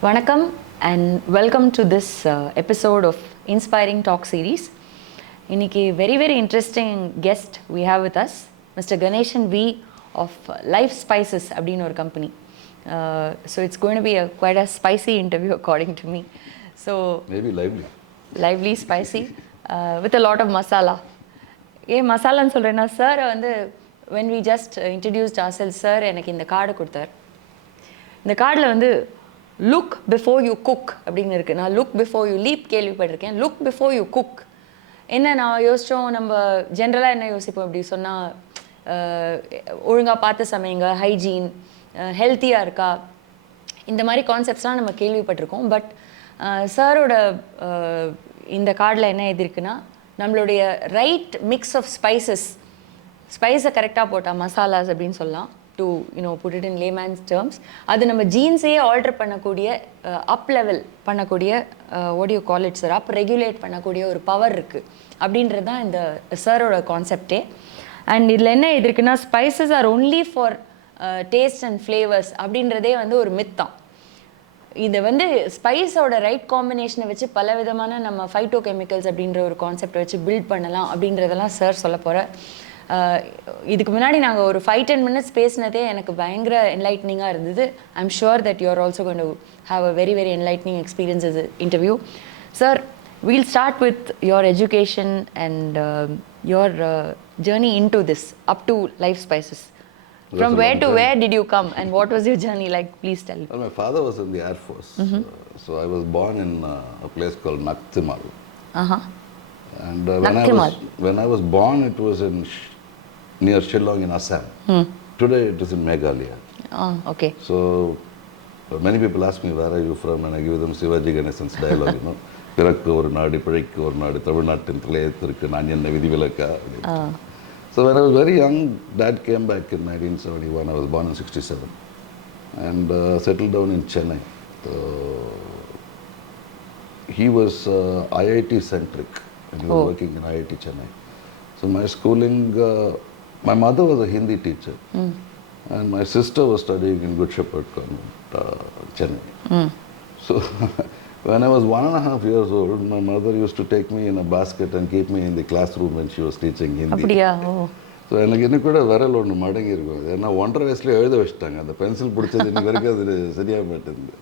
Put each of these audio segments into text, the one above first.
Vanakkam and welcome to this episode of Inspiring Talk series. இன்னைக்கு very interesting guest we have with us, Mr. Ganeshan V of Life Spices அப்படின ஒரு company. So it's going to be quite a spicy interview according to me. So maybe lively spicy with a lot of masala. ஏன் மசாலான்னு சொல்றேன்னா sir வந்து when we just introduced ourselves sir எனக்கு இந்த card கொடுத்தார். இந்த கார்டில் வந்து லுக் பிஃபோர் யூ குக் அப்படின்னு இருக்குது. நான் லுக் பிஃபோர் யூ லீப் கேள்விப்பட்டிருக்கேன். லுக் பிஃபோர் யூ குக் என்ன நான் யோசித்தோம், நம்ம ஜென்ரலாக என்ன யோசிப்போம் அப்படி சொன்னால் ஒழுங்காக பார்த்து சமைங்க, ஹைஜீன், ஹெல்த்தியாக இருக்கா, இந்த மாதிரி கான்செப்ட்ஸ்லாம் நம்ம கேள்விப்பட்டிருக்கோம். பட் சாரோட இந்த கார்டில் என்ன எழுதிருக்குன்னா, நம்மளுடைய ரைட் மிக்ஸ் ஆஃப் ஸ்பைஸை கரெக்டாக போட்டால் மசாலாஸ் அப்படின்னு சொல்லலாம், to put it in layman's terms. அது நம்ம ஜீன்ஸையே ஆல்டர் பண்ணக்கூடிய, அப் லெவல் பண்ணக்கூடிய, what do you call it sir, up regulate பண்ணக்கூடிய ஒரு பவர் இருக்குது அப்படின்றது தான் இந்த சாரோட கான்செப்டே. அண்ட் இதில் என்ன இருக்குன்னா, spices R only for taste and flavours அப்படின்றதே வந்து ஒரு மித் தான். இதை வந்து ஸ்பைஸோட ரைட் காம்பினேஷனை வச்சு பல விதமான நம்ம ஃபைட்டோ கெமிக்கல்ஸ் அப்படின்ற ஒரு கான்செப்டை வச்சு பில்ட் பண்ணலாம் அப்படின்றதெல்லாம் சார் சொல்ல போகிறேன். இதுக்கு முன்னாடி நாங்கள் ஒரு 5-10 minutes பேசினதே எனக்கு பயங்கர என்லைட்னிங்காக இருந்தது. I'm sure that you are also going to have a very enlightening experience as interview. Sir, we'll start with your education and your journey into this, up to Life Spices. From where to where did you come and what was your journey like? Please tell. Well, my father was in the Air Force. So I was born in a place called Naktimal. And when I was born, it was near Shillong in Assam. Today it is in Meghalaya. Okay. So many people ask me, where are you from? And I give them Shivaji Ganeshan's dialogue, பிறக்கு ஒரு நாடு, பிழைக்கு ஒரு நாடு, தமிழ்நாட்டின் தலையத்திற்கு நான் என்ன விதிவிலக்கா. So when I was very young, Dad came back in 1971. I was born in 67 and settled down in Chennai. So he was IIT centric and he was working in IIT Chennai. So my schooling, my mother was a Hindi teacher and my sister was studying in Good Shepherd Convent, Chennai. So when I was 1.5 years old, my mother used to take me in a basket and keep me in the classroom when she was teaching Hindi. அப்படியா? So எனக்கு இன்னும் கூட விரல் ஒன்று மடங்கி இருக்கும். ஏன்னா 1.5 வயசுலேயே எழுத வச்சுட்டாங்க. அந்த பென்சில் பிடிச்சது இன்னைக்கு வரைக்கும் அது சரியாக மாட்டேங்குது.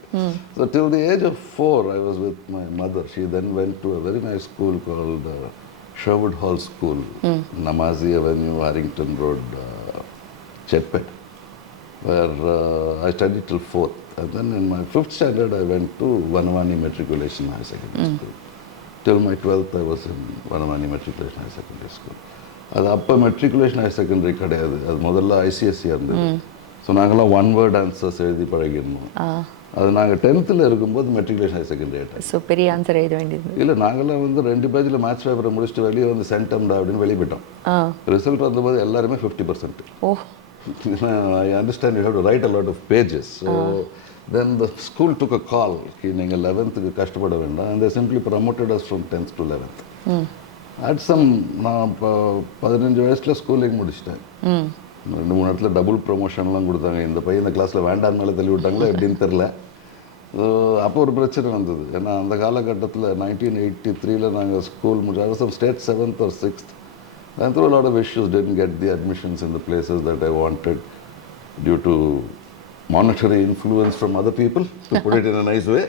So till the age of 4 I was with my mother. She then went to a very nice school called Sherwood Hall School, Namazi Avenue, Harrington Road, Chetpet, where I studied till 4th. And then in my 5th standard I went to Vanavani Matriculation High Secondary School. Till my 12th I was in Vanavani Matriculation High Secondary School. அது அப்போ matriculation higher secondary கிடையாது, அது முதல்ல ICSE இருந்தது. So நாங்கள்லாம் one word answers எழுதி பழகிடணும். அது நாங்கள் 10th இருக்கும்போது மெட்ரிகுலேஷன் ஹையர் செகண்டரி ஆகிட்டோம். ஸோ பெரிய ஆன்சர் எழுத வேண்டியது இல்லை, நாங்கள்லாம் வந்து 2 பேஜில் மேத்ஸ் பேப்பரை முடிச்சுட்டு வெளியே வந்து சென்டம்டா அப்படின்னு வெளியே போயிட்டோம். ரிசல்ட் வந்தபோது எல்லாருமே 50%. I understand you have to write a lot of pages. So then the school took a call, நீங்கள் 11th கஷ்டப்பட வேண்டாம், and they simply promoted us from 10th to 11th. At some, நான் இப்போ 15 வயசில் ஸ்கூலிங் முடிச்சிட்டேன். 2-3 இடத்துல டபுள் ப்ரொமோஷன்லாம் கொடுத்தாங்க. இந்த பையன் இந்த கிளாஸில் வேண்டாம் மேலே தள்ளி விட்டாங்களோ எப்படின்னு தெரில. அப்போ ஒரு பிரச்சனை வந்தது. ஏன்னா அந்த காலகட்டத்தில் 1983 நாங்கள் ஸ்கூல் முடிச்சு some state 7th or 6th. And through a lot of issues didn't get the admissions in the places that I wanted due to monetary influence from other people, to put it in a nice way.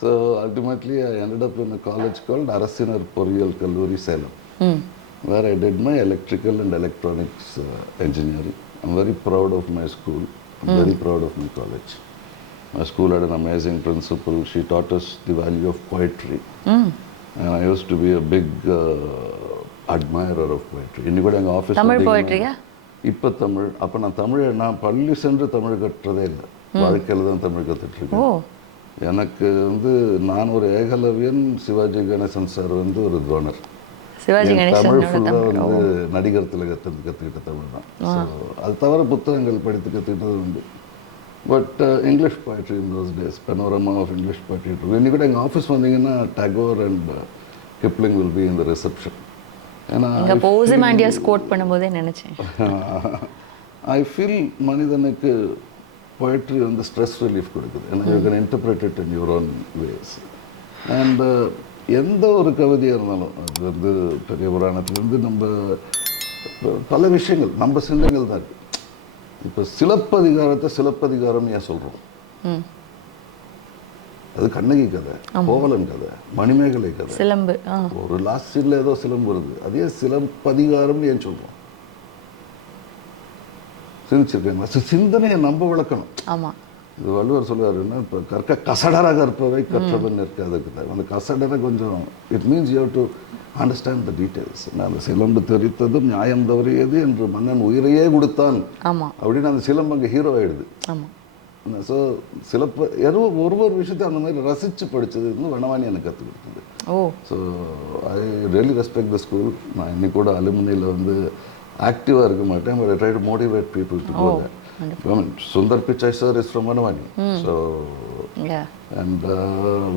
So ultimately I ended up in a college called Arasinar Poriyal Kalluri, Salem, where I did my electrical and electronics engineering. I'm very proud of my school. I'm very proud of my college. My school had an amazing principal. She taught us the value of poetry. And I used to be a big admirer of poetry. இன்னி கூட எங்கள் office Tamil போய்ட்ரியா? இப்போ தமிழ். அப்போ நான் பள்ளி சென்று தமிழ் கற்றதே இல்லை, வாழ்க்கையில் தான் தமிழ் கற்றுட்ருக்கேன். எனக்கு வந்து நான் ஒரு ஏகலவியன், சிவாஜி கணேசன் சார் வந்து ஒரு துரோணர். தமிழ் ஃபுல்லாக வந்து நடிகர் கற்றுக்கிட்ட தமிழ் தான். ஸோ அது தவிர புத்தகங்கள் படித்து கற்றுக்கிட்டது உண்டு. But English poetry in those days, panorama of English poetry. இன்னி கூட எங்கள் ஆஃபீஸ் வந்தீங்கன்னா Tagore and Kipling will be in the reception. ஏன்னா போசிமாண்டியாஸ் கோட் பண்ணும்போதே நினச்சேன், ஐ ஃபீல் மனிதனுக்கு poetry வந்து ஸ்ட்ரெஸ் ரிலீஃப் கொடுக்குது. ஏன்னா you can interpret it in your own ways. And எந்த ஒரு கவிதையாக இருந்தாலும் அது வந்து பெரிய புராணத்துலேருந்து நம்ம பல விஷயங்கள் நம்ம சிந்தனைகள் தான் இருக்குது. இப்போ சிலப்பதிகாரத்தை சிலப்பதிகாரம்னு ஏன் சொல்கிறோம்? அது கண்ணகி கதை, கோவலன் கதை, மணிமேகலை கதை, சிலம்பு, ஒரு லாஸ்ட் சீன்ல ஏதோ சிலம்பு வருது, அதே சிலப்பதிகாரம்னு ஏன் சொல்கிறோம்? சிந்திச்சிருக்கீங்களா? சிந்தனையை நம்ம விளக்கணும். ஆமாம். இது வள்ளுவர் சொல்லுவாருன்னா, இப்போ கசடர கற்பவை கற்றவன் இருக்காதுக்கு அந்த கசடரை கொஞ்சம் it means you to understand the details. அந்த சிலம்பு தெரித்ததும் நியாயம் தவறியது என்று மன்னன் உயிரையே கொடுத்தான் அப்படின்னு அந்த சிலம்பு அங்கே ஹீரோ ஆயிடுது. ஸோ ஒரு விஷயத்தை அந்த மாதிரி ரசித்து படித்தது வந்து வனவாணி எனக்கு கற்றுக் கொடுத்தது. So I really respect the school. நான் இன்னைக்கு கூட அலுமினியில் வந்து ஆக்டிவாக இருக்க மாட்டேன், but I try to motivate people to go there. I mean, Sundar Pichai sir is from Vanavani. So, and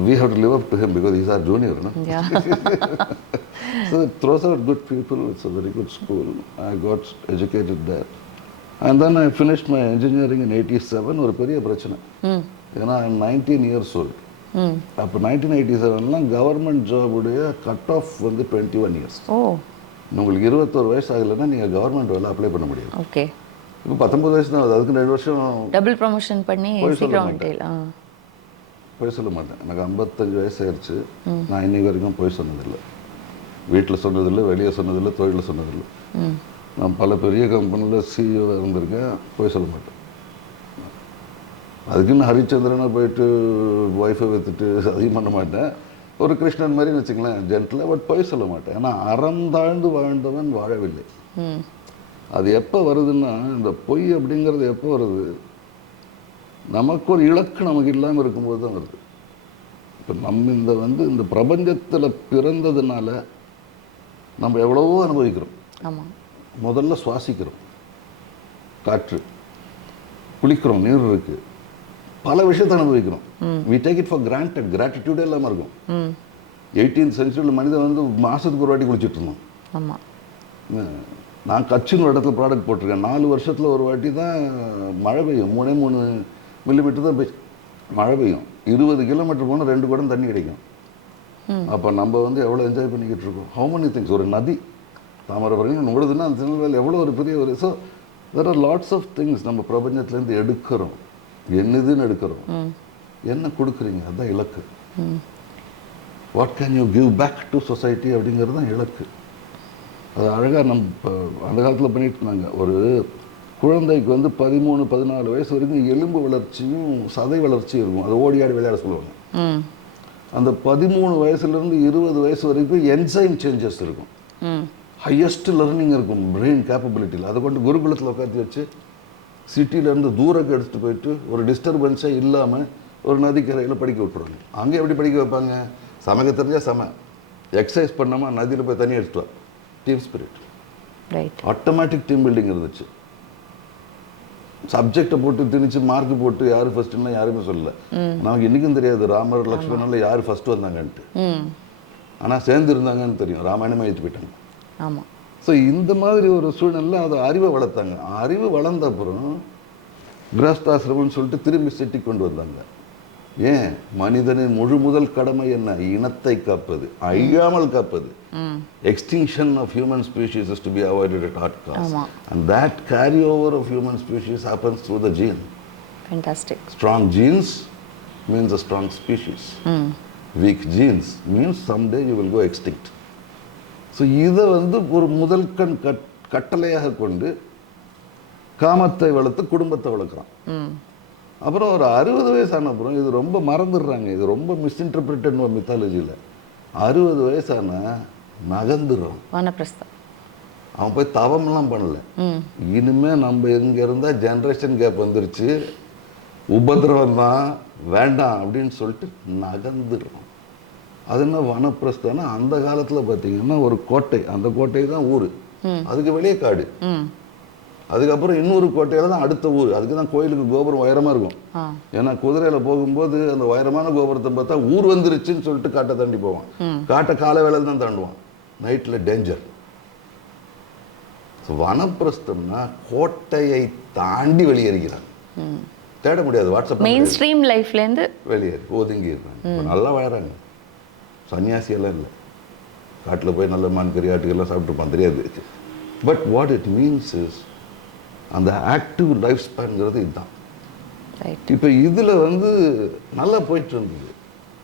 we have to live up to him because he's our junior. No? Yeah. So it throws out good people. It's a very good school. I got educated there. And then I finished my engineering in 87. ஒரு பெரிய பிரச்சனை. ஏன்னா I'm 19 years old. அப்போ 1987லாம் government ஜாபுடைய cut off வந்து 21 years. உங்களுக்கு 21 வயசு ஆகலைன்னா நீங்கள் கவர்மெண்ட் வேலை அப்ளை பண்ண முடியாது. ஓகே. இப்போ 19 வயசு தான், அதுக்கு 2 வருஷம் டபுள் ப்ரமோஷன் பண்ணி போய் சொல்ல மாட்டேன். எனக்கு 55 வயசு ஆயிடுச்சு. நான் இன்னைக்கு வரைக்கும் போய் சொன்னதில்லை. வீட்டில் சொன்னதில்லை, வெளியே சொன்னதில்லை, தொழிலில் சொன்னதில்லை. நான் பல பெரிய கம்பெனியில் சிஇஓ இருந்திருக்கேன், போய் சொல்ல மாட்டேன். அதுக்குன்னு ஹரிச்சந்திரனை போயிட்டு ஒய்ஃபை வைத்துட்டு அதையும் பண்ண மாட்டேன். ஒரு கிருஷ்ணன் மாதிரி வச்சுக்கலாம் ஜென்டில், பட் போய் சொல்ல மாட்டேன். ஏன்னா அறம் தாழ்ந்து வாழ்ந்தவன் வாழவில்லை. அது எப்போ வருதுன்னா, இந்த பொய் அப்படிங்கிறது எப்போ வருது? நமக்கு ஒரு இலக்கு நமக்கு இல்லாமல் இருக்கும்போது தான் வருது. இப்போ நம்ம இந்த பிரபஞ்சத்தில் பிறந்ததுனால நம்ம எவ்வளவோ அனுபவிக்கிறோம். முதல்ல சுவாசிக்கிறோம், காற்று, குளிக்கிறோம், நீர் இருக்குது, பல விஷயத்தை அனுபவிக்கிறோம். we take it for granted. கிராட்டிடியூடே இல்லாமல் இருக்கும். 18th centuryயில் மனிதன் வந்து மாதத்துக்கு ஒரு வாட்டி குளிச்சுட்டு இருந்தோம். நான் கட்சின்னு ஒரு இடத்துல ப்ராடக்ட் போட்டிருக்கேன். 4 வருஷத்தில் ஒரு வாட்டி தான் மழை பெய்யும். 3 மில்லிமீட்டர் தான் மழை பெய்யும். 20 கிலோமீட்டர் போனால் 2 குடம் தண்ணி கிடைக்கும். அப்போ நம்ம வந்து எவ்வளோ என்ஜாய் பண்ணிக்கிட்டு இருக்கோம். How many things. ஒரு நதி தாமிரபரணி ஓடுதுன்னா அந்த திருநெல்வேலி எவ்வளோ ஒரு பெரிய ஒரு. So there are lots of things நம்ம பிரபஞ்சத்துலேருந்து எடுக்கிறோம். என்னதுன்னு எடுக்கிறோம், என்ன கொடுக்குறீங்க, அதுதான் இலக்கு. What can you give back to society அப்படிங்கிறது தான் இலக்கு. அது அழகாக நம்ம அந்த காலத்தில் பண்ணிட்டு இருந்தாங்க. ஒரு குழந்தைக்கு வந்து 13-14 வயசு வரைக்கும் எலும்பு வளர்ச்சியும் சதை வளர்ச்சியும் இருக்கும். அதை ஓடி ஆடி விளையாட சொல்லுவாங்க. அந்த 13 வயசுலேருந்து 20 வயசு வரைக்கும் என்சைம் சேஞ்சஸ் இருக்கும். ஹையஸ்ட் லர்னிங் இருக்கும் பிரெயின் கேப்பபிலிட்டியில். அதை கொண்டு குருகுலத்தில் உட்காந்து வச்சு சிட்டியிலேருந்து தூரக்கு எடுத்துகிட்டு போயிட்டு ஒரு டிஸ்டர்பன்ஸே இல்லாமல் ஒரு நதிக்கரையில் படிக்க விட்டுருவாங்க. அங்கே எப்படி படிக்க வைப்பாங்க? சமைக்க தெரிஞ்சால் சமை, எக்ஸசைஸ் பண்ணாமல் நதியில் போய் தண்ணி எடுத்துட்டு வா. Team spirit, automatic team building இருந்துச்சு. சப்ஜெக்டை போட்டு திணிச்சு மார்க் போட்டு யார் ஃபர்ஸ்ட்னா யாருமே சொல்லல. நமக்கு இன்னைக்கும் தெரியாது ராமர் லக்ஷ்மணன்ல யார் ஃபர்ஸ்ட் வந்தாங்கன்ட்டு. ஆனால் சேர்ந்து இருந்தாங்கன்னு தெரியும். ராமாயணமே எழுத்து போயிட்டாங்க. ஆமாம். ஸோ இந்த மாதிரி ஒரு சூழ்நிலை அது அறிவை வளர்த்தாங்க. அறிவு வளர்ந்த அப்புறம் கிரகஸ்தாசிரமம்னு சொல்லிட்டு திரும்பி சிட்டி கொண்டு வந்தாங்க. ஏன்? மனிதனின் முழு முதல் கடமை என்ன? இனத்தை காப்பது, அழியாமல் காப்பது. Extinction of human species is to be avoided at all costs. And that carryover of human species happens through the gene. Fantastic. Strong genes means a strong species. Weak genes means someday you will go extinct. So இதை வந்து ஒரு முதல் கட்டளையாக கொண்டு காமத்தை வளர்த்து குடும்பத்தை வளர்க்குறான். அப்புறம் ஒரு 60 வயசான அப்புறம் இது ரொம்ப மறந்துடுறாங்க. இது ரொம்ப மிஸ்இன்டர்பிரிட்டட் மித்தாலஜியில். 60 வயசான நகர்ந்துடுறான். அவன் போய் தவம்லாம் பண்ணல. இனிமே நம்ம எங்க இருந்தா ஜென்ரேஷன் கேப் வந்துருச்சு, உபதிரவம் தான் வேண்டாம் அப்படின்னு சொல்லிட்டு நகர்ந்துடுறான். அது என்ன வனப்பிரஸ்தானா? அந்த காலத்துல பாத்தீங்கன்னா ஒரு கோட்டை, அந்த கோட்டை தான் ஊரு, அதுக்கு வெளியே காடு, அதுக்கப்புறம் இன்னொரு கோட்டையில தான் அடுத்த ஊர். அதுக்கு தான் கோயிலுக்கு கோபுரம் உயரமா இருக்கும். ஏன்னா குதிரையில போகும்போது அந்த உயரமான கோபுரத்தை பார்த்தா ஊர் வந்துருச்சுன்னு சொல்லிட்டு காட்டை தாண்டி போவான். காட்டை கால வேலையில் தான் தாண்டுவான். நைட்ல டேஞ்சர். வனப்பிரஸ்தம்னா கோட்டையை தாண்டி வெளியேறுகிறான். தேட முடியாது. வாட்ஸ்அப் மெயின் ஸ்ட்ரீம் லைஃப்லேருந்து வெளியேறி ஒதுங்கி இருக்காங்க. நல்லா வாழறாங்க. சன்னியாசியெல்லாம் இல்லை. காட்டில் போய் நல்ல மான் கறி ஆட்டுக்கெல்லாம் சாப்பிட்டுருப்பான், தெரியாது. But what it means is அந்த ஆக்டிவ் லைஃப் ஸ்பேன்ங்கிறது இதுதான். இப்போ இதில் வந்து நல்லா போயிட்டு இருந்தது.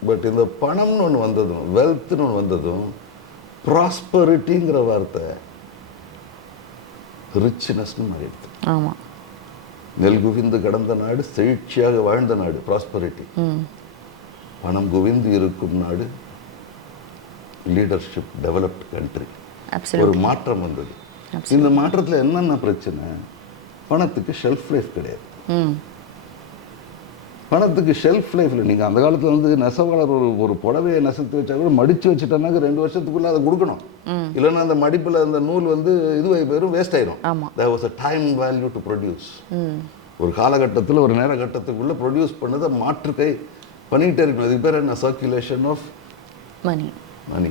பட் இந்த பணம்னு ஒன்று வந்ததும், வெல்த்னு ஒன்று வந்ததும், ப்ராஸ்பரிட்டிங்கிற வார்த்தை ரிச்னஸ்னு மாறிடுது. ஆமாம். நெல் குவிந்து கடந்த நாடு, செழிச்சியாக வாழ்ந்த நாடு ப்ராஸ்பரிட்டி. பணம் குவிந்து இருக்கும் நாடு லீடர்ஷிப், டெவலப்ட் கண்ட்ரி. ஒரு மாற்றம் வந்தது. இந்த மாற்றத்தில் என்னென்ன பிரச்சனை? பணத்துக்கு ஷெல்ஃப் லைஃப் கிடையாது. பணத்துக்கு ஷெல்ஃப் லைஃப்பில் நீங்கள் அந்த காலத்தில் வந்து நெசவாளர் ஒரு புடவையை நெசத்து வச்சா கூட மடித்து வச்சுட்டானாக்க 2 வருஷத்துக்குள்ளே அதை கொடுக்கணும். இல்லைன்னா அந்த மடிப்பில் அந்த நூல் வந்து இதுவாகி போயிடும், வேஸ்ட் ஆயிடும். There was a time value to produce. ஒரு காலகட்டத்தில் ஒரு நேர கட்டத்துக்குள்ளே ப்ரொடியூஸ் பண்ணதை மாற்றுக்கை பண்ணிக்கிட்டே இருக்கணும். இதுக்கு பேர் என்ன? Circulation of money.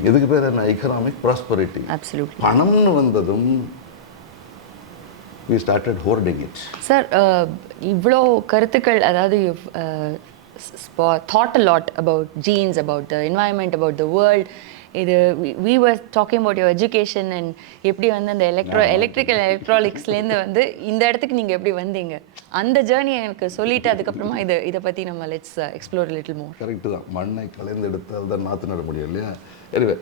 இதுக்கு பேர் என்ன? Economic prosperity. பணம்னு வந்ததும் we started hoarding it. Sir, இவ்வளோ கருத்துக்கள், அதாவது thought a lot about genes, about the environment, about the world. இது we were talking about your education and எப்படி வந்து அந்த எலக்ட்ரிக்கல் எலக்ட்ரானிக்ஸ்லேருந்து வந்து இந்த இடத்துக்கு நீங்கள் எப்படி வந்தீங்க, அந்த ஜேர்னி எனக்கு சொல்லிட்டு அதுக்கப்புறமா இதை பற்றி நம்ம let's explore little more. Correct தான். மண்ணை கலைந்து எடுத்தால் தான் நாற்று நட முடியும் இல்லையா? எனிவே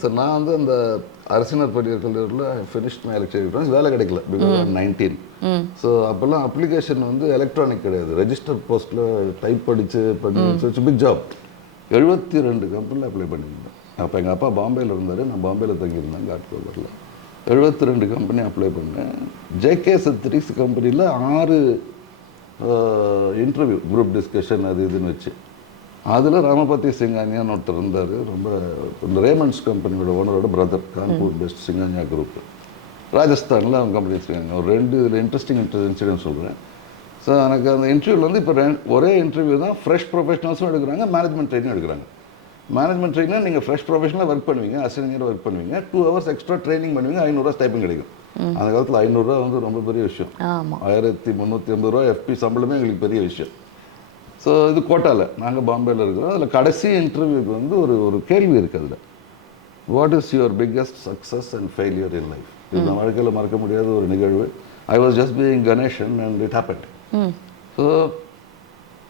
சார், நான் வந்து அந்த அரசினர் பொறியியல் கல்லூரியில் ஃபினிஷ்ட் மை எலக்ட்ரிக்கல் வேலை கிடைக்கல, பிகாஸ் 19. ஸோ அப்போல்லாம் அப்ளிகேஷன் வந்து எலக்ட்ரானிக் கிடையாது, ரெஜிஸ்டர் போஸ்ட்டில் டைப் படித்து பிக் ஜாப். 72 கம்பெனியில் அப்ளை பண்ணியிருந்தேன். அப்போ எங்கள் அப்பா பாம்பேயில் இருந்தார், நான் பாம்பேயில் தங்கியிருந்தேன் காட்கோவரில். 72 கம்பெனி அப்ளை பண்ணேன். ஜேகே சத்திரிக்ஸ் கம்பெனியில் 6 இன்டர்வியூ, குரூப் டிஸ்கஷன் அது இதுன்னு வச்சு. அதில் ராமபதி சிங்கானியான்னு ஒருத்தர் இருந்தார், ரொம்ப இந்த ரேமண்ட்ஸ் கம்பெனியோட ஓனரோட brother, Kanpur based Singhania group, ராஜஸ்தானில் அவங்க கம்பெனி வச்சுருக்காங்க. ஒரு 2 இன்ட்ரெஸ்டிங் இன்சிடென்ட் சொல்கிறேன். ஸோ எனக்கு அந்த இன்டர்வியூவில் வந்து இப்போ ஒரே இன்டர்வியூ தான், ஃப்ரெஷ் ப்ரொஃபஷனல்ஸும் எடுக்கிறாங்க, மேனேஜ்மெண்ட் ட்ரைனிங் எடுக்கிறாங்க. மேனேஜ்மெண்ட் ட்ரைனிங் நீங்கள் ஃப்ரெஷ் ப்ரொஃபஷனலாக ஒர்க் பண்ணுவீங்க, அசிஸ்டன்ட் ஒர்க் பண்ணுவீங்க, 2 hours எக்ஸ்ட்ரா ட்ரைனிங் பண்ணுவீங்க, 500 ரூபா ஸ்டைப்பிங் கிடைக்கும். அந்த காலத்தில் 500 ரூபா வந்து ரொம்ப பெரிய விஷயம். 1350 ரூபா எஃப்பி சம்பளமே எங்களுக்கு பெரிய விஷயம். ஸோ இது கோட்டாவில், நாங்கள் பாம்பேயில் இருக்கிறோம். அதில் கடைசி இன்டர்வியூக்கு வந்து ஒரு கேள்வி இருக்குது. அதில் what is your biggest success and failure in life? இந்த வாழ்க்கையில் மறக்க முடியாத ஒரு நிகழ்வு. I was just being Ganesan and it happened. So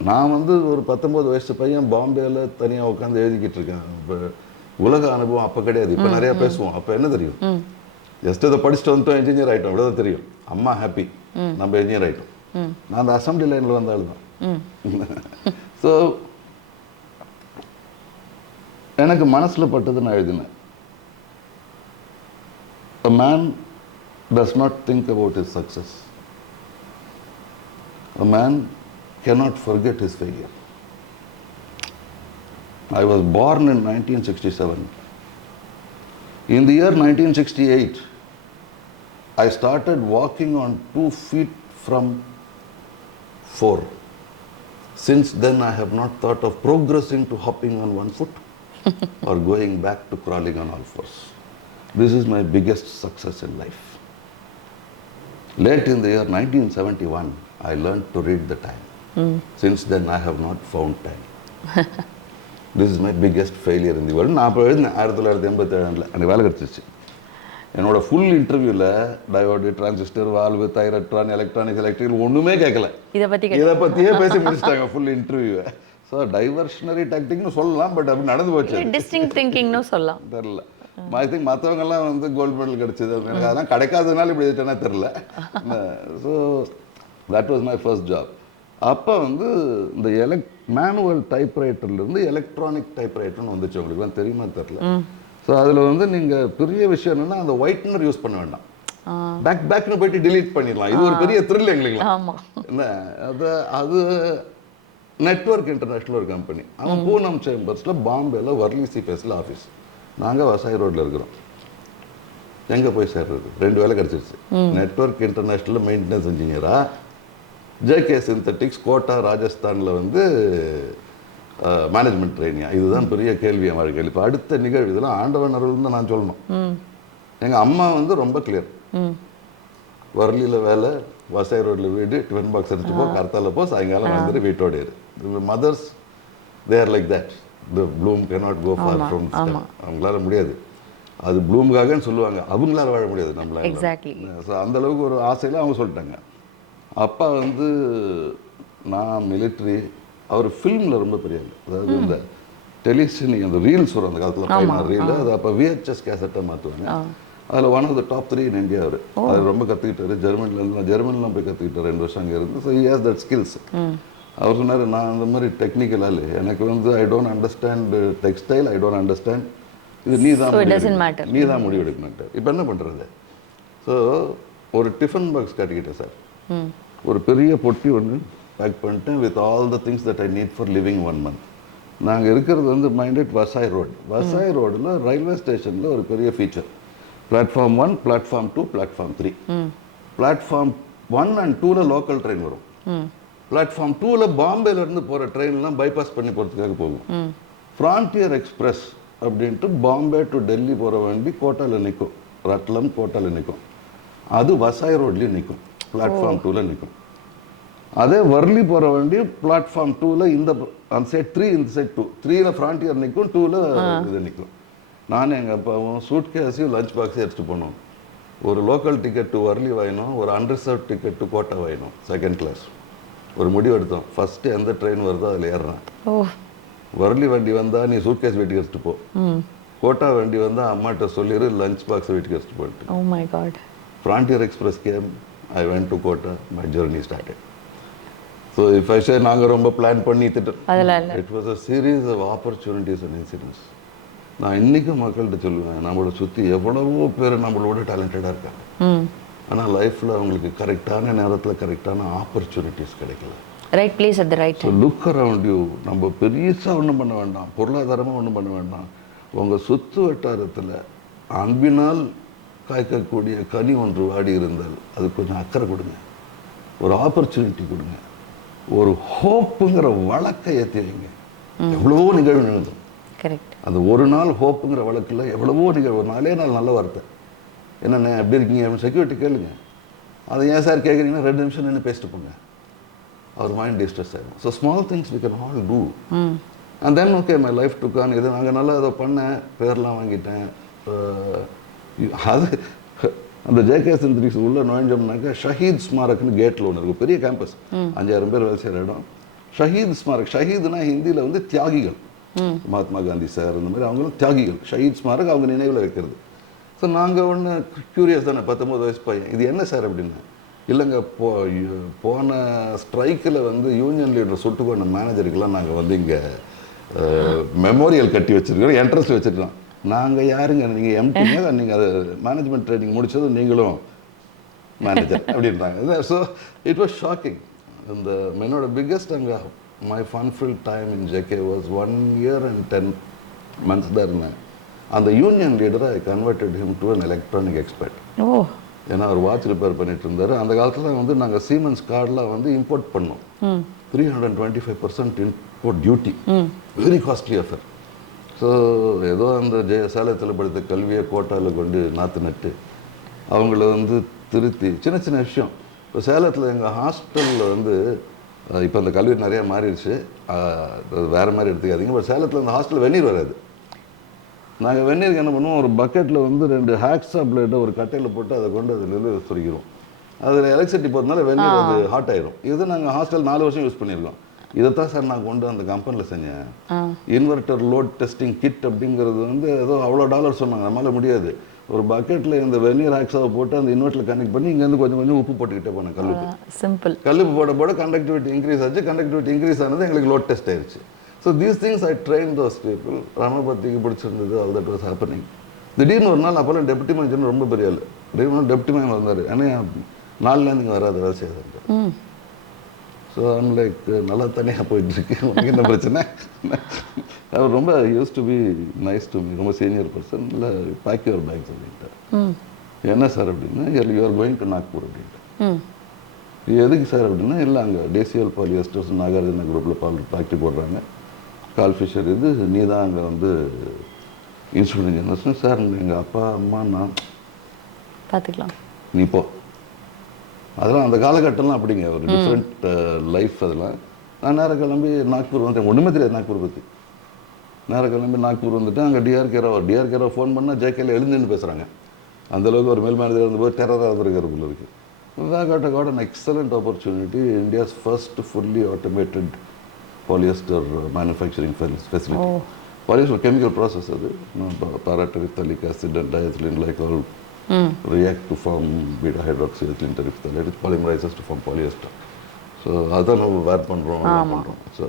நான் வந்து ஒரு 19 வயசு பையன் பாம்பேயில் தனியாக உட்காந்து எழுதிக்கிட்டு இருக்கேன். இப்போ உலக அனுபவம் அப்போ கிடையாது, இப்போ நிறையா பேசுவோம். அப்போ என்ன தெரியும்? ஜஸ்ட் இதை படிச்சுட்டு வந்துட்டோம், இன்ஜினியர் ஆகிட்டோம், இவ்வளோதான் தெரியும். அம்மா ஹாப்பி, நம்ம இன்ஜினியர் ஆகிட்டோம். நான் அந்த அசம்பிளி லைனில் வந்த ஆள் தான். ஸோ எனக்கு மனசில் பட்டது நான் எழுதினேன். A man does not think about his success. A man cannot forget his failure. I was born in 1967. In the year 1968, I started walking on 2 feet from 4. Since then, I have not thought of progressing to hopping on 1 foot or going back to crawling on all fours. This is my biggest success in life. Late in the year 1971, I learned to read the time. Since then, I have not found time. This is my biggest failure in the world. நான் அப்போ எழுதினேன் 1987. எனக்கு வேலை கிடச்சிச்சு. என்னோட full இன்டர்வியூவில் diode, transistor, valve, thyratron, electronics, electrical ஒன்றுமே கேட்கல. இதை பற்றியே பேசி முடிச்சிட்டாங்க ஃபுல் இன்டர்வியூவை. ஸோ டைவர்ஷனரி டாக்டிக்னு சொல்லலாம், பட் அப்படி நடந்து போச்சு. டிஸ்டிங் திங்கிங்னு சொல்லலாம். தெரில, ஐ திங்க் மற்றவங்கெல்லாம் வந்து கோல்டு மெடல் கிடச்சிது, எனக்கு அதெல்லாம் கிடைக்காததுனால இப்படி எழுதிட்டேன்னா தெரில. So that was my first job. அப்போ வந்து இந்த மேனுவல் டைப்ரைட்டர்லேருந்து எலக்ட்ரானிக் டைப்ரைட்டர்னு வந்துச்சு. உங்களுக்கு தெரியுமா தெரில. ஸோ அதில் வந்து நீங்கள் பெரிய விஷயம் என்னென்னா அந்த ஒயிட்னர் யூஸ் பண்ண வேண்டாம், பேக்னு போயிட்டு டிலீட் பண்ணிடலாம். இது ஒரு பெரிய த்ரில் எங்களுக்கு. என்ன அது நெட்வொர்க் இன்டர்நேஷ்னல் ஒரு கம்பெனி. அவன் பூனம் சேம்பர்ஸில் பாம்பேயில் வர்லி ஃபேஸில் ஆஃபீஸ். நாங்கள் வசாய் ரோட்டில் இருக்கிறோம். எங்கே போய் சேர்றது? 2 வேலை கிடச்சிருச்சு. நெட்வொர்க் இன்டர்நேஷ்னலில் மெயின்டெனன்ஸ் இன்ஜினியராக, ஜேகே சிந்தட்டிக்ஸ் கோட்டா ராஜஸ்தானில் வந்து மேனேஜ்மெண்ட் ட்ரைனியா. இதுதான் பெரிய கேள்வி என் வாழ்க்கையில். இப்போ அடுத்த நிகழ்வு இதெல்லாம் ஆண்டவன் அருள்னு நான் சொல்லணும். எங்கள் அம்மா வந்து ரொம்ப கிளியர். வரலியில் வேலை, வசாய் ரோட்டில் வீடு, டிஃபன் பாக்ஸ் எடுத்துட்டு போ, கர்த்தால போ, சாயங்காலம் வந்துட்டு வீட்டோட இரு. Mothers there like that. The bloom cannot go far from stem. அவங்களால முடியாது. அது ப்ளூமுக்காகன்னு சொல்லுவாங்க, அவங்களால வாழ முடியாது நம்மளால. எக்ஸாக்ட்லி. ஸோ அந்தளவுக்கு ஒரு ஆசையில் அவங்க சொல்லிட்டாங்க. அப்பா வந்து நான் மிலிட்ரி, அவர் ஃபில்மில் ரொம்ப பெரிய ஆள். அதாவது இந்த டெலிவிஷன் அந்த ரீல்ஸ் வரும் அந்த காலத்தில், ரீல் அது அப்போ விஹெச்எஸ் கேசட்டை மாற்றுவாங்க. அதில் one of the top 3 in India அவர். அது ரொம்ப கற்றுக்கிட்டாரு. ஜெர்மனிலாம் போய் கற்றுக்கிட்டார் 2 வருஷம் அங்கே இருந்து. So he has that skills. அவர் சொன்னார், நான் அந்த மாதிரி டெக்னிக்கல் ஆள், எனக்கு வந்து I don't understand textile, I don't understand, இது நீ தான் முடிவு எடுக்கணுன்ட்டு. இப்போ என்ன பண்ணுறது? ஸோ ஒரு டிஃபன் பாக்ஸ் காட்டிக்கிட்டேன் சார். ஒரு பெரிய பொட்டி ஒன்று பேக் பண்ணிட்டேன் with all the things that I need for living 1 month. நாங்கள் இருக்கிறது வந்து மைண்டட் வசாய் ரோடு. வசாய் ரோடில் ரயில்வே ஸ்டேஷனில் ஒரு பெரிய feature, platform 1, platform 2, platform 3. Platform 1 and 2ல் லோக்கல் ட்ரெயின் வரும். பிளாட்ஃபார்ம் 2ல் பாம்பேலேருந்து போகிற ட்ரெயின்லாம் பைபாஸ் பண்ணி போகிறதுக்காக போகும். ஃப்ரான்டியர் எக்ஸ்பிரஸ் அப்படின்ட்டு பாம்பே டு டெல்லி போகிற வண்டி கோட்டாவில் நிற்கும், ரட்லம் கோட்டாவில் நிற்கும். அது வசாய் ரோட்லேயும் நிற்கும், பிளாட்ஃபார்ம் 2ல் நிற்கும். அதே வர்லி போகிற வண்டி பிளாட்ஃபார்ம் 2ல் இந்த அந்த சைட் 3, இந்த சைட் 2. 3ல் ஃப்ரான்டியர் நிற்கும், 2ல் இது நிற்கும். நானும் எங்கள் அப்பாவும் சூட் கேஸையும் லஞ்ச் பாக்ஸையும் எடுத்துகிட்டு போனோம். ஒரு லோக்கல் டிக்கெட் டு வர்லி வாங்கினோம், ஒரு அன்ரிசர்வ் டிக்கெட் டு கோட்டா வாங்கினோம், 2nd class. ஒரு முடிவு எடுத்தோம், ஃபஸ்ட்டு எந்த ட்ரெயின் வருதோ அதில் ஏறுறான். வர்லி வண்டி வந்தால் நீ சூட் கேஸ் வீட்டுக்கு எடுத்துகிட்டு போ, கோட்டா வண்டி வந்தால் அம்மாட்ட சொல்லிடு லஞ்ச் பாக்ஸை வீட்டுக்கு எடுத்துகிட்டு போட்டு. Oh my God. Frontier express came, I went to Kota, my journey started. So if I say நாங்கள் ரொம்ப பிளான் பண்ணி it was a series of opportunities and incidents. நான் இன்றைக்கும் மக்கள்கிட்ட சொல்லுவேன், நம்மளை சுற்றி எவ்வளவோ பேர் நம்மளோட டேலண்டடாக இருக்காங்க. ஆனால் லைஃப்பில் அவங்களுக்கு கரெக்டான நேரத்தில் கரெக்டான ஆப்பர்ச்சுனிட்டிஸ் கிடைக்கல. Right place at the right time. Look around you. நம்ம பெருசாக ஒன்றும் பண்ண வேண்டாம், பொருளாதாரமாக ஒன்றும் பண்ண வேண்டாம். உங்கள் சுற்று வட்டாரத்தில் அன்பினால் காய்க்கக்கூடிய கனி ஒன்று வாடி இருந்தால் அது கொஞ்சம் அக்கறை கொடுங்க, ஒரு ஆப்பர்ச்சுனிட்டி கொடுங்க, ஒரு ஹோப்புங்கிற வழக்கை ஏற்றி வைங்க. எவ்வளவோ நிகழ்வு நிகழும். கரெக்ட். அந்த ஒரு நாள் ஹோப்புங்கிற வழக்கில் எவ்வளவோ நிகழ்வு. ஒரு 4 நாள் நல்ல வார்த்தை, என்னென்ன எப்படி இருக்கீங்க அப்படின்னு செக்யூரிட்டி கேளுங்க. அதை ஏன் சார் கேட்குறீங்கன்னா 2 நிமிஷம் நின்று பேசிட்டு போங்க, அவர் மைண்ட் டிஸ்ட்ரெஸ் ஆகிடும். So small things we can all do. And then okay my life to கான். இது நாங்கள் நல்லா அதை பண்ணேன், பேர்லாம் வாங்கிட்டேன். அது அந்த ஜேகே சென்ட்ரிக்ஸ் உள்ள நுழைஞ்சோம்னாக்கா ஷஹீத் ஸ்மாரக்னு கேட்டில் ஒன்று இருக்கும், பெரிய கேம்பஸ், 5000 பேர் வேலை செய்கிற இடம். ஷஹீத் ஸ்மாரக், ஷஹீதுனா ஹிந்தியில் வந்து தியாகிகள். மகாத்மா காந்தி சார் இந்த மாதிரி அவங்களும் தியாகிகள். ஷஹீத் ஸ்மாரக் அவங்க நினைவில் வைக்கிறது. ஸோ நாங்கள் ஒன்று க்யூரியஸ் தானே, 19 வயசு பையன், இது என்ன சார் அப்படின்னா, இல்லைங்க போன ஸ்ட்ரைக்கில் வந்து யூனியன் லீடர் சுட்டு கொண்ட மேனேஜருக்கெல்லாம் நாங்கள் வந்து இங்கே மெமோரியல் கட்டி வச்சுருக்கோம், என்ட்ரன்ஸ் வச்சுருக்கோம். நாங்கள் யாருங்க, நீங்கள் எம்டிங்க, நீங்கள் அது மேனேஜ்மெண்ட் ட்ரைனிங் முடிச்சது நீங்களும் மேனேஜர் அப்படின்றாங்க. So it was shocking. இந்த என்னோட பிக்கஸ்ட் அங்கே my funful time in JK was 1 year and 10 months தான் இருந்தேன். அந்த யூனியன் லீடரை I converted him to an electronic expert. ஏன்னா அவர் வாட்ச் ரிப்பேர் பண்ணிட்டு இருந்தார். அந்த காலத்தில் வந்து நாங்கள் சீமென்ஸ் கார்டெலாம் வந்து இம்போர்ட் பண்ணோம். 325% import duty, very costly affair. So ஏதோ அந்த சேலத்தில் படித்த கல்வியை கோட்டாவில் கொண்டு நாற்று நட்டு அவங்கள வந்து திருத்தி சின்ன சின்ன விஷயம். இப்போ சேலத்தில் எங்கள் ஹாஸ்டலில் வந்து இப்போ அந்த கல்வி நிறையா மாறிடுச்சு, வேறு மாதிரி எடுத்துக்காதீங்க. பட் சேலத்தில் அந்த ஹாஸ்டல் வெந்நீர் வராது. நாங்கள் வெந்நீருக்கு என்ன பண்ணுவோம், ஒரு பக்கெட்டில் வந்து 2 ஹேக்ஸா பிளேட்டை ஒரு கட்டையில் போட்டு அதை கொண்டு அதில் சொருக்கிறோம். அதில் எலக்ட்ரிசிட்டி போகிறதுனால வெந்நீர் அது ஹாட் ஆயிரும். இது நாங்கள் ஹாஸ்டல் 4 வருஷம் யூஸ் பண்ணியிருக்கோம். இதைத்தான் சார் நான் கொண்டு அந்த கம்பெனியில் செஞ்சேன். இன்வெர்டர் லோட் டெஸ்டிங் கிட் அப்படிங்கிறது வந்து ஏதோ அவ்வளோ டாலர் சொன்னாங்க, நம்மளால் முடியாது. ஒரு பக்கெட்டில் இந்த வெந்நீர் ஹேக்ஸாவை போட்டு அந்த இன்வெர்ட்டரில் கனெக்ட் பண்ணி இங்கேருந்து கொஞ்சம் கொஞ்சம் உப்பு போட்டுக்கிட்டே போனேன். கல்லுப்பு போட கண்டக்டிவிட்டி இன்க்ரீஸ் ஆச்சு. கண்டக்டிவிட்டி இன்க்ரீஸ் ஆனது எங்களுக்கு லோட் டெஸ்ட் ஆயிடுச்சு. So these things I train those people. ரமபத்திக்கு பிடிச்சிருந்தது, ஆல் தட் வாஸ் ஹேப்பனிங். திடீர்னு ஒரு நாள் அப்போல்லாம் டெப்டி மேனேஜர்னு ரொம்ப பெரிய ஆள், திடீர்னு டெப்டி மேனேஜர் வந்தார். ஏன்னா 4 நாள் இங்கே வராது, வேலை செய்யாது. ஸோ ஐம் லைக் நல்லா தனியாக போயிட்டுருக்கு, உனக்கு என்ன பிரச்சனை? அவர் ரொம்ப use to be nice to me, ரொம்ப சீனியர் பர்சன். இல்லை பேக் யுவர் பேக்ஸ் அப்படின்ட்டார். என்ன சார் அப்படின்னா, யூஆர் கோயிங் டு நாக்பூர் அப்படின்ட்டு. எதுக்கு சார் அப்படின்னா, இல்லை அங்கே டேசியல் பாலியஸ்டர்ஸ் நாகார்ஜுனா குரூப்பில் ஃபேக்ட்ரி போடுறாங்க, கால் ஃபிஷர், இது நீ தான் அங்கே வந்து இன்ஸ்டியூட் இன்ஜினியர்ஸ். சார் எங்கள் அப்பா அம்மா நான் பார்த்துக்கலாம், நீ போ, அதெல்லாம் அந்த காலகட்டம்லாம் அப்படிங்க ஒரு டிஃப்ரெண்ட் லைஃப். அதெல்லாம் நான் நேரம் கிளம்பி நாக்பூர் வந்துட்டேன், ஒன்றுமே தெரியாது நாக்பூர் பற்றி. நேரம் கிளம்பி நாக்பூர் வந்துட்டு அங்கே டிஆர்கேராவை ஃபோன் பண்ணால் ஜேகேல எழுந்துன்னு பேசுகிறாங்க. அந்தளவுக்கு ஒரு மேல் மேனேஜர் இருந்தபோது டெரராக இருந்திருக்காரு போல இருக்கு. got an excellent opportunity. India's first fully automated polyester manufacturing facility. Oh. Polyester chemical process, para-terephthalic acid and diethylene glycol react to form beta hydroxyethylene terephthalate. It polymerizes to form polyester. So அதான் நம்ம வேர் பண்ணுறோம். So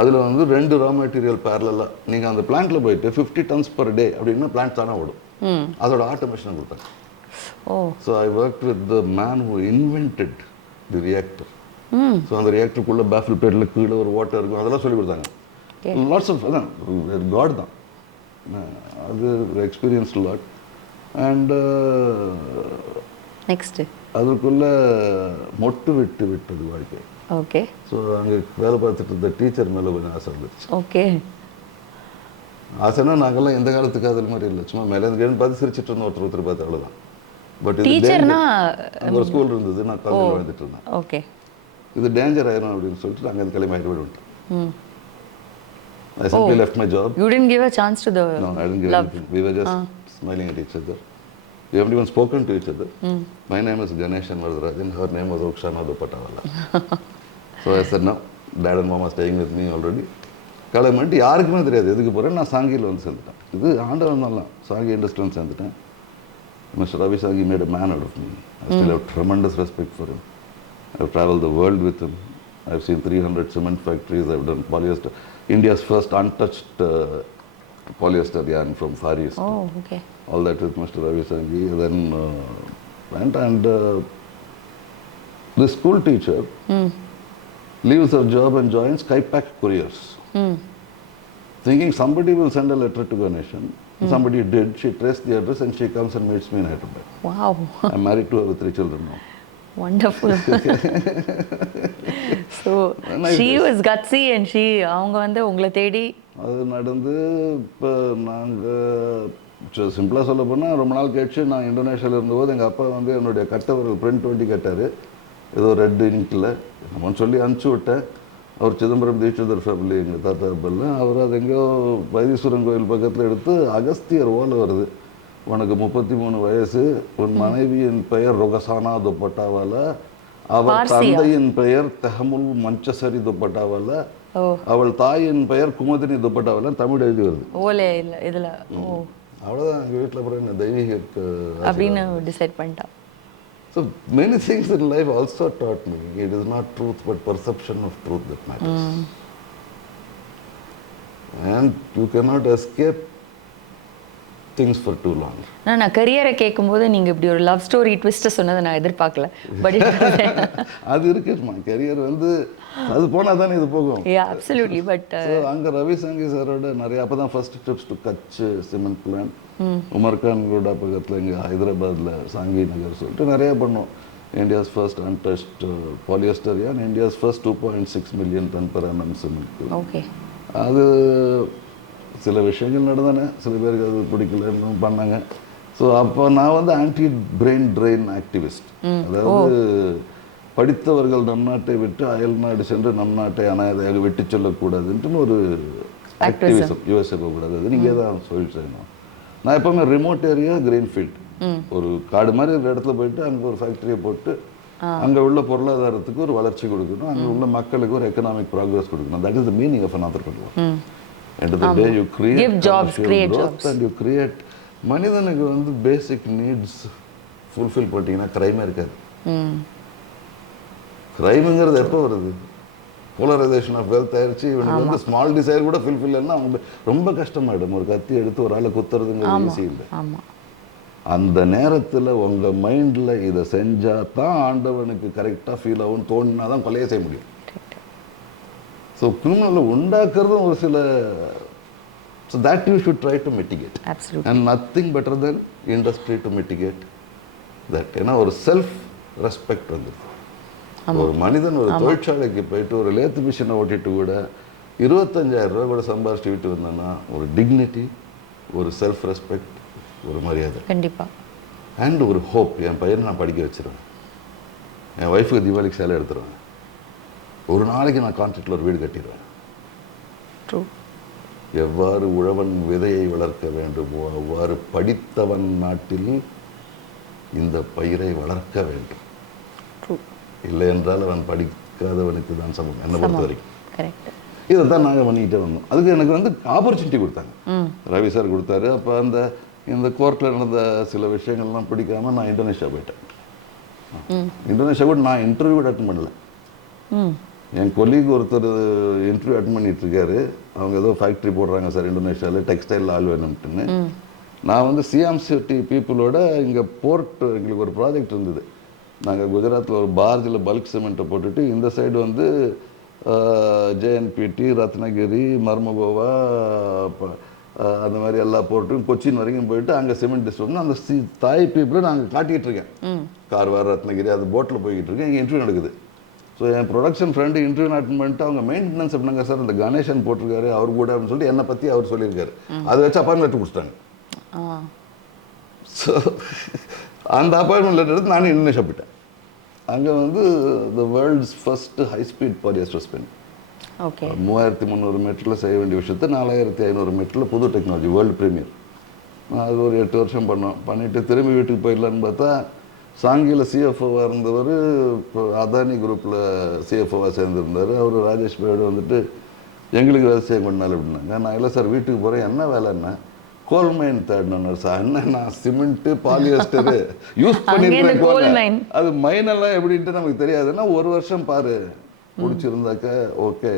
அதில் வந்து 2 raw material பேரலாக நீங்கள் அந்த பிளான்ட்டில் போயிட்டு 50 tons per day அப்படின்னா பிளான்ட் தானே ஓடும். அதோட ஆட்டோமேஷனை கொடுத்தாங்க. So I worked with the man who invented the reactor. So அந்த ரியாக்டருக்குள்ள பேஃபில் பிளேட்டில் கீழே ஒரு வாட்டர் இருக்கும், அதெல்லாம் சொல்லி கொடுத்தாங்க. லாட்ஸ் ஆஃப் அதான் காட் தான் அது எக்ஸ்பீரியன்ஸ் லாட். அண்ட் நெக்ஸ்ட்டு அதுக்குள்ள மொட்டு விட்டது வாழ்க்கை. ஓகே. ஸோ அங்கே வேலை பார்த்துட்டு இருந்த டீச்சர் மேலே கொஞ்சம் ஆசை வந்துருச்சு. ஓகே. ஆசைன்னா நாங்கள்லாம் எந்த காலத்துக்கு அதில் மாதிரி இல்லை, சும்மா மேலே இருந்து பார்த்து சிரிச்சிட்டு இருந்தோம், ஒருத்தர் பார்த்து அவ்வளோதான். பட் டீச்சர்னா ஒரு ஸ்கூல் இருந்தது, நான் காலேஜில் வந்துட்டு இருந்தேன். ஓகே. இது டேஞ்சர் ஆயிரும் அப்படின்னு சொல்லிட்டு அங்கே இந்த கிளம்பி ஆகிட்டு வந்துட்டேன். I simply left my job. You didn't give a chance to the No, I didn't give anything. We were just smiling at each other. We haven't even spoken to each other. My name is Ganeshan Varadarajan. Her name was Ukshana Dupatawala. So I said, no, dad and mom are staying with me already. கிளம்பிட்டு யாருக்குமே தெரியாது எதுக்கு போகிறேன். நான் சாங்கியில் வந்து சேர்ந்துட்டேன். இது ஆண்டவன் தான், சாங்கி இண்டஸ்ட்ரி வந்து சேர்ந்துட்டேன். Mr. Ravi Sagi made a man out of me. I still have tremendous respect for him. I've traveled the world with him. I've seen 300 cement factories. I've done polyester. India's first untouched polyester yarn from Far East. Oh, okay. All that with Mr. Ravi Sagi. Then went and the school teacher leaves her job and joins Skypack Couriers. Thinking somebody will send a letter to Ganeshan. Somebody did. She traced the address and she comes and meets me in Hyderabad. Wow. I'm married to her with 3 children now. Wonderful. So she was gutsy and she அவங்க வந்து உங்களை தேடி அது நடந்து. இப்போ நாங்கள் சிம்பிளாக சொல்ல போனால் ரொம்ப நாள் கழிச்சு நான் இந்தோனேஷியாவில் இருந்தபோது எங்கள் அப்பா வந்து என்னுடைய கட்டவர் பிரிண்ட் 20 கட்டார், ஏதோ ரெட் இங்கில் நம்ம சொல்லி அனுப்பிச்சி விட்டேன். அவர் சிதம்பரம் தீட்சிதர் ஃபேமிலி எங்கள் தாத்தா அப்பல்ல, அவர் அது எங்கேயோ வைத்தீஸ்வரன் கோயில் பக்கத்தில் எடுத்து அகஸ்தியர் ஓலை வருது. உனக்கு 33 வயசு, உன் மனைவியின் பெயர் ரொகசானா துப்பட்டாவால, அவள் தந்தையின் பெயர் தெஹமுல் மஞ்சசரி துப்பட்டாவால, அவள் தாயின் பெயர் குமுதினி துப்பட்டாவால தமிழ் எழுதி வருது. ஓலே இல்லை இதில். அவ்வளோதான் எங்கள் வீட்டில் அப்புறம் என்ன தெய்வீக அப்படின்னு டிசைட் பண்ணிட்டா. So many things in life also taught me it is not truth but perception of truth that matters. And you cannot escape things for too long. நான் கரியரை கேட்கும்போது நீங்க இப்படி ஒரு லவ் ஸ்டோரி ட்விஸ்ட் சொன்னதை நான் எதிர்பார்க்கல. பட் அது இருக்குமா கரியர் வந்து அது போனா தானே இது போகும். Yeah, absolutely. But அங்க ரவி சாங்கி சாரோட நிறைய அப்பதான் first trips to Kutch cement plant, Umar Khan ரோட பக்கத்தில் இங்கே ஹைதராபாத்தில் சாங்கி நகர் சொல்லிட்டு நிறைய பண்ணோம். India's first untouched polyester yarn, India's first 2.6 million ton per annum cement. Okay. அது சில விஷயங்கள் நடந்தானே, சில பேருக்கு அது பிடிக்கல பண்ணாங்க. ஸோ அப்போ நான் வந்து ஆன்டி பிரெயின் ட்ரெயின் ஆக்டிவிஸ்ட். அதாவது படித்தவர்கள் நம் நாட்டை விட்டு அயல் நாடு சென்று நம் நாட்டை அனாதையாக வெட்டி சொல்லக்கூடாதுன்ட்டு ஒரு ஆக்டிவிசம். யூஎஸ்ஏ போகக்கூடாது, அது நீங்கள் தான் சொல்லி செய்யணும். நான் எப்போவுமே ரிமோட் ஏரியா கிரீன்ஃபீல்ட், ஒரு காடு மாதிரி ஒரு இடத்துல போயிட்டு அங்கே ஒரு ஃபேக்ட்ரியை போட்டு அங்கே உள்ள பொருளாதாரத்துக்கு ஒரு வளர்ச்சி கொடுக்கணும், அங்கே உள்ள மக்களுக்கு ஒரு எக்கனாமிக் ப்ராக்ரஸ் கொடுக்கணும். That is the meaning of another country. End of the day you create jobs, and you create. மனிதனுக்கு வந்து பேசிக் நீட்ஸ் ஃபுல்ஃபில் பண்ணிட்டீங்கன்னா கிரைமே இருக்காது. கிரைமுங்கிறது எப்போ வருது? போலரைசேஷன் ஆஃப் வெல்த் ஆயிடுச்சு. இவனுக்கு வந்து ஸ்மால் டிசைர் கூட ஃபுல்ஃபில் இல்லைன்னா அவங்க ரொம்ப கஷ்டமாயிடும். ஒரு கத்தி எடுத்து ஒரு ஆளை குத்துறதுங்கிறது ஈஸி இல்லை. அந்த நேரத்தில் உங்கள் மைண்டில் இதை செஞ்சால் தான் ஆண்டவனுக்கு கரெக்டாக ஃபீல் ஆகும்னு தோணுனா தான் கொலையை செய்ய முடியும். ஸோ கிரிமினலை உண்டாக்குறதும் ஒரு சில. So that you should try to mitigate. Absolutely. And nothing better than industry to mitigate that. ஏன்னா ஒரு செல்ஃப் ரெஸ்பெக்ட் வந்து ஒரு மனிதன் ஒரு தொழிற்சாலைக்கு போயிட்டு ஒரு லேத்து மிஷினை ஓட்டிட்டு கூட 25,000 ரூபாய் கூட சம்பாரிச்சு விட்டு வந்தான்னா ஒரு டிக்னிட்டி, ஒரு செல்ஃப் ரெஸ்பெக்ட், ஒரு மரியாதை. கண்டிப்பா. அண்ட் ஒரு ஹோப், என் பையனை நான் படிக்க வச்சிருவேன், என் ஒய்ஃபுக்கு தீபாவளிக்கு சேலை எடுத்துருவேன், ஒரு நாளைக்கு நான் கான்ட்ராக்டில் ஒரு வீடு கட்டிடுவேன். எவ்வாறு உழவன் விதையை வளர்க்க வேண்டுமோ அவ்வாறு படித்தவன் நாட்டில் இந்த பயிரை வளர்க்க வேண்டும். இல்லை என்றால் அவன் படிக்காதவனுக்கு தான் சமம், என்னை பொறுத்த வரைக்கும். இதை தான் நாங்கள் பண்ணிக்கிட்டே வந்தோம். அதுக்கு எனக்கு வந்து ஆப்பர்ச்சுனிட்டி கொடுத்தாங்க, ரவி சார் கொடுத்தாரு. அப்போ இந்த கோர்ட்டில் நடந்த சில விஷயங்கள்லாம் பிடிக்காம நான் இந்தோனேஷியா போயிட்டேன். இந்தோனேஷியா கூட நான் இன்டர்வியூ கூட அட்டன் பண்ணல. என் கொலீக் ஒருத்தர் இன்டர்வியூ அட்டன் பண்ணிட்டு இருக்காரு. அவங்க ஏதோ ஃபேக்ட்ரி போடுறாங்க சார் இந்தோனேஷியாவில், டெக்ஸ்டைல் ஆள் வேணும்ட்டுன்னு. நான் வந்து சிஎம் சிட்டி பீப்புளோட இங்கே போர்ட் எங்களுக்கு ஒரு ப்ராஜெக்ட் இருந்தது. நாங்கள் குஜராத்தில் ஒரு பார்ஜில் பல்க் சிமெண்ட்டை போட்டுட்டு இந்த சைடு வந்து ஜேஎன்பிடி, ரத்னகிரி, மர்மகோவா, அந்த மாதிரி எல்லா போர்ட்டும் கொச்சின் வரைக்கும் போயிட்டு அங்கே சிமெண்ட் டிஸ்ட்ரிக்ட் அந்த தாய் பீப்புளை நாங்கள் காட்டிகிட்டு இருக்கேன். கார்வார், ரத்னகிரி, அது போட்டில் போய்கிட்டு இருக்கேன். இங்கே இன்டர்வியூ நடக்குது. ஸோ என் ப்ரொடக்ஷன் ஃப்ரெண்டு இன்டர்வியூ அட்டன் பண்ணிட்டு அவங்க மெயின்டெனன்ஸ் எப்படிங்க சார் இந்த கணேசன் போட்டிருக்காரு அவர் கூட அப்படின்னு சொல்லிட்டு என்னை பற்றி அவர் சொல்லியிருக்காரு. அதை வச்சு அப்பாயின்மெண்ட் லெட்டர் கொடுத்துட்டாங்க. ஸோ அந்த அப்பாயின்மெண்ட் லெட்டர் எடுத்து நானும் இந்தோனேஷியா போயிட்டேன். அங்கே வந்து the world's first high speed polyester spin, 3300 மீட்டரில் செய்ய வேண்டிய விஷயத்தை 4500 மீட்டரில் புது டெக்னாலஜி, வேர்ல்டு ப்ரீமியர். அது ஒரு 8 வருஷம் பண்ணிவிட்டு திரும்பி வீட்டுக்கு போயிடலான்னு பார்த்தா சாங்கியில் சிஎஃப்ஓவாக இருந்தவர் இப்போ அதானி குரூப்பில் சிஎஃப்ஓவாக சேர்ந்துருந்தார். அவர் ராஜேஷ் பாயோடு வந்துட்டு எங்களுக்கு வேலை செய்ய கொண்டாள் அப்படின்னாங்க. நான் இல்லை சார் வீட்டுக்கு போகிறேன், என்ன வேலைன்னா கோல் மைன் தேடணும் சார். என்ன நான் சிமெண்ட்டு பாலியஸ்டரு யூஸ் பண்ணியிருக்கேன், அது மைனெல்லாம் எப்படின்ட்டு நமக்கு தெரியாதுன்னா ஒரு வருஷம் பாரு, பிடிச்சிருந்தாக்க ஓகே,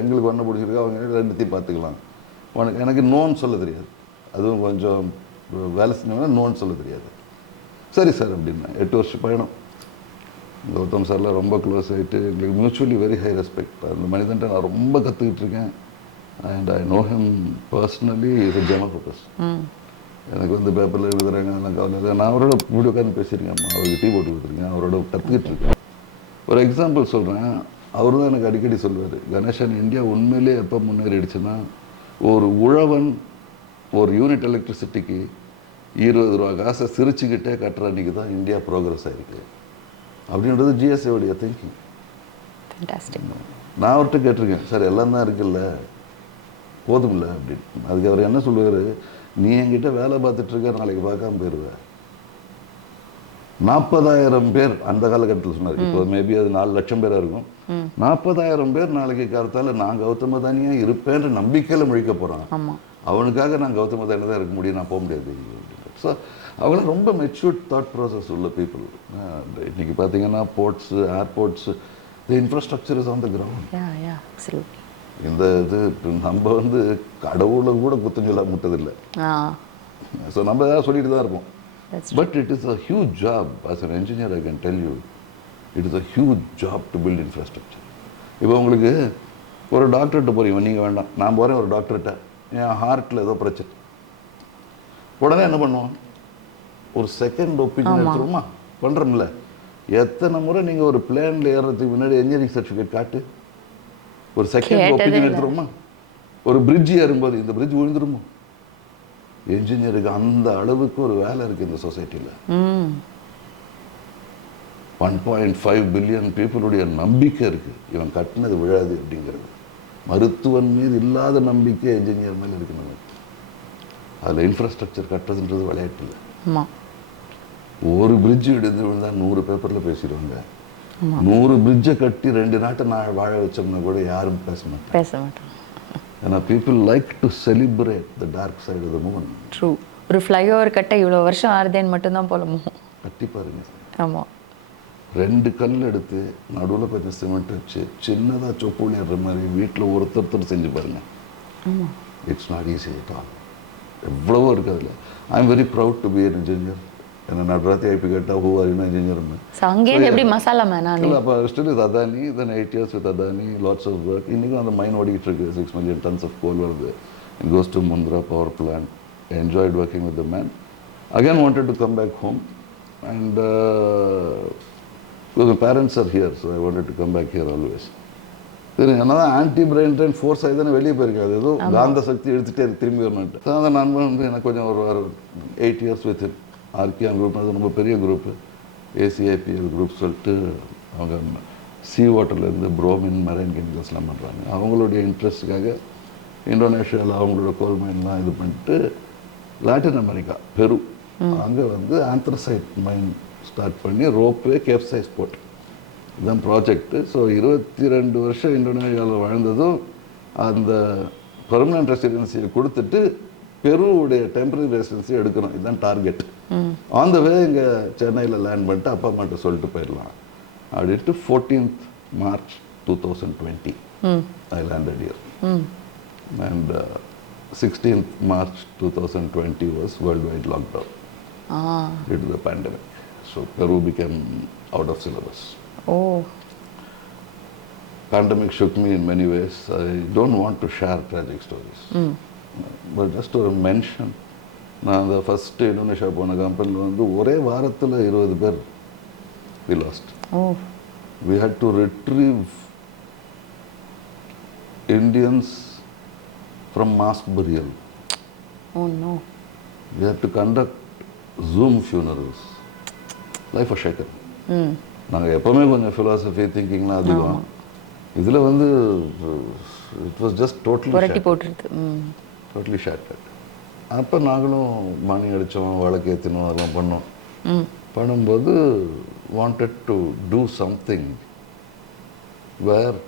எங்களுக்கு ஒன்று பிடிச்சிருக்கா அவங்க ரெண்டுத்தையும் பார்த்துக்கலாம். எனக்கு நோன்னு சொல்ல தெரியாது, அதுவும் கொஞ்சம் வேலை செஞ்சோம்னா நோன்னு சொல்ல தெரியாது. சரி சார் அப்படின்னா 8 வருஷம் பயணம். கௌதம் சார்லாம் ரொம்ப க்ளோஸ் ஆகிட்டு எங்களுக்கு மியூச்சுவலி வெரி ஹை ரெஸ்பெக்ட். அந்த மனிதன்ட்ட நான் ரொம்ப கற்றுக்கிட்டு இருக்கேன். And I know him personally is a general purpose. எனக்கு வந்து பேப்பரில் எழுதுறாங்க அதெல்லாம் கவலை இல்லை. நான் அவரோட வீடியோ உட்காந்து பேசியிருக்கேன், அவருக்கு டீ போட்டு கொடுத்துருக்கேன், அவரோட கற்றுக்கிட்டு இருக்கேன். ஒரு எக்ஸாம்பிள் சொல்கிறேன், அவர் தான் எனக்கு அடிக்கடி சொல்லுவார், கணேசன் இந்தியா உண்மையிலே எப்போ முன்னேறிடுச்சுன்னா ஒரு உழவன் ஒரு யூனிட் எலக்ட்ரிசிட்டிக்கு 20 ரூபா காசை சிரிச்சுக்கிட்டே கட்டுற அன்றைக்கி தான் இந்தியா ப்ரோக்ரஸ் ஆகிருக்கு அப்படின்றது ஜிஎஸ்ஏவுடைய திங்கிங். நான் அவர்கிட்ட கேட்டிருக்கேன், சார் எல்லாம் தான் இருக்குல்ல போதும்ல அப்படின்னு. அதுக்கு அவர் என்ன சொல்லுவார், நீ என்கிட்ட வேலை பார்த்துட்ருக்க, நாளைக்கு பார்க்காம போயிடுவேன். 40,000 பேர் அந்த காலகட்டத்தில் சொன்னார், இப்போ மேபி அது 4 லட்சம் பேராக இருக்கும். 40,000 பேர் நாளைக்கு காலத்தால் நான் கௌதம தானியாக இருப்பேன்ற நம்பிக்கையில் முழிக்க போகிறான். அவனுக்காக நான் கௌதம தானி தான் இருக்க முடியும், நான் போக முடியாது. ஸோ அவங்கள ரொம்ப மெச்சூர்ட் தாட் ப்ராசஸ் உள்ள பீப்புள். இன்றைக்கி பார்த்தீங்கன்னா ports, airports, the infrastructure is on the ground. இந்த இது நம்ம வந்து கடவுளை கூட குத்தஞ்சொல்லா முட்டதில்லை. ஸோ நம்ம ஏதாவது சொல்லிட்டு தான் இருப்போம். But it is a huge job as an engineer. I can tell you it is a huge job to build infrastructure. இப்போ உங்களுக்கு ஒரு டாக்டர்கிட்ட போகிறீங்க, நீங்கள் வேண்டாம், நான் போகிறேன் ஒரு டாக்டர்கிட்ட, என் ஹார்ட்டில் ஏதோ பிரச்சனை, உடனே என்ன பண்ணுவோம், ஒரு செகண்ட் ஒப்பீனியன் எடுத்துருவோமா, பண்ணுறோம்ல. எத்தனை முறை நீங்கள் ஒரு பிளேனில் ஏறுறதுக்கு முன்னாடி என்ஜினியரிங் சர்டிஃபிகேட் காட்டு, ஒரு செகண்ட் ஒப்பீனியன் எடுத்துருவோமா. ஒரு பிரிட்ஜ் ஏறும்போது இந்த பிரிட்ஜ் விழுந்துருமோ, என்ஜினியருக்கு அந்த அளவுக்கு ஒரு வேலை இருக்குது இந்த சொசைட்டியில். 1.5 பில்லியன் பீப்புளுடைய நம்பிக்கை இருக்குது இவன் கட்டினது விழாது அப்படிங்கிறது. மருத்துவன் மீது இல்லாத நம்பிக்கை என்ஜினியர் மேலே இருக்கு நமக்கு. அதில் இன்ஃப்ராஸ்ட்ரக்சர் கட்டுறதுன்றது விளையாட்டு இல்லை. ஒரு பிரிட்ஜு இடிந்து விழுந்தால் 100 பேப்பரில் பேசிடுவாங்க. 100 பிரிட்ஜை கட்டி 2 நாட்டை நான் வாழ வச்சோம்னா கூட யாரும் பேச மாட்டோம். ஏன்னா people like to celebrate the dark side of the moon. True. ஒரு ஃப்ளைஓவர் கட்ட இவ்வளோ வருஷம் ஆறுதேன்னு மட்டும்தான் போலமோ. கட்டி பாருங்க. ஆமாம். 2 கல் எடுத்து நடுவில் கொஞ்சம் சிமெண்ட் வச்சு சின்னதாக சொப்புளி ஏறுற மாதிரி வீட்டில் ஒருத்தர் செஞ்சு பாருங்க. It's not easy at all. எவ்வளவோ இருக்குது அதில். I am very proud to be an engineer. என்ன நடராத்தி ஐபி கேட்டால் ஹூ ஆர் யூ இன்ஜினியர். எப்படி மசாலா மேனா இல்லை, அப்போ ஸ்டில் இது Adani, then 8 years with Adani, lots of work. இன்றைக்கும் அந்த மைன் ஓடிக்கிட்டு இருக்கு. 6 million tons ஆஃப் கோல் வருது. It goes to Mundra power plant. I enjoyed working with the man. Again wanted to come back home and my parents are here, so I wanted to come back here always. சரி, என்ன தான் anti brain train force ஆகி தானே வெளியே போயிருக்காது, ஏதோ காந்த சக்தி எடுத்துகிட்டே திரும்பி வரணுன்ட்டு. அந்த நண்பன் வந்து எனக்கு கொஞ்சம் ஒரு 8 years வித் ஆர்கியான் குரூப் அது ரொம்ப பெரிய குரூப்பு, ஏசிஐபிஎல் குரூப் சொல்லிட்டு அவங்க சீ வாட்டர்லேருந்து புரோமின் மெரைன் கெமிக்கல்ஸ்லாம் பண்ணுறாங்க. அவங்களுடைய இன்ட்ரெஸ்ட்டுக்காக இந்தோனேஷியாவில் அவங்களோட கோல் மைன்லாம் இது பண்ணிட்டு லாட்டின் அமெரிக்கா பெரு அங்கே வந்து ஆந்த்ரசைட் மைன் ஸ்டார்ட் பண்ணி ரோப்வே கேப்சைஸ் போட்டு இதுதான் ப்ராஜெக்ட்டு. ஸோ 22 வருஷம் இந்தோனேஷியாவில் வாழ்ந்ததும் அந்த பெர்மனன்ட் ரெசிடென்சியை கொடுத்துட்டு பெருவுடைய டெம்பரரி ரெசிடென்சி எடுக்கணும், இதுதான் டார்கெட். ஆன் த வே இங்கே சென்னையில் லேண்ட் பண்ணிட்டு அப்பா அம்மாட்ட சொல்லிட்டு போயிடலாம் அப்படின்ட்டு 14th March 2020 I landed here. And 16th March 2020 was worldwide lockdown due to the pandemic. So Peru became out of syllabus. Oh. Pandemic shook me in many ways. I don't want to share tragic stories. But just to mention, நான் அந்த first Indonesia போன கம்பெனியில் வந்து ஒரே வாரத்தில் 20 பேர் we lost. Oh. We had to retrieve Indians from mass burial. Oh no. We had to conduct Zoom funerals. Life was shaken. நாங்கள் எப்போவுமே கொஞ்சம் ஃபிலாசபி திங்கிங்லாம் அதிகம். இதில் வந்து it was just totally totally shattered. அப்போ நாங்களும் மணி அடித்தோம், வழக்கு ஏற்றினோம், அதெல்லாம் பண்ணோம். பண்ணும்போது wanted to do something where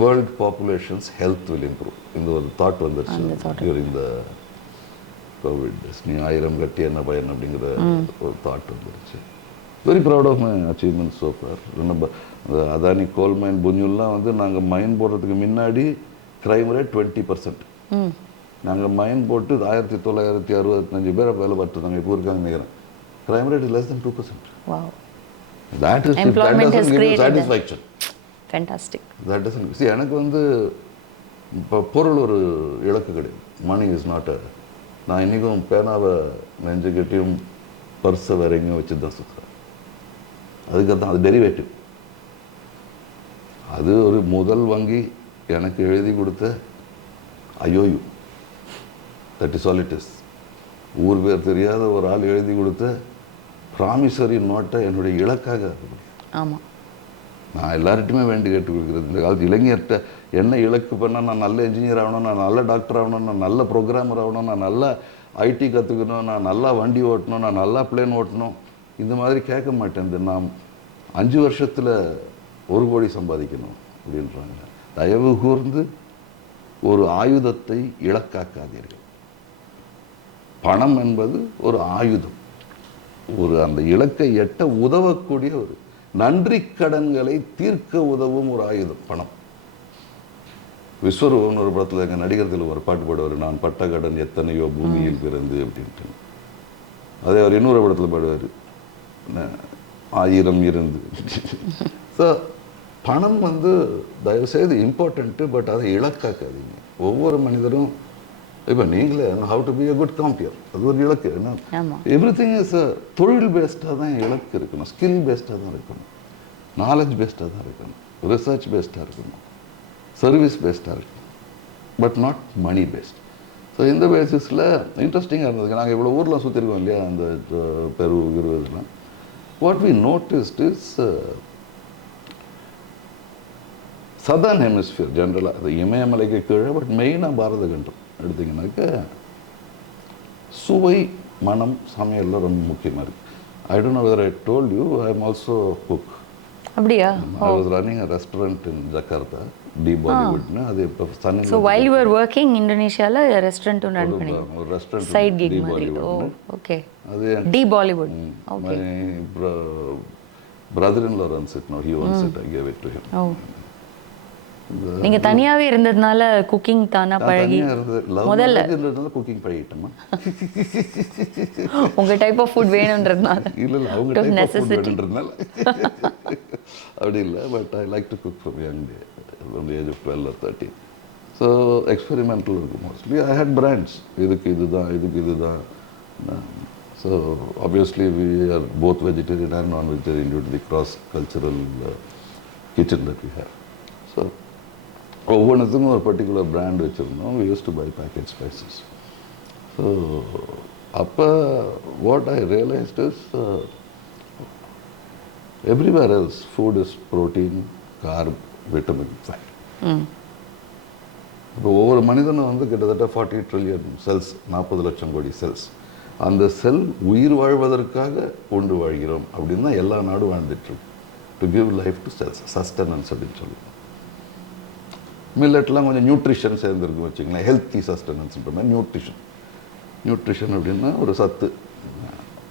world populations health will improve. இந்த ஒரு தாட் வந்துருச்சு டியூரிங் த கோவிட். நீ 1000 கட்டி என்ன பயன் அப்படிங்கிற ஒரு தாட் வந்துருச்சு. Very proud of my achievement so far. நம்ம இந்த அதானி கோல் மைன் புஞ்சுலாம் வந்து நாங்கள் மைன் போடுறதுக்கு முன்னாடி க்ரைம் ரேட் 20%. நாங்கள் மைன் போட்டு 1965 பேரை வேலை பார்த்துருந்தாங்க, இப்போ இருக்காங்க நினைக்கிறேன். Crime rate is less than 2%. Wow. That doesn't give you satisfaction. Fantastic. That doesn't. See, எனக்கு வந்து இப்போ பொருள் ஒரு இலக்கு கிடையாது. Money is not a. நான் இன்றைக்கும் பேனாவை நெஞ்சு கட்டியும் பர்ஸை வேற எங்கேயும் வச்சு தான் சுற்றுறேன். அதுக்கு தான் அது டெரிவேட்டிவ். அது ஒரு முதல் வங்கி எனக்கு எழுதி கொடுத்த IOU, that is all it is. ஊர் பேர் தெரியாத ஒரு ஆள் எழுதி கொடுத்த ப்ராமிசரி நோட்டை என்னுடைய இலக்காக. ஆமாம், நான் எல்லார்ட்டையுமே வேண்டி கேட்டுக்கொள்கிறது, இந்த காலத்து இளைஞர்கிட்ட என்ன இலக்கு பண்ணால் நான் நல்ல இன்ஜினியர் ஆகணும், நான் நல்ல டாக்டர் ஆகணும், நான் நல்ல ப்ரோக்ராமர் ஆகணும், நான் நல்லா ஐடி கற்றுக்கணும், நான் நல்லா வண்டி ஓட்டணும், நான் நல்லா பிளேன் ஓட்டணும், இந்த மாதிரி கேட்க மாட்டேன். நான் 5 வருஷத்தில் 1 கோடி சம்பாதிக்கணும் அப்படின்றாங்க. தயவு கூர்ந்து ஒரு ஆயுதத்தை இலக்காக்காதீர்கள். பணம் என்பது ஒரு ஆயுதம், ஒரு அந்த இலக்கை எட்ட உதவக்கூடிய ஒரு நன்றி கடன்களை தீர்க்க உதவும் ஒரு ஆயுதம் பணம். விஸ்வரூபம்னு ஒரு படத்தில் எங்கள் நடிகர்கள் ஒரு பாட்டு பாடுவார், நான் பட்ட கடன் எத்தனையோ பூமியில் பிறந்து அப்படின்ட்டு. அதே அவர் இன்னொரு படத்தில் பாடுவார், 1000 இருந்து. ஸோ பணம் வந்து தயவுசெய்து இம்பார்ட்டண்ட்டு, பட் அதை இலக்காக்காதீங்க. ஒவ்வொரு மனிதரும் இப்போ நீங்களே how to be a good compere, அது ஒரு இலக்கு. என்ன எவ்ரி திங் இஸ் தொழில் பேஸ்டாக தான் இலக்கு இருக்கணும், ஸ்கில் பேஸ்டாக தான் இருக்கணும், நாலேஜ் பேஸ்டாக தான் இருக்கணும், ரிசர்ச் பேஸ்டாக இருக்கணும், சர்வீஸ் பேஸ்டாக இருக்கணும், but not money based. So இந்த பேசிஸில் இன்ட்ரெஸ்டிங்காக இருந்ததுக்கு நாங்கள் இவ்வளோ ஊரில் சுற்றிருக்கோம் இல்லையா, அந்த பெரு இருவதுலாம். What we noticed is southern hemisphere ஜென்ரலாக, அது இமயமலைக்கு கீழே, பட் மெயினாக பாரத கண்டம் எடுத்திங்கனாக்க சுவை மனம் சமையலில் ரொம்ப முக்கியமாக இருக்குது. I don't know whether I told you, I am also cook. அப்படியா? I was running a restaurant in Jakarta, the பாலிவுட்னு. அது இப்போ சன்னிங். So while you are working இந்தோனேஷியாவில் ரெஸ்டாரண்ட் ரன் பண்ணி ஒரு ரெஸ்டாரண்ட் சைட் கிக் டி மாதிரி. Oh okay. அது the Bollywood. My brother-in-law runs it now. He owns it. I gave it to him. ஓ, நீங்க தனியாவே இருந்ததுனால குக்கிங் தானா பழகி முதல்ல குக்கிங் பழகிட்டோமா? உங்க டைப் ஆஃப் ஃபுட் வேணும்ன்றதுனால? இல்ல இல்ல, அவங்க டைப் ஆஃப் ஃபுட் வேணும்ன்றதுனால அப்படி இல்லை. But I like to cook from young day, from the age of 12 or 13. So experimental இருக்கும் மோஸ்ட்லி. ஐ ஹேட் பிராண்ட்ஸ், இதுக்கு இதுதான், இதுக்கு இதுதான். So obviously we are both vegetarian and non vegetarian due to the cross cultural kitchen that we have. So ஒவ்வொன்றுத்துக்கும் ஒரு particular brand வச்சுருந்தோம். We use to buy packet spices. So அப்போ what I realized is everywhere else food is protein, carb, vitamin, fat. இப்போ ஒவ்வொரு மனிதனும் வந்து கிட்டத்தட்ட 40 trillion cells, 40 லட்சம் கோடி செல்ஸ். அந்த செல் உயிர் வாழ்வதற்காக உண்டு வாழ்கிறோம் அப்படின்னு தான் எல்லா நாடும் வாழ்ந்துட்டுருக்கு. To give life to cells, sustenance அப்படின்னு சொல்லி. மில்லட்லாம் கொஞ்சம் நியூட்ரிஷன் சேர்ந்துருக்கு வச்சுங்களேன், ஹெல்த்தி சஸ்டனன்ஸ்ன்ற மாதிரி நியூட்ரிஷன் அப்படின்னா ஒரு சத்து.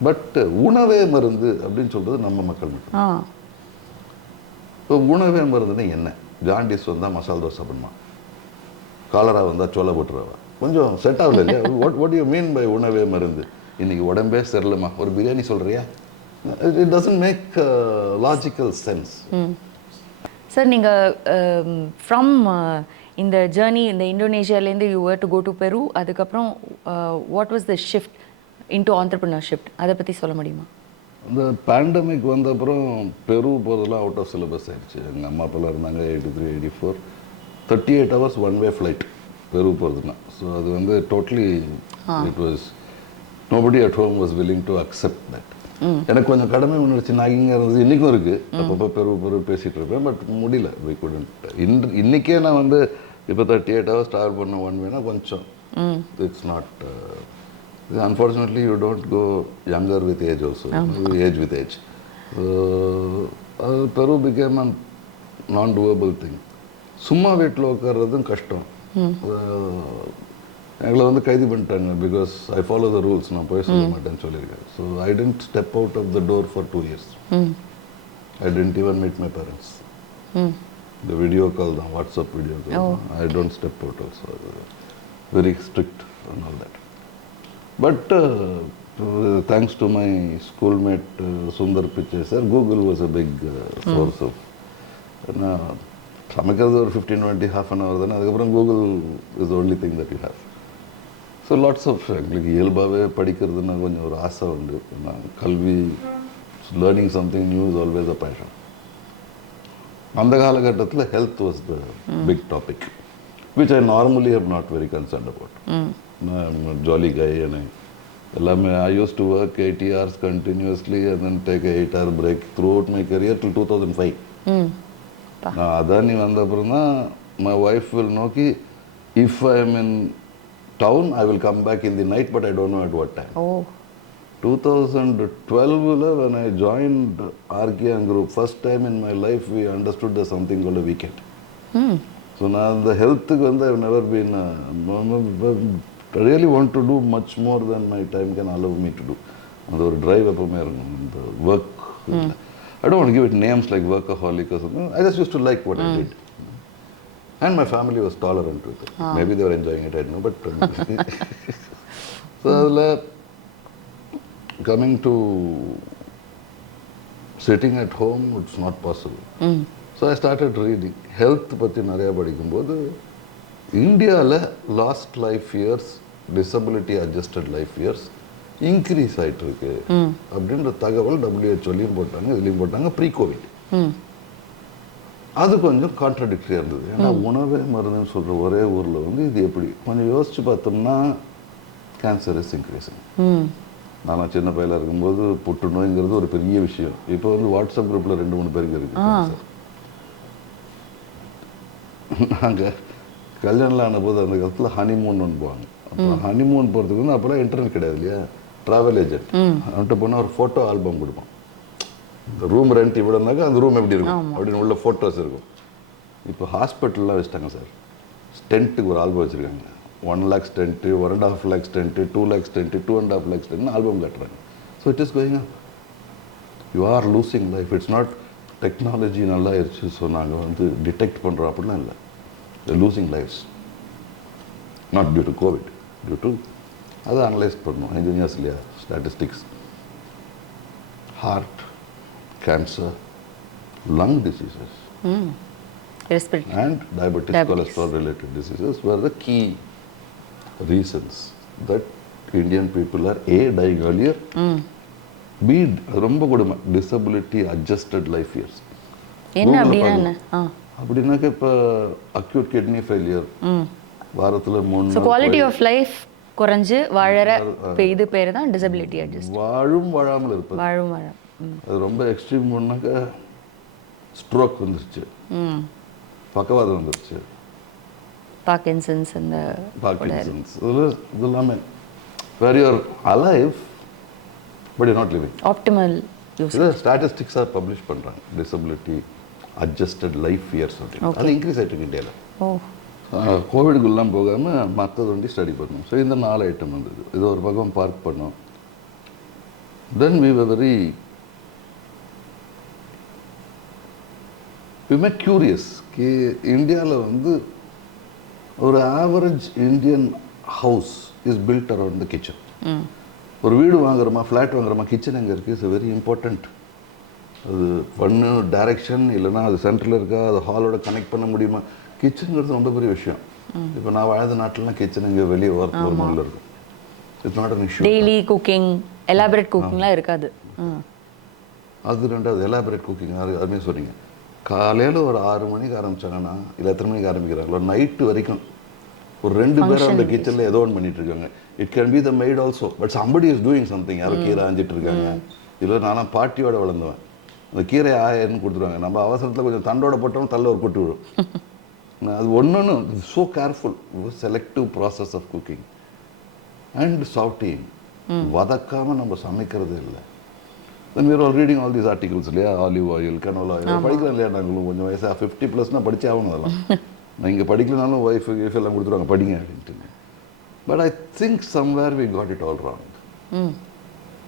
பட் உணவே மருந்து அப்படின்னு சொல்கிறது நம்ம மக்கள் மட்டும். இப்போ உணவே மருந்துன்னா என்ன? ஜாண்டிஸ் வந்தால் மசால் தோசை பண்ணுமா, காலரா வந்தால் சோளை போட்டுருவா, கொஞ்சம் செட் ஆகல இல்லையா? வாட் யூ மீன் பை உணவே மருந்து? இன்னைக்கு உடம்பே சரியில்லைம்மா, ஒரு பிரியாணி சொல்கிறியா? It doesn't make logical sense. Sir, நீங்கள் ஃப்ரம் இந்த ஜேர்னி, இந்த இந்தோனேஷியாலேருந்து you were to go to Peru, அதுக்கப்புறம் what was the shift into entrepreneurship, அதை பற்றி சொல்ல முடியுமா? இந்த பேண்டமிக் வந்த அப்புறம் பெரு போகிறதுலாம் அவுட் ஆஃப் சிலபஸ் ஆயிடுச்சு. எங்கள் அம்மா அப்பாலாம் இருந்தாங்க 83, 84, 38 hours ஒன் வே ஃப்ளைட் பெரு போகிறதுனா. ஸோ அது வந்து totally it was nobody at home was willing to accept that. எனக்கு கொஞ்சம் கடமை உணர்ச்சி நான் இங்கே இருந்தது இன்றைக்கும் இருக்குது. அப்பப்போ பெரு பேசிகிட்டு இருப்பேன். பட் முடியல, வி குடன்ட். இன்றைக்கே நான் வந்து இப்போ 38 hours ட்ராவல் பண்ண ஒன் வேனா கொஞ்சம் it's not. Unfortunately, you don't go younger with age also, age with age. So, Peru became a non-doable thing. சும்மா வீட்டில் உட்கார்றதும் கஷ்டம். எங்களை வந்து கைது பண்ணிட்டாங்க because I follow the rules, நான் போய் சொல்ல மாட்டேன்னு சொல்லியிருக்கேன். So I didn't step out of the door for 2 years. I didn't even meet my parents. இந்த வீடியோ கால் தான், WhatsApp video call. I don't step out also. Very strict and all that. But thanks to my schoolmate Sundar Pichai sir, Google was a big source of. சமைக்கிறது ஒரு 15-20 half an hour தானே, அதுக்கப்புறம் Google is the only thing that you have. So lots of எங்களுக்கு இயல்பாகவே படிக்கிறதுனா கொஞ்சம் ஒரு ஆசை உண்டு. கல்வி, learning something new is always a passion. அந்த காலகட்டத்தில் health was the big topic which I normally have not very concerned about. Jolly guy எல்லாமே. I use to work 80 hours continuously and then take a 8-hour break throughout my career till 2005. நான் அதானி வந்த அப்புறம் தான் my wife will நோக்கி, if I am in town I will come back in the night but I don't know at what time. 2012 when I joined RKN group, first time in my life we understood there's something called a weekend. So நான் அந்த ஹெல்த்துக்கு வந்து I've never been I really want to do much more than my time can allow me to do. அந்த ஒரு drive எப்பவுமே இருக்கும். இந்த work, I don't want to give it names like workaholic or something. I just used to like what I did. And my family was tolerant with it. Maybe they were enjoying it, I don't know. But so coming to sitting at home, it's not possible. So I started reading. Health பற்றி நிறையா படிக்கும்போது இந்தியாவில் last life years, disability adjusted life years increase ஆகிட்டு இருக்கு அப்படின்ற தகவல் WHO போட்டாங்க, இதுலேயும் போட்டாங்க ப்ரீ கோவிட். அது கொஞ்சம் கான்ட்ரடிக்டரியாக இருந்தது. ஏன்னா உணவே மருந்துன்னு சொல்கிற ஒரே ஊரில் வந்து இது எப்படி கொஞ்சம் யோசிச்சு பார்த்தோம்னா கேன்சர் இஸ் இன்க்ரீஸிங். நான் சின்ன பையலாக இருக்கும்போது புற்றுநோய்ங்கிறது ஒரு பெரிய விஷயம். இப்போ வந்து வாட்ஸ்அப் குரூப்பில் 2-3 பேருக்கு இருக்கு கேன்சர். நாங்கள் கல்யாணம் ஆன போது அந்த காலத்தில் ஹனிமூன் ஒன்று போவாங்க. அப்போ ஹனிமூன் போகிறதுக்கு வந்து அப்போலாம் இன்டர்நெட் கிடையாது இல்லையா, ட்ராவல் ஏஜென்ட் அவன்கிட்ட போனால் ஒரு ஃபோட்டோ ஆல்பம் கொடுப்பான். இந்த ரூம் ரெண்ட் இவ்வளோனாக்கா அந்த ரூம் எப்படி இருக்கும் அப்படின்னு உள்ள ஃபோட்டோஸ் இருக்கும். இப்போ ஹாஸ்பிட்டல்லாம் வச்சுட்டாங்க சார், ஸ்டென்ட்டுக்கு ஒரு ஆல்பம் வச்சுருக்காங்க. 1 lakh stent, 1.5 lakh stent, 2 lakh stent, 2.5 lakh ஸ்டென்ட்னு ஆல்பம் காட்டுறாங்க. So it is going up. You are losing life. It's not technology நல்லா ஆயிடுச்சு ஸோ நாங்கள் வந்து டிடெக்ட் பண்ணுறோம் அப்படிலாம் இல்லை. Losing lives not due to Covid, due to அதை அனலைஸ் பண்ணணும் இன்ஜினியர்ஸ் இல்லையா, statistics. Heart cancer, lung diseases and diabetes, cholesterol related diseases were the key reasons that Indian people are A, dying earlier, B, ரொம்ப கொடுமை disability adjusted life years. என்ன அப்படின்னா அப்படின்னாக்க இப்போ acute kidney failure வாரத்தில் 3 so quality of life குறைஞ்சு வாழற இது பேர் தான் டிசபிலிட்டி அட்ஜஸ்ட். வாழாமல் இருப்பது. வாழ அது ரொம்ப எக்ஸ்ட்ரீம் பண்ணாக்க ஸ்ட்ரோக் வந்துருச்சு, பக்கவாதம் வந்துருச்சு, பார்க்கின்சன்ஸ் இது எல்லாமே where you are alive but you're not living. Optimal use. Statistics are publish பண்ணுறாங்க டிசபிலிட்டி அட்ஜஸ்டட் லைஃப் இயர்ஸ் அப்படின்னு. அது இன்க்ரீஸ் ஆகிட்டு இருக்கு இந்தியாவில். கோவிடுக்குள்ளலாம் போகாமல் மற்றது வண்டி ஸ்டடி பண்ணோம். ஸோ இந்த 4 ஐட்டம் வந்தது. இது ஒரு பக்கம் பார்க் பண்ணோம். தென் we were very curious. இந்தியாவில் வந்து ஒரு average Indian house is built around the kitchen. ஒரு வீடு வாங்குறோமா, ஃப்ளாட் வாங்குறோமா, கிச்சன் எங்கே இருக்குது, இட்ஸ் வெரி இம்பார்ட்டண்ட். அது பண்ணு டைரக்ஷன் இல்லைன்னா அது சென்டரில் இருக்கா, அது ஹாலோட கனெக்ட் பண்ண முடியுமா, கிச்சனுங்கிறது ரொம்ப பெரிய விஷயம். இப்போ நான் வாழ்ந்த நாட்டிலலாம் கிச்சன் இங்கே வெளியே ஒரு மூலையில் இருக்கும். It's not an issue. Daily cooking, elaborate குக்கிங்லாம் இருக்காது. அது ரெண்டாவது எலாபரேட் குக்கிங் அருமையாக சொன்னீங்க. காலையில் ஒரு 6 மணிக்கு ஆரம்பித்தாங்கன்னா இல்லை எத்தனை மணிக்கு ஆரம்பிக்கிறாங்களோ நைட்டு வரைக்கும் ஒரு 2 பேரும் அந்த கிச்சனில் ஏதோ ஒன்று பண்ணிட்டு இருக்காங்க. It can be the made also, but somebody is doing something. யாரும் கீரை ஆஞ்சிட்டு இருக்காங்க. இல்லை நானும் பாட்டியோட வளர்ந்தவன். அந்த கீரை ஆயன்னு கொடுத்துருவாங்க. நம்ம அவசரத்தில் கொஞ்சம் தண்டோட போட்டோம், தள்ள ஒரு கொட்டு விடும். அது ஒன்று so careful. Selective process of cooking and சாஃப்டிங். வதக்காமல் நம்ம சமைக்கிறது இல்லை. Then we are all reading all these articles இல்லையா, ஆலிவ் ஆயில், கனோலா ஆயில் படிக்கிறோம் இல்லையா. நாங்களும் கொஞ்சம் வயசாக 50+ படித்தே ஆகணும். அதெல்லாம் நான் இங்கே படிக்கலனாலும் ஒய்ஃப் எல்லாம் கொடுத்துருவாங்க படிங்க அப்படின்ட்டு. But I think somewhere we got it all wrong.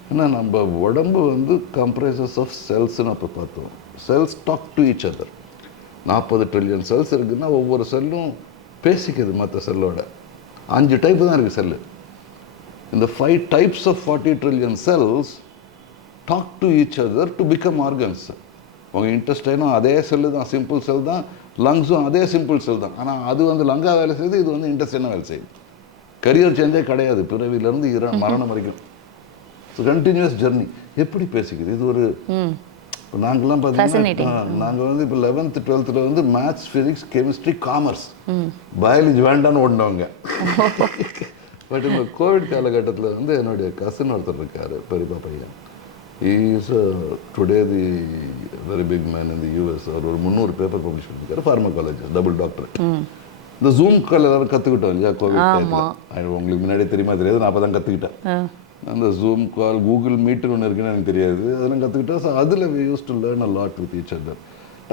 ஏன்னா நம்ம உடம்பு வந்து கம்ப்ரைசஸ் ஆஃப் செல்ஸ்ன்னு அப்போ பார்த்தோம். Cells talk to each other. 40 trillion cells இருக்குதுன்னா ஒவ்வொரு செல்லும் பேசிக்குது மற்ற செல்லோட. 5 டைப்பு தான் இருக்குது செல்லு. இந்த 5 types of 40 trillion cells talk to each other to become organs. உங்கள் இன்டெஸ்டைனும் அதே செல்லு தான், சிம்பிள் செல் தான். லங்ஸும் அதே சிம்பிள் செல் தான். ஆனால் அது வந்து லங்காக வேலை செய்யுது, இது வந்து இன்டெஸ்டைனாக வேலை செய்யுது. கரியர் சேஞ்சே கிடையாது பிறவிலேருந்து மரணம் வரைக்கும். So continuous journey. எப்படி பேசிக்குது இது ஒரு நாங்கள்லாம் பார்த்தீங்கன்னா நாங்கள் வந்து இப்போ 11th 12th வந்து maths, physics, chemistry, commerce, biology வேண்டான்னு ஓடினவங்க. பட் இந்த கோவிட் காலகட்டத்தில் வந்து என்னுடைய கசின் ஒருத்தர் இருக்கார், பெரியப்பா பையன். He is today the very big man in the US. அவர் ஒரு 300 பேப்பர் பப்ளிஷ் பண்ணியிருக்காரு, ஃபார்மகாலஜிஸ்ட், டபுள் டாக்டர். இந்த ஜூம் கால் எல்லாரும் கற்றுக்கிட்டோம் இல்லையா கோவிட் டைத்தில். உங்களுக்கு முன்னாடி தெரியுமா தெரியாது, நான் அப்போ தான் கற்றுக்கிட்டேன். அந்த ஜூம் கால், கூகுள் மீட்டுன்னு ஒன்று இருக்குன்னு எனக்கு தெரியாது, அதெல்லாம் கற்றுக்கிட்டேன். ஸோ அதில் we used to learn a lot with each other.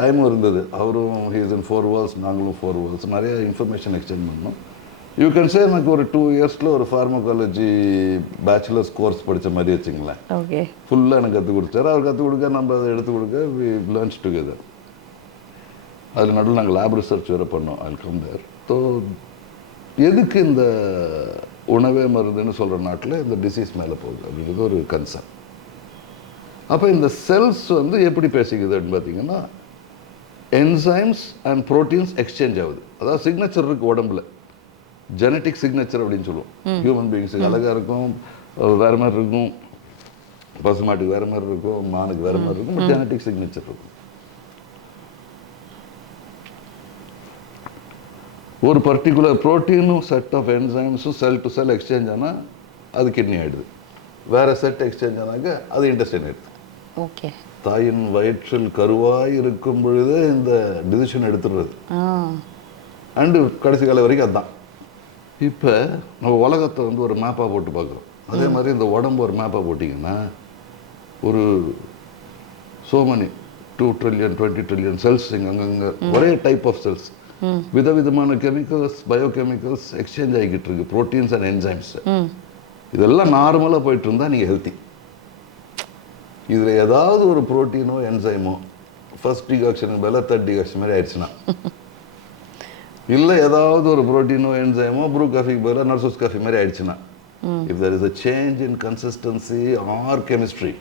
டைமும் இருந்தது. அவரும் he is in 4 walls, நாங்களும் 4 walls. நிறைய இன்ஃபர்மேஷன் எக்ஸ்சேஞ்ச் பண்ணோம். யூ கேன் சே எனக்கு ஒரு 2 இயர்ஸில் ஒரு ஃபார்மகாலஜி பேச்சுலர்ஸ் கோர்ஸ் படித்த மாதிரி வச்சுங்களேன். ஓகே. ஃபுல்லாக எனக்கு கற்றுக் கொடுத்தாரு. அவர் கற்றுக் கொடுக்க, நம்ம அதை எடுத்து கொடுக்க, வி லேர்ன்ஸ் டுகெதர். அதில் நடுவில் நாங்கள் லேப் ரிசர்ச் வேறு பண்ணோம். I come there. ஸோ எதுக்கு இந்த உணவே மருந்துன்னு சொல்கிற நாட்டில் இந்த டிசீஸ் மேலே போகுது அப்படின்றது ஒரு கன்சர்ன். அப்போ இந்த செல்ஸ் வந்து எப்படி பேசிக்குதுன்னு பார்த்தீங்கன்னா, என்சைம்ஸ் அண்ட் ப்ரோட்டீன்ஸ் எக்ஸ்சேஞ்ச் ஆகுது. அதாவது சிக்னேச்சர் இருக்குது உடம்புல, ஜெனட்டிக் சிக்னேச்சர் அப்படின்னு சொல்லுவோம். ஹியூமன் பீயிங்ஸுக்கு அழகாக இருக்கும், வேறு மாதிரி இருக்கும். பசுமாட்டுக்கு வேறு மாதிரி இருக்கும், மானுக்கு வேறு மாதிரி இருக்கும். பட் ஜெனட்டிக் சிக்னேச்சர் இருக்கும். ஒரு பர்டிகுலர் ப்ரோட்டீனும் செட் ஆஃப் என்சைம்ஸும் செல் டு செல் எக்ஸ்சேஞ்ச் ஆனால் அது கிட்னி ஆகிடுது. வேறு செட் எக்ஸ்சேஞ்ச் ஆனாக்க அது இன்டெஸ்டைன் ஆகிடுது. ஓகே. தாயின் வயிற்றில் கருவாய் இருக்கும் பொழுது இந்த டிசிஷன் எடுத்துடுறது. அண்டு கடைசி காலம் வரைக்கும் அதுதான். இப்போ நம்ம உலகத்தை வந்து ஒரு மேப்பாக போட்டு பார்க்குறோம். அதே மாதிரி இந்த உடம்பு ஒரு மேப்பாக போட்டிங்கன்னா ஒரு so many 2 trillion 20 trillion cells அங்கங்கே ஒரே டைப் ஆஃப் செல்ஸ், விதவிதமான கெமிக்கல்ஸ், பயோகெமிக்கல்ஸ் எக்ஸ்சேஞ்ச் ஆகிக்கிட்டு இருக்கு, ப்ரோட்டீன்ஸ் அண்ட் என்சைம்ஸ். இதெல்லாம் நார்மலாக போயிட்டு இருந்தால் நீங்கள் ஹெல்த்தி. இதில் ஏதாவது ஒரு ப்ரோட்டீனோ என்சைமோ ஃபர்ஸ்ட் டிகாக்ஷனுக்கு மேலே 3rd டிகாக்ஷன் மாதிரி ஆயிடுச்சுன்னா, இல்லை ஏதாவது ஒரு ப்ரோட்டீனோ என்சைமோ ப்ரூ காஃபிக்கு பதிலாக நர்சஸ் காஃபி மாதிரி ஆயிடுச்சுன்னா, if there is a change in consistency or chemistry,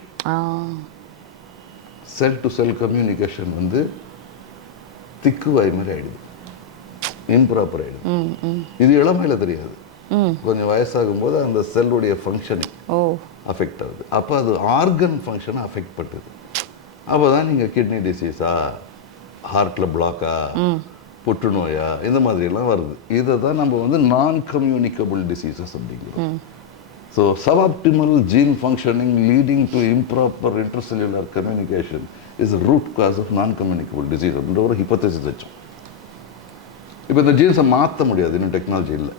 cell to cell communication வந்து திக்குவாய் மாதிரி ஆயிடுது, இம்ப்ராப்பர் ஆயிடுது. இது இளமையில் தெரியாது, கொஞ்சம் வயசாகும் போது அந்த செல்லுடைய ஃபங்க்ஷனிங் அஃபெக்ட் ஆகுது. அப்போ அது ஆர்கன் ஃபங்க்ஷனை அஃபெக்ட் பண்ணுது. அப்போ தான் நீங்கள் கிட்னி டிசீஸா, ஹார்ட்டில் பிளாக்கா, புற்றுநோயா, இந்த மாதிரியெல்லாம் வருது. இதை தான் நம்ம வந்து நான் கம்யூனிகபிள் டிசீசஸ் அப்படிங்கிறோம். So suboptimal gene functioning leading to improper intercellular communication is root cause of non communicable disease அப்படின்ற ஒரு ஹிப்போதசிஸ் வச்சோம். இப்போ இந்த ஜீன்ஸை மாற்ற முடியாது, இன்னும் டெக்னாலஜி இல்லை.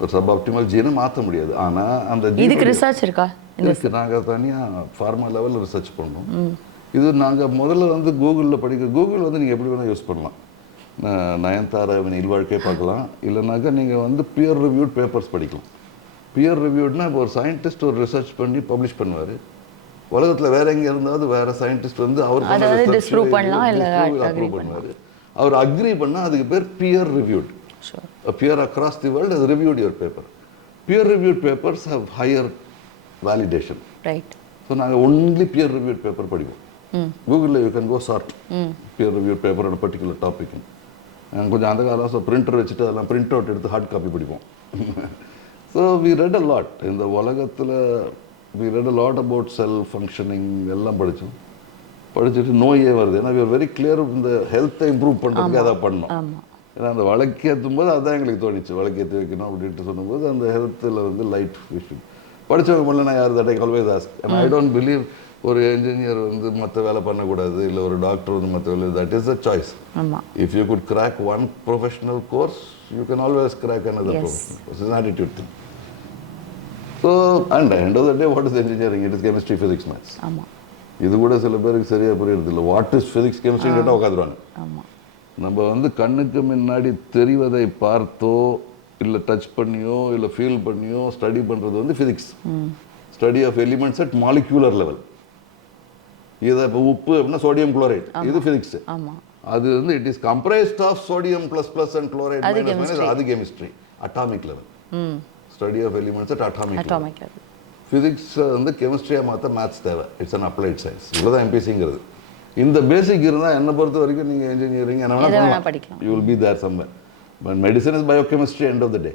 ஒரு சப்ஆப்டிமல் ஜீனை மாற்ற முடியாது. ஆனால் அந்த இதுக்கு ரிசர்ச் இருக்கா? இதுக்கு நாங்கள் தனியாக ஃபார்மா லெவலில் ரிசர்ச் பண்ணோம். இது நாங்கள் முதல்ல வந்து கூகுளில் கூகுள் வந்து நீங்கள் எப்படி வேணால் யூஸ் பண்ணலாம். நயன்தாராவின் இல்வாழ்க்கையை பார்க்கலாம், இல்லைனாக்கா நீங்கள் வந்து பியர் ரிவ்யூட் பேப்பர்ஸ் படிக்கலாம். பியர் ரிவ்யூட்னா இப்போ ஒரு சயின்டிஸ்ட் ஒரு ரிசர்ச் பண்ணி பப்ளிஷ் பண்ணுவார். உலகத்தில் வேற எங்கே இருந்தாவது வேற சயின்டிஸ்ட் வந்து அவர் பண்ணுவார். அவர் அக்ரி பண்ணால் அதுக்கு பேர் peer reviewed. Peer across the world has reviewed your paper. Peer reviewed papers have higher validation. Right. So நாங்கள் only peer reviewed paper படிப்போம். கூகுளில் you can go sort peer reviewed பேப்பரோட பர்டிகுலர் டாபிக். கொஞ்சம் அந்த காலம் ஸோ பிரிண்டர் வச்சுட்டு அதெல்லாம் print out எடுத்து ஹார்ட் காப்பி படிப்போம். So we read a lot. இந்த உலகத்தில் we read a lot about cell functioning எல்லாம் படித்தோம். படிச்சுட்டு நோயே வருது. ஏன்னா வி ஆர் வெரி கிளியர் இந்த ஹெல்த்தை இம்ப்ரூவ் பண்ணுறதுக்கு அதை பண்ணோம். ஏன்னா அந்த வழக்கேற்றும் போது அதுதான் எங்களுக்கு தோணிச்சு, வழக்கேற்றி வைக்கணும் அப்படின்ட்டு சொல்லும்போது அந்த ஹெல்த்தில் வந்து லைட் விஷயம் படித்தவங்க பண்ணல. நான் யார் that I always ask. And I don't believe ஒரு என்ஜினியர் வந்து மற்ற வேலை பண்ணக்கூடாது, இல்லை ஒரு டாக்டர் வந்து மற்ற வேலை. That is a choice. If you good crack one professional course you can always crack another professional course. It's an attitude thing. So and end of the day what is engineering? It is chemistry, physics, maths. இது கூட சில பேருக்கு சரியா புரியுறது இல்லை. What is physics chemistry கேட்டால் உட்காந்துருவாங்க. நம்ம வந்து கண்ணுக்கு முன்னாடி தெரிவதை பார்த்தோ இல்லை டச் பண்ணியோ இல்லை ஃபீல் பண்ணியோ ஸ்டடி பண்ணுறது வந்து physics. Study of elements at molecular level. இதை இப்போ உப்பு அப்படின்னா சோடியம் குளோரைட், இது ஃபிசிக்ஸ். அது வந்து it is comprised of sodium plus plus and chloride minus minus, அது chemistry. Atomic level study of elements at atomic level. Physics வந்து கெமிஸ்ட்ரியாக மாற்ற மேத்ஸ் தேவை. It's an applied science. இவ்வளோதான் எம்பிசிங்கிறது. இந்த பேசிக் இருந்தால் என்னை பொறுத்த வரைக்கும் நீங்கள் இன்ஜினியரிங் என்ன வேணால் படிக்கலாம். You will be there somewhere. But medicine is biochemistry end of the day.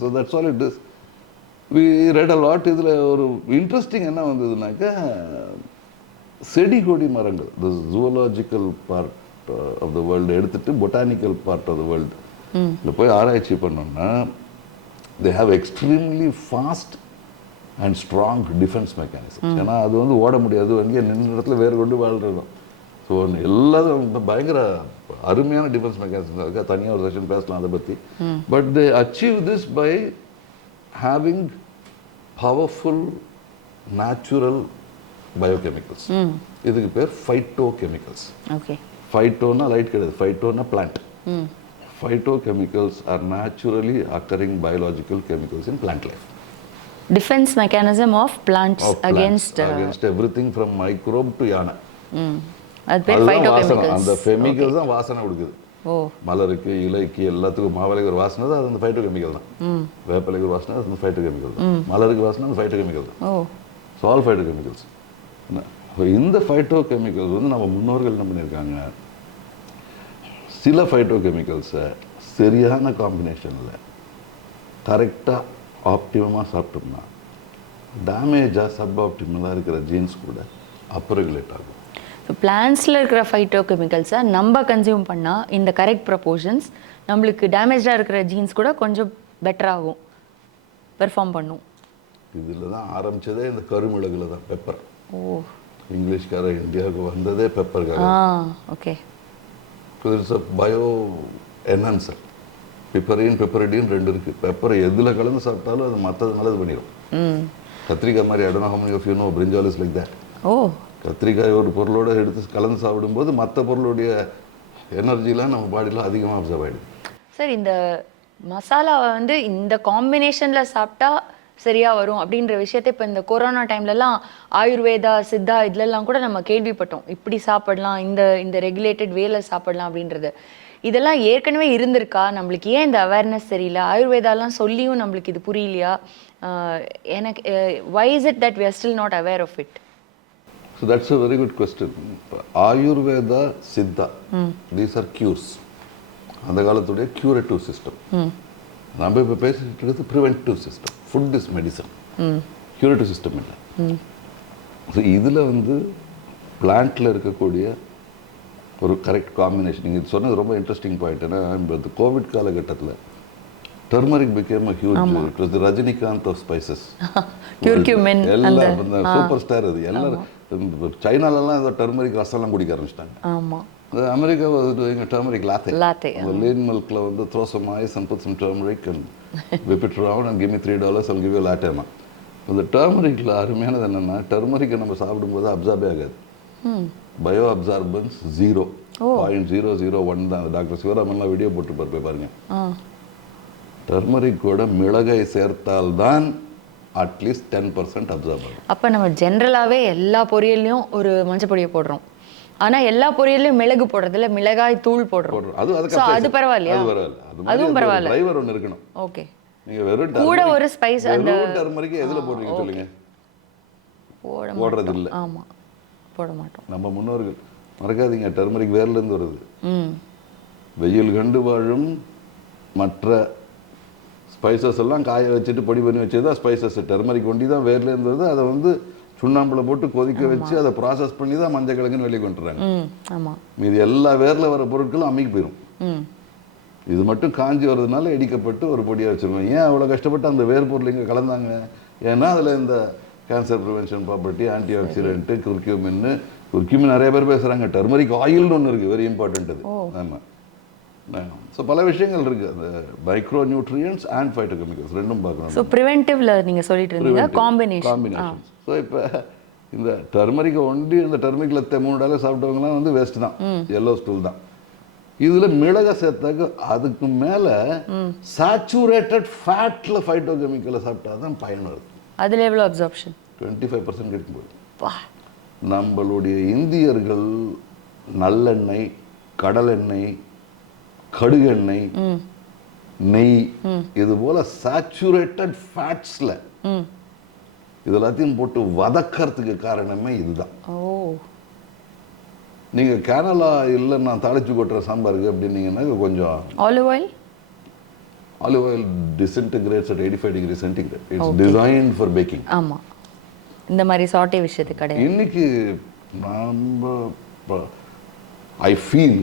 So that's all it is. We read a lot. இதில் ஒரு இன்ட்ரெஸ்டிங் என்ன வந்ததுனாக்கா செடி கொடி மரங்கள், the zoological part of the world எடுத்துட்டு botanical part of the world இதில் போய் ஆராய்ச்சி பண்ணோம்னா they have extremely fast and strong defence mechanism. ஏன்னா அது வந்து ஓட முடியாது, அங்கேயே நின்ற இடத்துல வேறு கொண்டு வாழ்றோம். ஸோ எல்லாரும் பயங்கர அருமையான டிஃபென்ஸ் மெக்கானிசம் இருக்கா. தனியாக ஒரு செஷன் பேசலாம் அதை பற்றி. But they achieve this by having powerful natural biochemicals. இதுக்கு பேர் ஃபைட்டோ கெமிக்கல்ஸ். ஃபைட்டோனா லைட் கிடையாது, ஃபைட்டோனா plant. Phyto chemicals are naturally occurring biological chemicals in plant life. Defense mechanism of plants against everything from microbe to yana. அது பேர் phytochemicals. அந்த chemicals தான் வாசனை கொடுக்குது. மலருக்கு, இலைக்கு, எல்லாத்துக்கும் மாவளைக்கு ஒரு வாசனை தான், அது அந்த phytochemical தான். வேப்பிலைக்கு ஒரு வாசனை அது phytochemical தான். மலருக்கு வாசனை அது phytochemical தான். So all phytochemicals. இந்த phytochemicals வந்து நம்ம முன்னோர்கள் என்ன பண்ணியிருக்காங்க, சில phytochemicals-ஐ சரியான காம்பினேஷனில் கரெக்டாக ஆப்டிமமாக சாப்பிட்டோம்னா டேமேஜாக சப்ஆப்டிமலாக இருக்கிற ஜீன்ஸ் கூட அப்ரெகுலேட் ஆகும். ஸோ பிளான்ஸில் இருக்கிற ஃபைட்டோகெமிக்கல்ஸை நம்ம கன்சியூம் பண்ணால் இந்த கரெக்ட் ப்ரப்போர்ஷன்ஸ் நம்மளுக்கு டேமேஜாக இருக்கிற ஜீன்ஸ் கூட கொஞ்சம் பெட்டராகும், பெர்ஃபார்ம் பண்ணும். இதில் தான் ஆரம்பித்ததே இந்த கருமிளகுல தான், பெப்பர். இங்கிலீஷ்கார இந்தியாவுக்கு வந்ததே பெப்பருக்காக. Okay. It's a bio enhancer. Piperine பெப்பரடின்னு ரெண்டு இருக்குது. பெப்பரை எதில் கலந்து சாப்பிட்டாலும் அது மற்றது நல்லது பண்ணிடும். கத்திரிக்காய் மாதிரி I don't know how many of you know brinjal is like that. கத்திரிக்காய் ஒரு பொருளோடு எடுத்து கலந்து சாப்பிடும்போது மற்ற பொருளுடைய எனர்ஜிலாம் நம்ம பாடியில் அதிகமாக அப்சர்வ் ஆகிடும். சார், இந்த மசாலாவை வந்து இந்த காம்பினேஷனில் சாப்பிட்டா சரியாக வரும் அப்படின்ற விஷயத்தை இப்போ இந்த கொரோனா டைம்லலாம் ஆயுர்வேதா, சித்தா இதுலலாம் கூட நம்ம கேள்விப்பட்டோம். இப்படி சாப்பிடலாம், இந்த ரெகுலேட்டட் வேல சாப்பிடலாம் அப்படின்றது. இதெல்லாம் ஏற்கனவே இருந்திருக்கா? நம்மளுக்கு ஏன் இந்த அவேர்னஸ் தெரியல? ஆயுர்வேதாலாம் சொல்லியும் நம்மளுக்கு இது புரியலையா? எனக்கு why is it that we are still not aware of it? So that's a very good question. Ayurveda, Siddha, these are cures. அந்த காலத்துடைய curative system. நம்ம இப்போ பேசிட்டு இருக்கிறது preventive system. Food is medicine, curative system இல்லை. So இதில் வந்து பிளான்ட்டில் இருக்கக்கூடிய ஒரு கரெக்ட் காம்பினேஷன். நீங்கள் இது சொன்னது ரொம்ப இன்ட்ரெஸ்டிங் பாயிண்ட். ஏன்னா இந்த கோவிட் காலகட்டத்தில் turmeric became a huge, it was the Rajinikanth of spices. Curcumin எல்லாரும் சூப்பர் ஸ்டார். அது எல்லாரும் சைனாலலாம் ஏதோ டர்மரிக் ரசம்லாம் குடிக்க ஆரம்பிச்சிட்டாங்க. ஆமாம். America was doing a turmeric latte. Latte. The lean milk la வந்து throw some ice and put some turmeric and whip it around and give me $3, I'll give you a latte மா. இந்த டர்மரிக்ல அருமையானது என்னன்னா, டர்மரிக்கை நம்ம சாப்பிடும்போது அப்சார்பே ஆகாது. பயோ அப்சார்பன்ஸ் 0, 0.001 தான். Doctor சிவராமன்லாம் video போட்டுருப்பார், போய் பாருங்க. டர்மரிக்கோட மிளகை சேர்த்தால்தான் அட்லீஸ்ட் 10% அப்சார்ப் ஆகும். அப்போ நம்ம ஜென்ரலாகவே எல்லா பொரியல்லையும் ஒரு மஞ்சள் பொடியை போடுறோம். ஆனா எல்லா பொரியல்லையும் மிளகு போடுறதுல மிளகாய் தூள் போடுறோம். அது பரவாயில்லையா? அதுவும் பரவாயில்ல. டிரைவர் ஒன்று இருக்கணும். ஓகே. நீங்க வெறும் கூட ஒரு ஸ்பைஸ் அந்த டர்மரிக் எதுல போடுறீங்க சொல்லுங்க? போடுறது இல்ல. ஆமா, போட மாட்டோம். நம்ம முன்னோர்கள் மறக்காதீங்க, டர்மரிக் வேர்ல இருந்து வருது. வெயில் கண்டு வாழும் மற்ற ஸ்பைசஸ் எல்லாம் காய வச்சுட்டு பொடி பண்ணி வச்சது ஸ்பைசஸ். டர்மரிக் ஒண்டி தான் வேர்ல இருந்து வருது. அதை வந்து சுண்ணாம்புல போட்டு கொதிக்க வச்சு அதை ப்ராசஸ் பண்ணி தான் மஞ்சள் கிழங்குன்னு வெளியே கொண்டுறாங்க. மீது எல்லா வேர்ல வர பொருட்களும் அம்மிக்கு போயிடும். இது மட்டும் காஞ்சி வர்றதுனால இடிக்கப்பட்டு ஒரு பொடியாக வச்சுருக்கோம். ஏன் அவ்வளோ கஷ்டப்பட்டு அந்த வேர் பொருள் இங்கே கலந்தாங்க? ஏன்னா அதில் இந்த cancer prevention property, anti oxidant, curcumin நிறைய பேர் பேசுகிறாங்க. டர்மரிக் ஆயில்னு ஒன்று இருக்குது, வெரி இம்பார்ட்டன்ட் அது. ஆமாம். ஸோ பல விஷயங்கள் இருக்குது. அந்த மைக்ரோ நியூட்ரியன்ஸ் அண்ட் ஃபைட்டோகெமிக்கல்ஸ் ரெண்டும் பார்க்கணும். ஸோ ப்ரிவென்டிவ்ல நீங்கள் சொல்லிட்டு இருந்தீங்க காம்பினேஷன். ஸோ இப்போ இந்த டர்மரிக்கை ஒண்டி இந்த டர்மரிக்கில் $3 சாப்பிட்டவங்கலாம் வந்து வேஸ்ட் தான், எல்லோ ஸ்டூல் தான். இதில் மிளகை சேர்த்தாக்க அதுக்கு மேலே சேச்சுரேட்டட் ஃபேட்டில் ஃபைட்டோகெமிக்கலை சாப்பிட்டா தான் பயன் வருது. அதில் எவ்வளோ அப்சார்ப்ஷன்? 25% இருக்கும்போது. நம்மளுடைய இந்தியர்கள் நல்லெண்ணெய், கடலெண்ணெய், கடுகெண்ணெய், நெய், இது போல சேச்சுரேட்டட் ஃபேட்ஸ்ல இது எல்லாத்தையும் போட்டு வதக்கிறதுக்கு காரணமே இதுதான். நீங்க கேரளா இல்ல நான் தாளிச்சு கொட்டுற சாம்பாருக்கு அப்படின்னீங்கன்னா கொஞ்சம் olive oil டிஸ்இன்டகிரேட்ஸ் at 85 degrees centigrade. It's designed for baking. ஆமா, இந்த மாதிரி சாட்டே விஷயத்துக்கு கிடையாது. இன்னைக்கு நம்ம ஐ ஃபீல்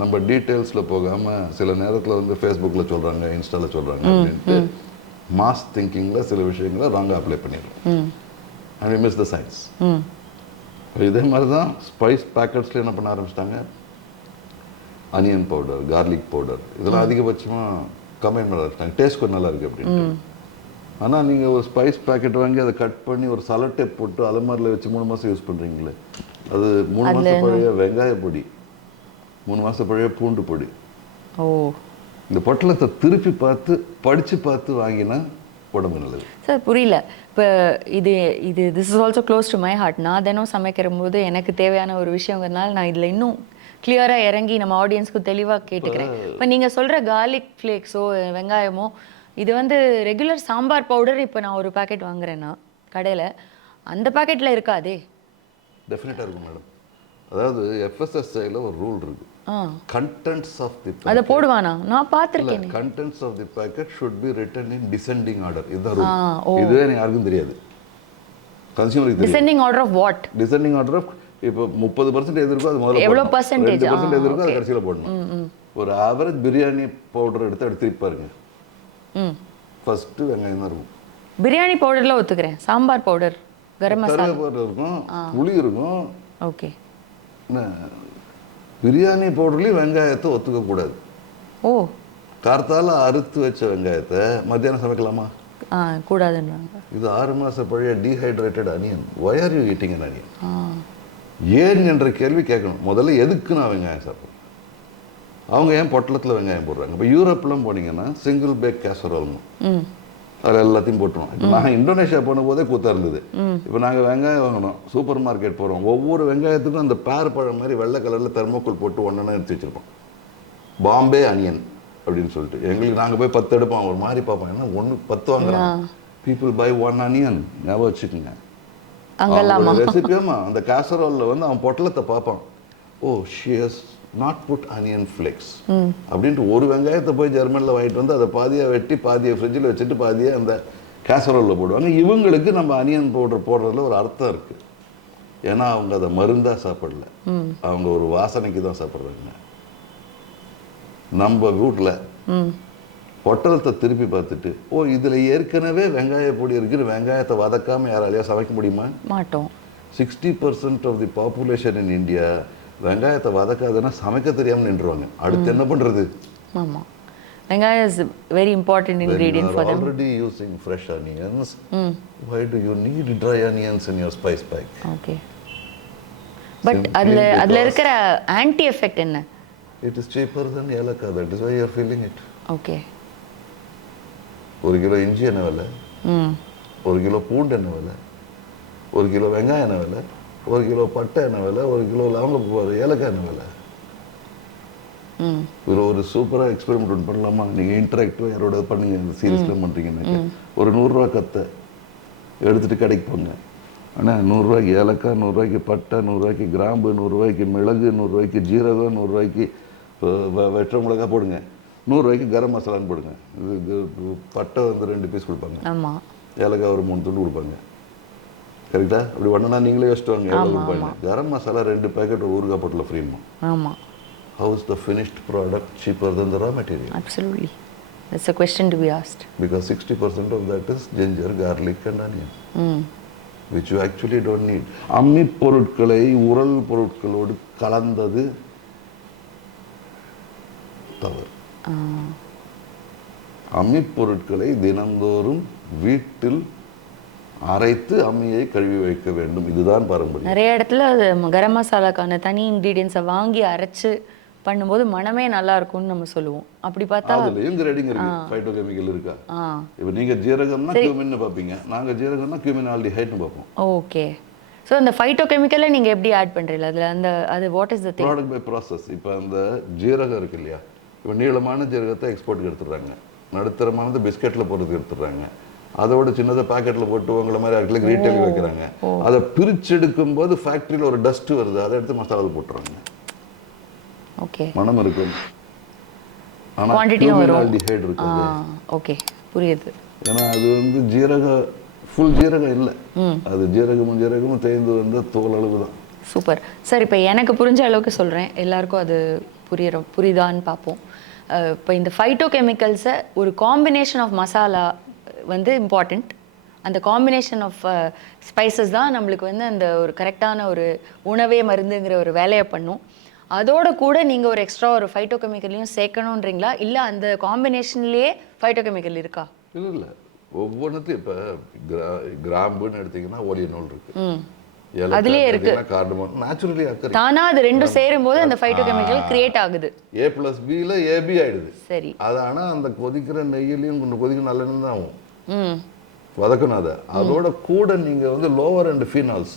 நம்ம டீட்டெயில்ஸில் போகாமல் சில நேரத்தில் வந்து ஃபேஸ்புக்கில் சொல்கிறாங்க, இன்ஸ்டாவில் சொல்கிறாங்க அப்படின்ட்டு மாஸ் திங்கிங்கில் சில விஷயங்களை ராங்காக அப்ளை பண்ணிடுறோம். And we miss the science. இதே மாதிரி தான் ஸ்பைஸ் பேக்கெட்ஸில் என்ன பண்ண ஆரம்பிச்சிட்டாங்க, அனியன் பவுடர், கார்லிக் பவுடர், இதெல்லாம் அதிகபட்சமாக கம்பைன் பண்ண ஆரம்பிச்சிட்டாங்க. டேஸ்ட் கொஞ்சம் நல்லா இருக்குது அப்படின்ட்டு. ஆனால் நீங்கள் ஒரு ஸ்பைஸ் பேக்கெட் வாங்கி அதை கட் பண்ணி ஒரு சலட்டை போட்டு அலமாரியில் வச்சு 3 மாதம் யூஸ் பண்ணுறீங்களே, அது 3 மாதம் பழைய வெங்காய பொடி, 3 மாதம் பழைய பூண்டு பொடி. இந்த பொட்டலத்தை திருப்பி பார்த்து படித்து பார்த்து வாங்கினா உடம்பு நல்லது. சார் புரியல. இப்போ இது this is also close to my heart. நான் தினம் சமைக்கிற போது எனக்கு தேவையான ஒரு விஷயங்கிறதுனால நான் இதில் இன்னும் கிளியராக இறங்கி நம்ம ஆடியன்ஸ்க்கு தெளிவாக கேட்டுக்கிறேன். இப்போ நீங்கள் சொல்கிற கார்லிக் ஃப்ளேக்ஸோ வெங்காயமோ இது வந்து ரெகுலர் சாம்பார் பவுடர் இப்போ நான் ஒரு பேக்கெட் வாங்குறேன்னா கடையில், அந்த பேக்கெட்டில் இருக்காதே? டெஃபினட்டாக இருக்கும் மேடம். அதாவது எஃப்எஸ்எஸ்ஐயில் ஒரு ரூல் இருக்குது. contents of the packet அத போடுவானா? நான் பார்த்திருக்கேன். contents of the packet should be written in descending order. இதுதான் ரூல். இதுவே யாருக்கும் தெரியாது, கன்சியூமருக்கு தெரியும். descending order of what? descending order of இப்போ 30% எது இருக்கோ அது முதல்ல எவ்வளவு பர்சன்டேஜ் 2% எது இருக்கோ அது கடைசியில் போடணும். ஒரு ஆவரேஜ் பிரியாணி பவுடர் எடுத்து பாருங்க, ஃபர்ஸ்ட் வெங்காயம் தான் இருக்கும். பிரியாணி பவுடர்ல ஒத்துக்கிறேன். சாம்பார் பவுடர், கரம் மசாலா பவுடர் இருக்கும், புளி இருக்கும். ஓகே. பிரியாணி பவுடர்லேயும் வெங்காயத்தை ஒத்துக்க கூடாது. ஓ, கார்த்தால அறுத்து வச்ச வெங்காயத்தை மத்தியானம் சமைக்கலாமா? கூடாதுன்றாங்க. இது 6 மாதம் பழைய dehydrated onion. Why are you eating an onion? ஏன் என்ற கேள்வி கேட்கணும். முதல்ல எதுக்கு நான் வெங்காயம் சாப்பிட்றேன்? அவங்க ஏன் பொட்டலத்தில் வெங்காயம் போடுறாங்க? இப்போ யூரோப்லாம் போனீங்கன்னா சிங்கிள் பேக் கேசரோல்னு அதில் எல்லாத்தையும் போட்டுருவோம். இப்போ நான் இந்தோனேஷியா போன போதே கூத்தா இருந்தது. இப்போ நாங்கள் வெங்காயம் வாங்கணும், சூப்பர் மார்க்கெட் போகிறோம், ஒவ்வொரு வெங்காயத்துக்கும் அந்த பேர் பழம் மாதிரி வெள்ளை கலரில் தெர்மோக்கோல் போட்டு ஒன்றா எடுத்து வச்சுருப்போம். பாம்பே அனியன் அப்படின்னு சொல்லிட்டு எங்களுக்கு நாங்கள் போய் 10 எடுப்போம். ஒரு மாதிரி பார்ப்போம், ஏன்னா 10 வாங்குறோம். People buy 1 onion. ஞாபகம் வச்சுக்கோங்க. ரெசிபியாமா அந்த கேசரோலில் வந்து அவன் பொட்டலத்தை பார்ப்பான். Oh, she has not put onion flakes அப்படின்ட்டு ஒரு வெங்காயத்தை போய் ஜெர்மனியில் வாங்கிட்டு வந்து அதை பாதியாக வெட்டி பாதியை ஃப்ரிட்ஜில் வச்சுட்டு பாதியை அந்த கேசரோலில் போடுவாங்க. இவங்களுக்கு நம்ம அனியன் பவுடர் போடுறதுல ஒரு அர்த்தம் இருக்குது. ஏன்னா அவங்க அதை மருந்தா சாப்பிடல, அவங்க ஒரு வாசனைக்கு தான் சாப்பிட்றாங்க. நம்ம வீட்டில் பொட்டலத்தை திருப்பி பார்த்துட்டு ஓ இதில் ஏற்கனவே வெங்காய பொடி இருக்குன்னு வெங்காயத்தை வதக்காமல் யாராலையா சமைக்க முடியுமா? மாட்டோம். 60% of the population in India வெங்காயத்தை வதக்காதுன்னா சமைக்க தெரியாமல் நின்றுவாங்க. அடுத்து என்ன பண்ணுறது? ஆமாம், வெங்காயம் is very important ingredient for them. Already using fresh onions, why do you need dry onions in your spice pack? Okay, but அதில் இருக்கிற ஆன்டி எஃபெக்ட் என்ன? It is cheaper than ஏலக்காய், that is why you are feeling it. Okay, 1 kilo இஞ்சி என்ன விலை, 1 kilo பூண்டு என்ன விலை, 1 கிலோ வெங்காயம் என்ன விலை, 1 கிலோ பட்டை என்ன விலை, 1 கிலோ லவங்க ஏலக்காய் என்ன விலை? ஒரு சூப்பராக எக்ஸ்பெரிமெண்ட் ஒன்று பண்ணலாமா? நீங்கள் இன்டராக்டிவாக யாரோட பண்ணீங்க, சீரியஸ்லாம் பண்ணுறீங்கன்னாக்க ஒரு 100 ரூபா கத்தை எடுத்துகிட்டு கடைக்கு போங்க. ஆனால் 100 ரூபாய்க்கு ஏலக்காய், 100 ரூபாய்க்கு பட்டை, 100 ரூபாய்க்கு கிராம்பு, 100 ரூபாய்க்கு மிளகு, 100 ரூபாய்க்கு ஜீரகம், 100 ரூபாய்க்கு வெற்ற மிளகா போடுங்க, 100 ரூபாய்க்கு கரம் மசாலான்னு போடுங்க. இது பட்டை வந்து 2 பீஸ் கொடுப்பாங்க, ஆமாம், ஏலக்காய் ஒரு 3 துண்டு கொடுப்பாங்க. கரெக்டா? அப்படி ஒன்றுனா நீங்களே யோசிச்சு வாங்க எவ்வளோ கொடுப்பாங்க. கரம் மசாலா 2 பேக்கெட் ஊறுகாய் பொட்டில் ஃப்ரீமா. ஆமாம். How is the finished product cheaper than the raw material? Absolutely. That's a question to be asked. Because 60% of that is ginger, garlic and onion, which you actually don't need. அம்மி பொருட்களை உரல் பொருட்களோடு கலந்தது தவறு. அம்மி பொருட்களை தினந்தோறும் வீட்டில் அரைத்து அம்மியை கழுவி வைக்க வேண்டும். இதுதான் பாரம்பரியம். நிறைய இடத்துல அது கரம் மசாலாக்கான தனி இன்க்ரீடியன்ஸை வாங்கி அரைச்சு பண்ணும்போது மனமே நல்லா இருக்கும்னு நம்ம சொல்லுவோம். அப்படி பார்த்தா அதுலயும் கிரேடிங் இருக்கு, ஃபைட்டோகெமிக்கல் இருக்கா. இப்போ நீங்க ஜீரகம்னா கியூமின் பாப்பீங்க, நாங்க ஜீரகம்னா கியூமின் ஆல்டிஹைட்னு பார்ப்போம். ஓகே, ஸோ அந்த ஃபைட்டோகெமிக்கலை நீங்க எப்படி ஆட் பண்றீங்க அதுல? அந்த அது what is the thing? Product by process. இப்போ அந்த ஜீரகம் இருக்கு இல்லையா, இப்போ நீளமான ஜீரகத்தை எக்ஸ்போர்ட்டுக்கு எடுத்துடுறாங்க, நடுத்தரமானது பிஸ்கெட்ல போடுறதுக்கு எடுத்துடுறாங்க, அதோட சின்னதை பாக்கெட்ல போட்டு உங்களை மாதிரி ஆட்களுக்கு ரீட்டைல் வைக்கிறாங்க. அதை பிரிச்சு எடுக்கும் போது ஃபேக்டரியில் ஒரு டஸ்ட் வருது, அதை எடுத்து மசாலாவில் போட்டுறாங்க. ஓகே, மனம் இருக்கு, ஆனா குவாண்டிட்டியும் வரும். ஆல்டிஹைட் இருக்குது. ஓகே, புரியுது. ஏன்னா அது வந்து ஜீரகம் ஃபுல் ஜீரகம் இல்லை, அது ஜீரகமும் தேய்ந்து வந்த தோல் அளவு தான். Super sir. இப்போ எனக்கு புரிஞ்ச அளவுக்கு சொல்கிறேன், எல்லாருக்கும் அது புரியுதான்னு பார்ப்போம். இப்போ இந்த ஃபைட்டோ கெமிக்கல்ஸை ஒரு காம்பினேஷன் ஆஃப் மசாலா வந்து இம்பார்ட்டண்ட். அந்த காம்பினேஷன் ஆஃப் ஸ்பைசஸ் தான் நம்மளுக்கு வந்து அந்த ஒரு கரெக்டான ஒரு உணவே மருந்துங்கிற ஒரு வேலையை பண்ணும். அதோட கூட நீங்கள் ஒரு எக்ஸ்ட்ரா ஒரு ஃபைட்டோ கெமிக்கலையும் சேர்க்கணுன்றீங்களா, இல்லை அந்த காம்பினேஷன்லேயே ஃபைட்டோ கெமிக்கல் இருக்கா? இல்லை, ஒவ்வொன்றுத்தையும் இப்போ கிராம்புன்னு எடுத்தீங்கன்னா ஓலியனோல் இருக்கு, அதுலயே இருக்கு கார்டமம், நேச்சுரலி அக்கறை தானா அது ரெண்டும் சேரும்போது அந்த ஃபைட்டோ கெமிக்கல் கிரியேட் ஆகுது. A+B AB ஆயிடுது. சரி, அது ஆனால் அந்த கொதிக்கிற நெய்யிலையும் கொஞ்சம் கொதிக்கிற நல்லெண்ணெய் தான் ஆகும், வதக்கணும். அதோட கூட நீங்க வந்து லோவர் அண்ட் ஃபீனால்ஸ்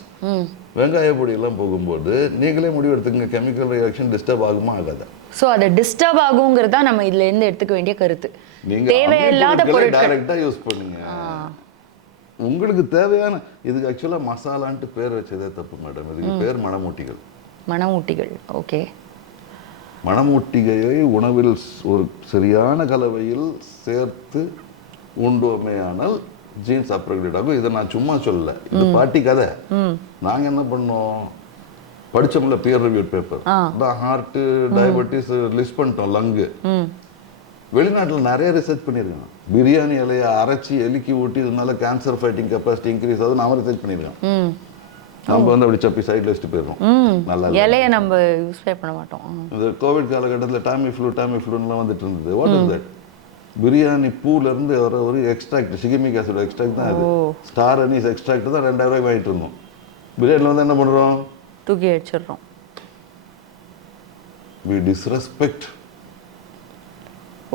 வெங்காய பொடியெல்லாம் போகும்போது நீங்களே முடிவு எடுத்துக்கங்க, கெமிக்கல் ரியாக்ஷன் டிஸ்டர்ப் ஆகுமா ஆகாதா? ஸோ அதை டிஸ்டர்ப் ஆகுங்கிறது தான் நம்ம இதுல இருந்து எடுத்துக்க வேண்டிய கருத்து. தேவையில்லாத பொருட்கள் டைரக்டா யூஸ் பண்ணுங்க. உங்களுக்கு தேவையான, இதுக்கு ஆக்சுவலா மசாலான்ட்டு பேர் வச்சதே தப்பு மேடம். இதுக்கு பேர் மணமூட்டிகள். மணமூட்டிகள், ஓகே. மணமூட்டிகையை உணவில் ஒரு சரியான கலவையில் சேர்த்து உண்டோமேயானால் ஜீன்ஸ் அப்கிரேட் ஆகும். இதை நான் சும்மா சொல்லல, இது பாட்டி கதை. நாங்க என்ன பண்ணோம், படிச்சோம்ல peer reviewed paper, heart diabetes list பண்ணிட்டோம், லங்கு. வெளிநாட்டில் நிறைய ரிசர்ச் பண்ணியிருக்காங்க. பிரியாணி இலையை அரைச்சி எலிக்கி ஊட்டி இதனால கேன்சர் ஃபைட்டிங் கெப்பாசிட்டி இன்க்ரீஸ் ஆகுது, நாம ரிசர்ச் பண்ணியிருக்கோம். நம்ம வந்து அப்படி சப்பி சைட்ல வச்சுட்டு போயிடுறோம். நல்லா இலையை நம்ம யூஸ் பண்ண மாட்டோம். இந்த கோவிட் காலகட்டத்தில் டாமி ஃப்ளூலாம் வந்துட்டு இருந்தது. What is that? பிரியாணி பூல இருந்து வர ஒரு எக்ஸ்ட்ராக்ட், சிகமிக் ஆசிட் எக்ஸ்ட்ராக்ட் தான் அது. ஸ்டார் அனீஸ் எக்ஸ்ட்ராக்ட் தான் 2000 ரூபாய்க்கு வாங்கிட்டு இருந்தோம். பிரியாணியில் வந்து என்ன பண்றோம், தூக்கி அடிச்சிடுறோம். we disrespect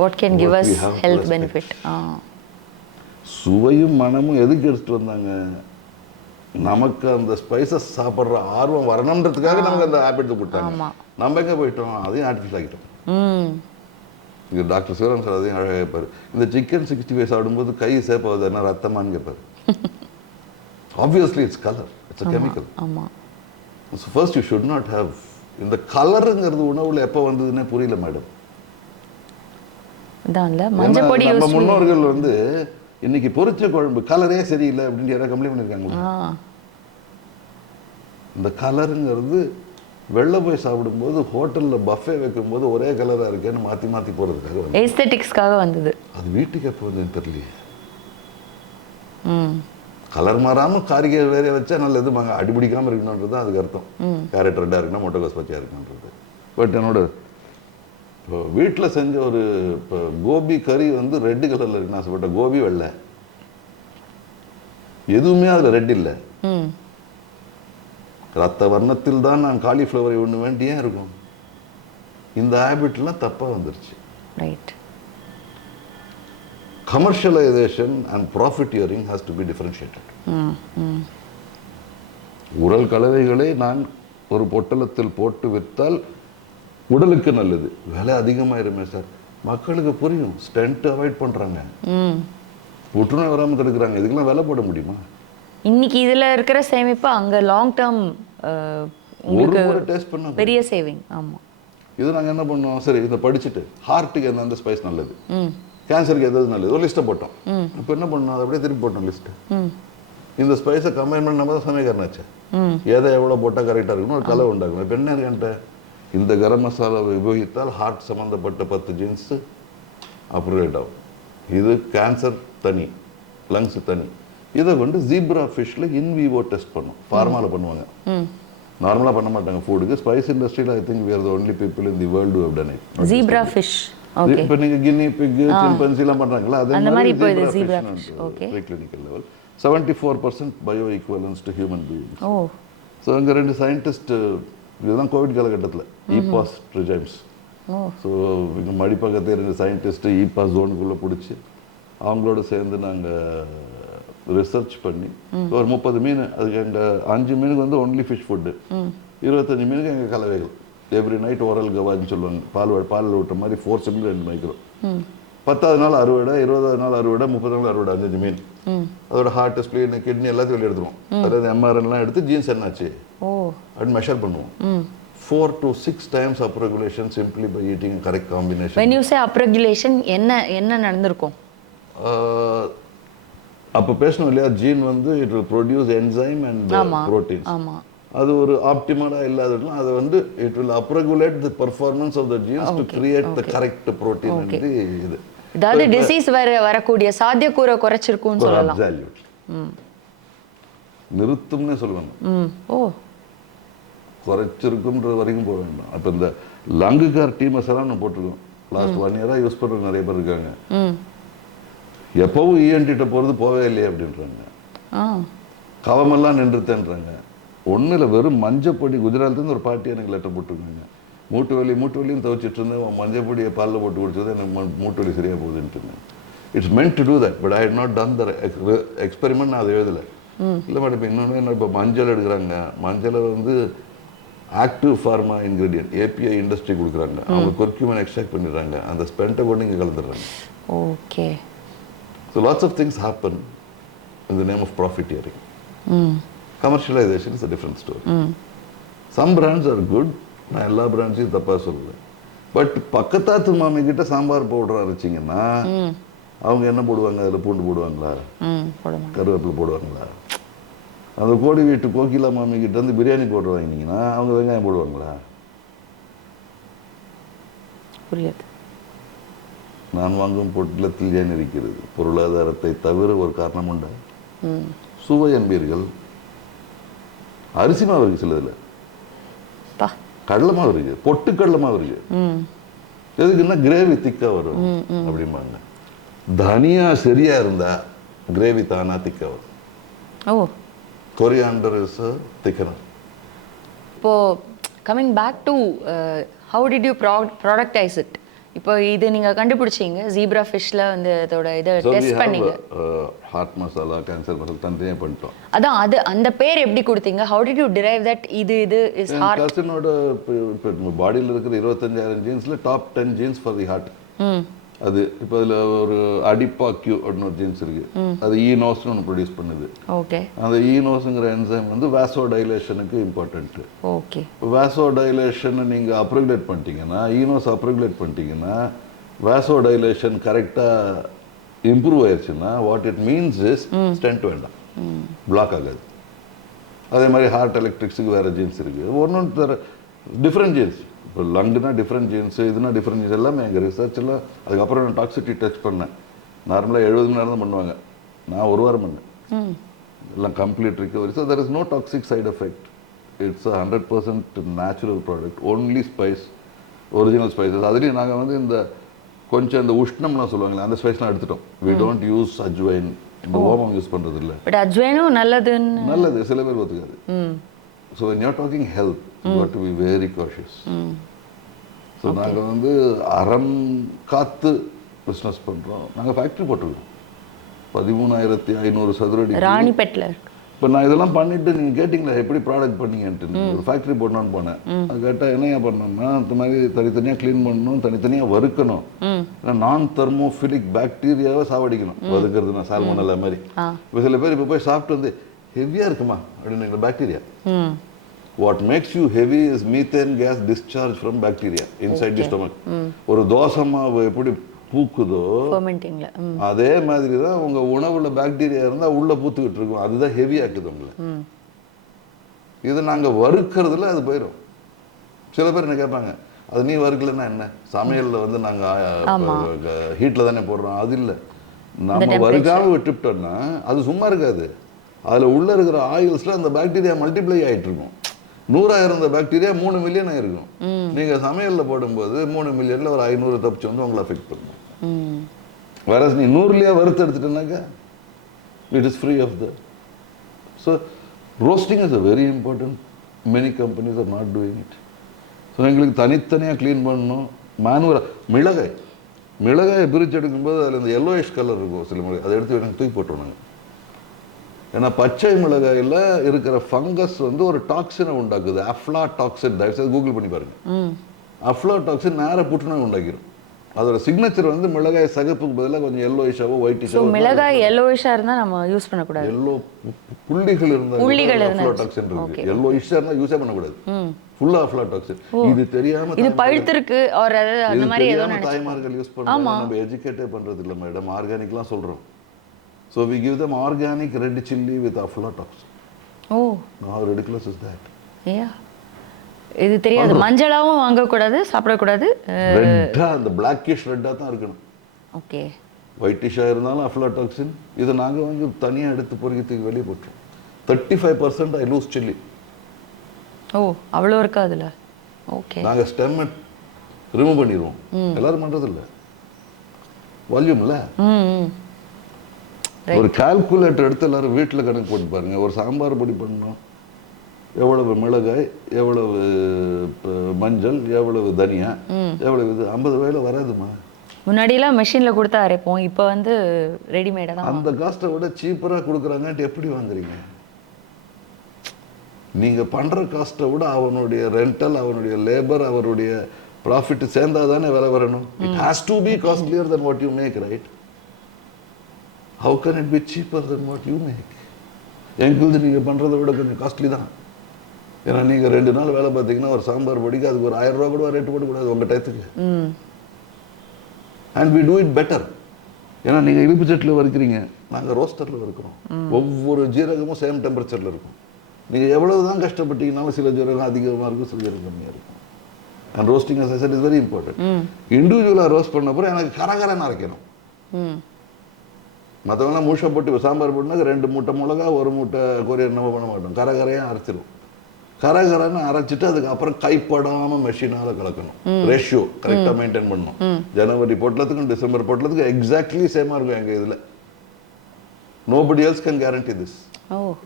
what can give us health benefit. சுவையும் மனமும் எதுக்கு எடுத்துட்டு வந்தாங்க, நமக்கு அந்த ஸ்பைசஸ் சாப்பிட்ற ஆர்வம் வரணுன்றதுக்காக நமக்கு அந்த ஹேபிட் போட்டாங்க. நம்ம எங்கே போயிட்டோம், அதையும் ஆர்டிஃபிஷியல் ஆகிட்டோம். இது டாக்டர் சிவராம் சார் அதையும் அழகாக கேட்பார். இந்த சிக்கன் 65 சாப்பிடும்போது கை சேப்பாவது என்ன ரத்தமானு கேட்பார். Obviously it's colour, it's a chemical. So first you should not have. இந்த கலருங்கிறது உணவுல எப்போ வந்ததுன்னே புரியல மேடம். நம்ம முன்னோர்கள் வந்து இன்னைக்கு பொரிச்ச குழம்பு கலரே சரியில்லை அப்படின்னு யாராவது கம்ப்ளைண்ட் பண்ணியிருக்காங்க. இந்த கலருங்கிறது வெளில போய் சாப்பிடும்போது ஹோட்டலில் பஃபே வைக்கும்போது ஒரே கலராக இருக்கேன்னு மாற்றி மாற்றி போகிறதுக்காக வந்து எஸ்தெட்டிக்ஸ்க்காக வந்தது. அது வீட்டுக்கு எப்போ வந்து தெரியலையே. கலர் மாறாமல் காரிகை வேற வச்சா நல்ல எதுமாங்க அடிபிடிக்காமல் இருக்கணுன்றது தான் அதுக்கு அர்த்தம். கேரட் ரெட்டாக இருக்கணும், முட்டைகோஸ் பச்சையாக இருக்கணுன்றது. பட் என்னோட இப்போ வீட்டில் செஞ்ச ஒரு இப்போ கோபி கறி வந்து ரெட்டு கலரில் இருக்குன்னு ஆசைப்பட்ட கோபி வெள்ளை, எதுவுமே அதில் ரெட் இல்லை. ரத்த வர்ணத்தில் தான் நான் காலிஃப்ளவரை ஒன்று வேண்டியே இருக்கும். இந்த ஹேபிட்லாம் தப்பாக வந்துருச்சு. Right. Commercialization and profiteering has to be differentiated. உடல் கலவைகளை நான் ஒரு பொட்டலத்தில் போட்டு விற்றால் உடலுக்கு நல்லது, விலை அதிகமாயிருமே சார். மக்களுக்கு புரியும், ஸ்டென்ட் அவாய்ட் பண்றாங்க, புற்றுநோய் வராமல் தடுக்கிறாங்க. இதுக்கெல்லாம் விலை போட முடியுமா? இன்னைக்கு இதுல இருக்கிற சேமிப்பு அங்க லாங் டேர்ம் ஒரு டேஸ்ட் பண்ண பெரிய சேவிங். ஆமா. இது நாங்க என்ன பண்ணோம், சரி இதை படிச்சுட்டு ஹார்ட்டுக்கு எந்தெந்த ஸ்பைஸ் நல்லது, கேன்சருக்கு எதாவது நல்லது ஒரு லிஸ்ட்டை போட்டோம். இப்போ என்ன பண்ணோம், அதை அப்படியே திருப்பி போட்டோம் லிஸ்ட்டு. இந்த ஸ்பைஸை கம்பைன் பண்ணி நம்ம தான் சமையக்காரனாச்சு. எதை எவ்வளோ போட்டால் கரெக்டாக இருக்கணும், ஒரு கலவை உண்டாக்கணும். இப்போ என்ன இருக்கேன்ட்ட இந்த கரம் மசாலாவை உபயோகித்தால் ஹார்ட் சம்மந்தப்பட்ட 10 ஜீன்ஸு அப்ரேட் ஆகும். இது கேன்சர் தனி, லங்ஸ் தனி. இதை கொண்டு ஜீப்ரா ஃபிஷ்ல இன்விவோ டெஸ்ட் பண்ணும். ஃபார்மாவில் பண்ணுவாங்க, நார்மலாக பண்ண மாட்டாங்க ஃபுட்டுக்கு. ஸ்பைஸ் இண்டஸ்ட்ரியில் I think we are the only people in the world who have done it. Zebra fish. Okay. இப்போ நீங்க கினி பிக், சிம்பன்சிலாம் பண்றாங்களா, அதே மாதிரி இப்போ இது zebra fish. Okay. Preclinical level 74% bio equivalence to human beings. Oh. So அங்கே 2 scientist, இதுதான் Covid காலகட்டத்தில் ஈபாஸ் ட்ரிஜைம்ஸ். ஸோ இங்கே மடிப்பக்கத்தை 2 சயின்டிஸ்ட்டு ஈபாஸ் ஜோனுக்குள்ளே பிடிச்சி அவங்களோட சேர்ந்து நாங்கள் ரிசர்ச் பண்ணி ஒரு 30 மீன், அதுக்கு எங்கள் 5 மீனுக்கு வந்து ஒன்லி ஃபிஷ் ஃபுட்டு, 25 மீனுக்கு எங்கள் கலவைகள். எவ்ரி நைட் ஓரல் கவான்னு சொல்லுவாங்க, பாலில் விட்ட மாதிரி 4 செகண்ட் 2 மைக்ரோ. 10வது நாள் அறுவடை, 20வது நாள் அறுவடை, 30 நாள் அறுவடை. 5 மீன். அதோட ஹார்ட், ஸ்ப்ளீன், கிட்னி எல்லாத்தையும் வெளியே எடுத்துருவோம். அதாவது எம்ஆர்என்லாம் எடுத்து ஜீன்ஸ் என்னாச்சு அப்படின்னு மெஷர் பண்ணுவோம். 4 to 6 times upregulation simply by eating a correct combination. When you say upregulation, என்ன நடந்திருக்கும்? அப்போ பேசணும் இல்லையா, ஜீன் வந்து it will produce enzyme and proteins. ஆமா. அது ஒரு ஆப்டிமலா இல்லாததுலாம் அதை வந்து it will upregulate the performance of the genes to create the correct protein and the இது. அதாவது டிசீஸ் வரக்கூடிய சாத்தியக்கூறை குறைச்சிருக்கும்னு சொல்லலாம். நிறுத்தும்னே சொல்லுவாங்க. ஓ. குறைச்சிருக்கும்ன்ற வரைக்கும் போக வேண்டாம். அப்போ இந்த லங்குக்கார் டீமஸெல்லாம் நான் போட்டிருக்கோம். லாஸ்ட் 1 year யூஸ் பண்ணுறவங்க நிறைய பேர் இருக்காங்க. எப்பவும் இஎன்டிட்ட போகிறது போவே இல்லையே அப்படின்றாங்க. கவமெல்லாம் நின்றுத்தேன்றாங்க. ஒன்றும் இல்லை, வெறும் மஞ்சப்பொடி. குஜராத்லேருந்து ஒரு பாட்டி எனக்கு லெட்டர் போட்டிருக்காங்க. மூட்டு வலியும் துவைச்சிட்டு இருந்தேன், மஞ்சப்பொடியை பாலில் போட்டு குடிச்சது எனக்கு மூட்டு வலி சரியாக போகுதுன்ட்டு இருந்தேன். It's meant to do that, but I had not done the experiment. நான் அதை எழுதலை. இல்லை மேடம், இப்போ இன்னொன்று என்ன, இப்போ மஞ்சள் எடுக்கிறாங்க, மஞ்சளை வந்து active pharma ingredient API industry கொடுக்குறாங்க. அவங்க கொர்க்யூமன் எக்ஸ்ட்ராக்ட் பண்ணிடுறாங்க, அந்த ஸ்பென்ட்டை கொண்டு இங்கே கலந்துடுறாங்க. Okay. So lots of things happen in the name of profiteering. Commercialization is a different story. Some brands are good. நான் எல்லா பிராண்ட்ஸையும் தப்பாக சொல்லுவேன். பட் பக்கத்தாத்து மாமி கிட்ட சாம்பார் பவுடர் அரைச்சிங்கன்னா அவங்க என்ன போடுவாங்க, அதில் பூண்டு போடுவாங்களா, கருவேப்பிலை போடுவாங்களா? அந்த கோடி வீட்டு கோகிலா மாமி கிட்ட வந்து பிரியாணி பவுடர் வாங்கினீங்கன்னா அவங்க வெங்காயம் போடுவாங்களா? புரியாது. நான் வாங்கும் பொட்டலத்தில் ஏன் இருக்கிறது, பொருளாதாரத்தை தவிர ஒரு காரணம் உண்டா? சுவை என்பீர்கள். அரிசி மாவு இருக்கு, சிலதுல கடலை மாவு இருக்கு, பொட்டு கடலை மாவு இருக்கு. எதுக்குன்னா கிரேவி திக்கா வரும் அப்படிம்பாங்க. தனியா சரியா இருந்தா கிரேவி தானா திக்கா வரும். ஓ. Coriander is thickener. இப்போ coming back to how did you productise it? இப்போ இது நீங்க கண்டுபிடிச்சீங்க, ஜீப்ரா ஃபிஷ்ல வந்து அதோட இதை டெஸ்ட் பண்ணீங்க. ஹார்ட் மசாலா, கேன்சர் மசாலா தனியாக பண்ணிட்டோம். அதான் அது அந்த பேர் எப்படி கொடுத்தீங்க? How did you derive that இது இஸ் ஹார்ட்? கசினோட இப்போ பாடியில் இருக்கிற 25,000 ஜீன்ஸ்ல top 10 genes for the heart. அது இப்போ அதில் ஒரு அடிப்பா கியூ அப்படின்னு ஒரு ஜீன்ஸ் இருக்கு, அது ஈனோஸ்னு ஒன்று ப்ரொடியூஸ் பண்ணுது. ஓகே. அந்த ஈனோஸுங்கிற என்சைம் வந்து வாசோ டைலேஷனுக்கு இம்பார்ட்டன்ட். ஓகே. வாசோ டைலேஷனை நீங்கள் அப்ரெகுலேட் பண்ணிட்டீங்கன்னா, ஈனோஸ் அப்ரெகுலேட் பண்ணிட்டீங்கன்னா, வாசோ டைலேஷன் கரெக்டாக இம்ப்ரூவ் ஆயிடுச்சுன்னா what it means is stent வேண்டாம், பிளாக் ஆகாது. அதே மாதிரி ஹார்ட் எலக்ட்ரிக்ஸுக்கு வேறு ஜீன்ஸ் இருக்குது. ஒன்று வேறு டிஃப்ரெண்ட் ஜீன்ஸ். இப்போ லங்குனா டிஃப்ரெண்ட் ஜீன்ஸு, இதுனா டிஃப்ரெண்ட் ஜீன்ஸ் எல்லாமே எங்கள் ரிசர்ச்சில். அதுக்கப்புறம் நான் டாக்ஸிட்டி டச் பண்ணேன். நார்மலாக 70 மணி நேரம் தான் பண்ணுவாங்க, நான் 1 வாரம் பண்ணேன். எல்லாம் complete recovery. So there is no toxic side effect. It's 100% natural product. Only spice, original spices. அதுலேயும் நாங்கள் வந்து இந்த கொஞ்சம் இந்த உஷ்ணம்லாம் சொல்லுவாங்களே, அந்த ஸ்பைஸ்லாம் எடுத்துட்டோம். வி டோன்ட் யூஸ் அஜ்வைன், இந்த ஓமம் யூஸ் பண்ணுறது இல்லை. பட் அஜ்வைனும் நல்லதுன்னு நல்லது, சில பேர் ஒத்துக்காது. So when you're talking health, you got to be very cautious. So நாங்கள் வந்து அறம் காத்து பிஸ்னஸ் பண்ணுறோம். நாங்கள் ஃபேக்ட்ரி போட்டிருக்கோம் 13,500 சதுரடி ராணிப்பேட்டில். இப்போ நான் இதெல்லாம் பண்ணிட்டு நீங்கள் கேட்டிங்களா எப்படி ப்ராடக்ட் பண்ணீங்கன்ட்டு. ஒரு ஃபேக்ட்ரி போடணும்னு போனேன். அது கேட்டால் என்னையா பண்ணோம்னா, இந்த மாதிரி தனித்தனியாக க்ளீன் பண்ணணும், தனித்தனியாக வறுக்கணும், நான் தெர்மோஃபிலிக் பாக்டீரியாவை சாவடிக்கணும். வறுக்கிறதுனா சால்மோனெல்லா மாதிரி. இப்போ சில பேர் இப்போ போய் சாப்பிட்டு வந்து ஹெவியாக இருக்குமா அப்படின்னு bacteria. What makes you heavy is methane case discharge from bacteria inside the stomach. ஒரு தோசை மாவு எப்படி பூக்குதோ அதே மாதிரி தான் உங்க உணவுல பாக்டீரியா இருந்தா உள்ள பூத்துக்கிட்டு இருக்கும். அதுதான் ஹெவி ஆக்குது உங்களை. இது நாங்க வறுக்கிறதுல அது போயிடும். சில பேர் என்ன கேட்பாங்க, அது நீ வறுக்கலன்னா என்ன, சமையல்ல வந்து நாங்க ஹீட்ல தானே போடுறோம். அது இல்லை, நம்ம வறுக்காம விட்டுட்டோம்னா அது சும்மா இருக்காது. அதுல உள்ள இருக்கிற ஆயில்ஸ்ல அந்த பாக்டீரியா மல்டிப்ளை ஆயிட்டு இருக்கும். 100 இருந்த பாக்டீரியா 3 மில்லியன் ஆயிருக்கும். நீங்க சமையல்ல போடும்போது 3 மில்லியன்ல ஒரு 500 தப்பிச்சு வந்து உங்களை அஃபெக்ட் பண்ணும். வேற நீ 100லயே வறுத்து எடுத்துட்டேன்னாக்கா it is free of the. So roasting is a very important. Many companies are not doing it. So எங்களுக்கு தனித்தனியாக க்ளீன் பண்ணணும். மிளகாய் பிரித்து எடுக்கும்போது அதில் இந்த yellowish கலர் இருக்கும் சில மிளகாய், அதை எடுத்து எனக்கு தூக்கி போட்டுருவாங்க. ஏன்னா பச்சை மிளகாயில் இருக்கிற ஃபங்கஸ் வந்து ஒரு டாக்ஸினை உண்டாக்குது, அஃப்லாடாக்சின். தயவுசெய்து கூகுள் பண்ணி பாருங்க. அஃப்லாடாக்சின் நேர புற்றுநோய் உண்டாக்கிடும். அதோட சிக்னேச்சர் வந்து மிளகாய் சகப்புக்கு பதிலாக கொஞ்சம் yellowishaவோ ஒயிட்டிஷாவோ. மிளகாய் yellowisha இருந்தா நம்ம யூஸ் பண்ண கூடாது. yellow புள்ளிகள் இருந்தா அஃப்லாடாக்சின் இருக்கு. yellowisha இருந்தா யூஸே பண்ண கூடாது. ஃபுல்லா அஃப்லாடாக்சின். இது தெரியாம இது பழுத்திருக்கு ஆர் அந்த மாதிரி ஏதோ தாய்மார்கள் யூஸ் பண்றாங்க. நம்ம எஜுகேட்டே பண்றது இல்ல மேடம். ஆர்கானிக்லாம் சொல்றோம். So we give them organic red chilli with aflatoxin. Oh. How ridiculous is that? Yeah. இது தெரியாது. மஞ்சளாவும் வாங்க கூடாது, சாப்பிட கூடாது. ரெட்டா அந்த blackish ரெட்டா தான் இருக்கணும். ஓகே. ஒயிட்டிஷா இருந்தாலும் aflatoxin. இத நாங்க வந்து தனியா எடுத்து பொறுக்கிட்டு வெளிய போட்டுறோம். 35% I lose chilli. ஓ, அவ்வளவு இருக்கா அதுல? ஓகே. நாங்க ஸ்டெம் ரிமூவ் பண்ணிடுவோம். எல்லாரும் பண்றது இல்ல. வால்யூம்ல. ஒரு கால்குலேட்டர் எடுத்து எல்லாரும் வீட்டில் கணக்கு போட்டு பாருங்க. ஒரு சாம்பார் பொடி பண்ணணும், எவ்வளவு மிளகாய், எவ்வளவு மஞ்சள், எவ்வளவு தனியா, எவ்வளவு இது 50 ரூபாயில வராதுமா. முன்னாடியெல்லாம் மெஷினில் கொடுத்தா அரைப்போம், இப்போ வந்து ரெடிமேடாக தான். அந்த காஸ்ட்டை விட சீப்பராக கொடுக்குறாங்கன்ட்டு எப்படி வாங்குறீங்க? நீங்கள் பண்ணுற காஸ்ட்டை விட அவனுடைய ரெண்டல், அவனுடைய லேபர், அவருடைய ப்ராஃபிட் சேர்ந்தா தானே விலை வரணும். It has to be costlier than what you make, right? How can it be cheaper than what you make? எங்களுக்கு நீங்கள் பண்ணுறதை விட கொஞ்சம் காஸ்ட்லி தான். ஏன்னா நீங்கள் 2 நாள் வேலை பார்த்தீங்கன்னா ஒரு சாம்பார் பொடிக்கு அதுக்கு ஒரு 1000 ரூபா கூட ரேட்டு போடக்கூடாது உங்கள் டயத்துக்கு. And we do it better. ஏன்னா நீங்கள் இழுப்பு சட்டில் வறுக்கிறீங்க, நாங்கள் ரோஸ்டரில் வறுக்கிறோம். ஒவ்வொரு ஜீரகமும் சேம் டெம்பரேச்சரில் இருக்கும். நீங்கள் எவ்வளவு தான் கஷ்டப்பட்டீங்கன்னாலும் சில ஜீரகம் அதிகமாக இருக்கும், சில ஜீரகம் கம்மியாக இருக்கும். And roasting as I said is very important. இண்டிவிஜுவலாக ரோஸ்ட் பண்ண அப்புறம் எனக்கு கரகரன்னு அரைக்கணும். மற்றவங்களாம் மூஷை போட்டு சாம்பார் போட்டுனா 2 மூட்டை மிளகா 1 மூட்டை கொரியர் நம்ம பண்ண மாட்டோம். கரகரையாக அரைச்சிடும். கரகரன்னு அரைச்சிட்டு அதுக்கப்புறம் கைப்படாமல் மெஷினால் கலக்கணும். ரேஷியோ கரெக்டாக மெயின்டைன் பண்ணணும். ஜனவரி பொட்டலத்துக்கும் டிசம்பர் பொட்டலத்துக்கும் எக்ஸாக்ட்லி சேமாக இருக்கும் எங்கள் இதில். Nobody else can guarantee this.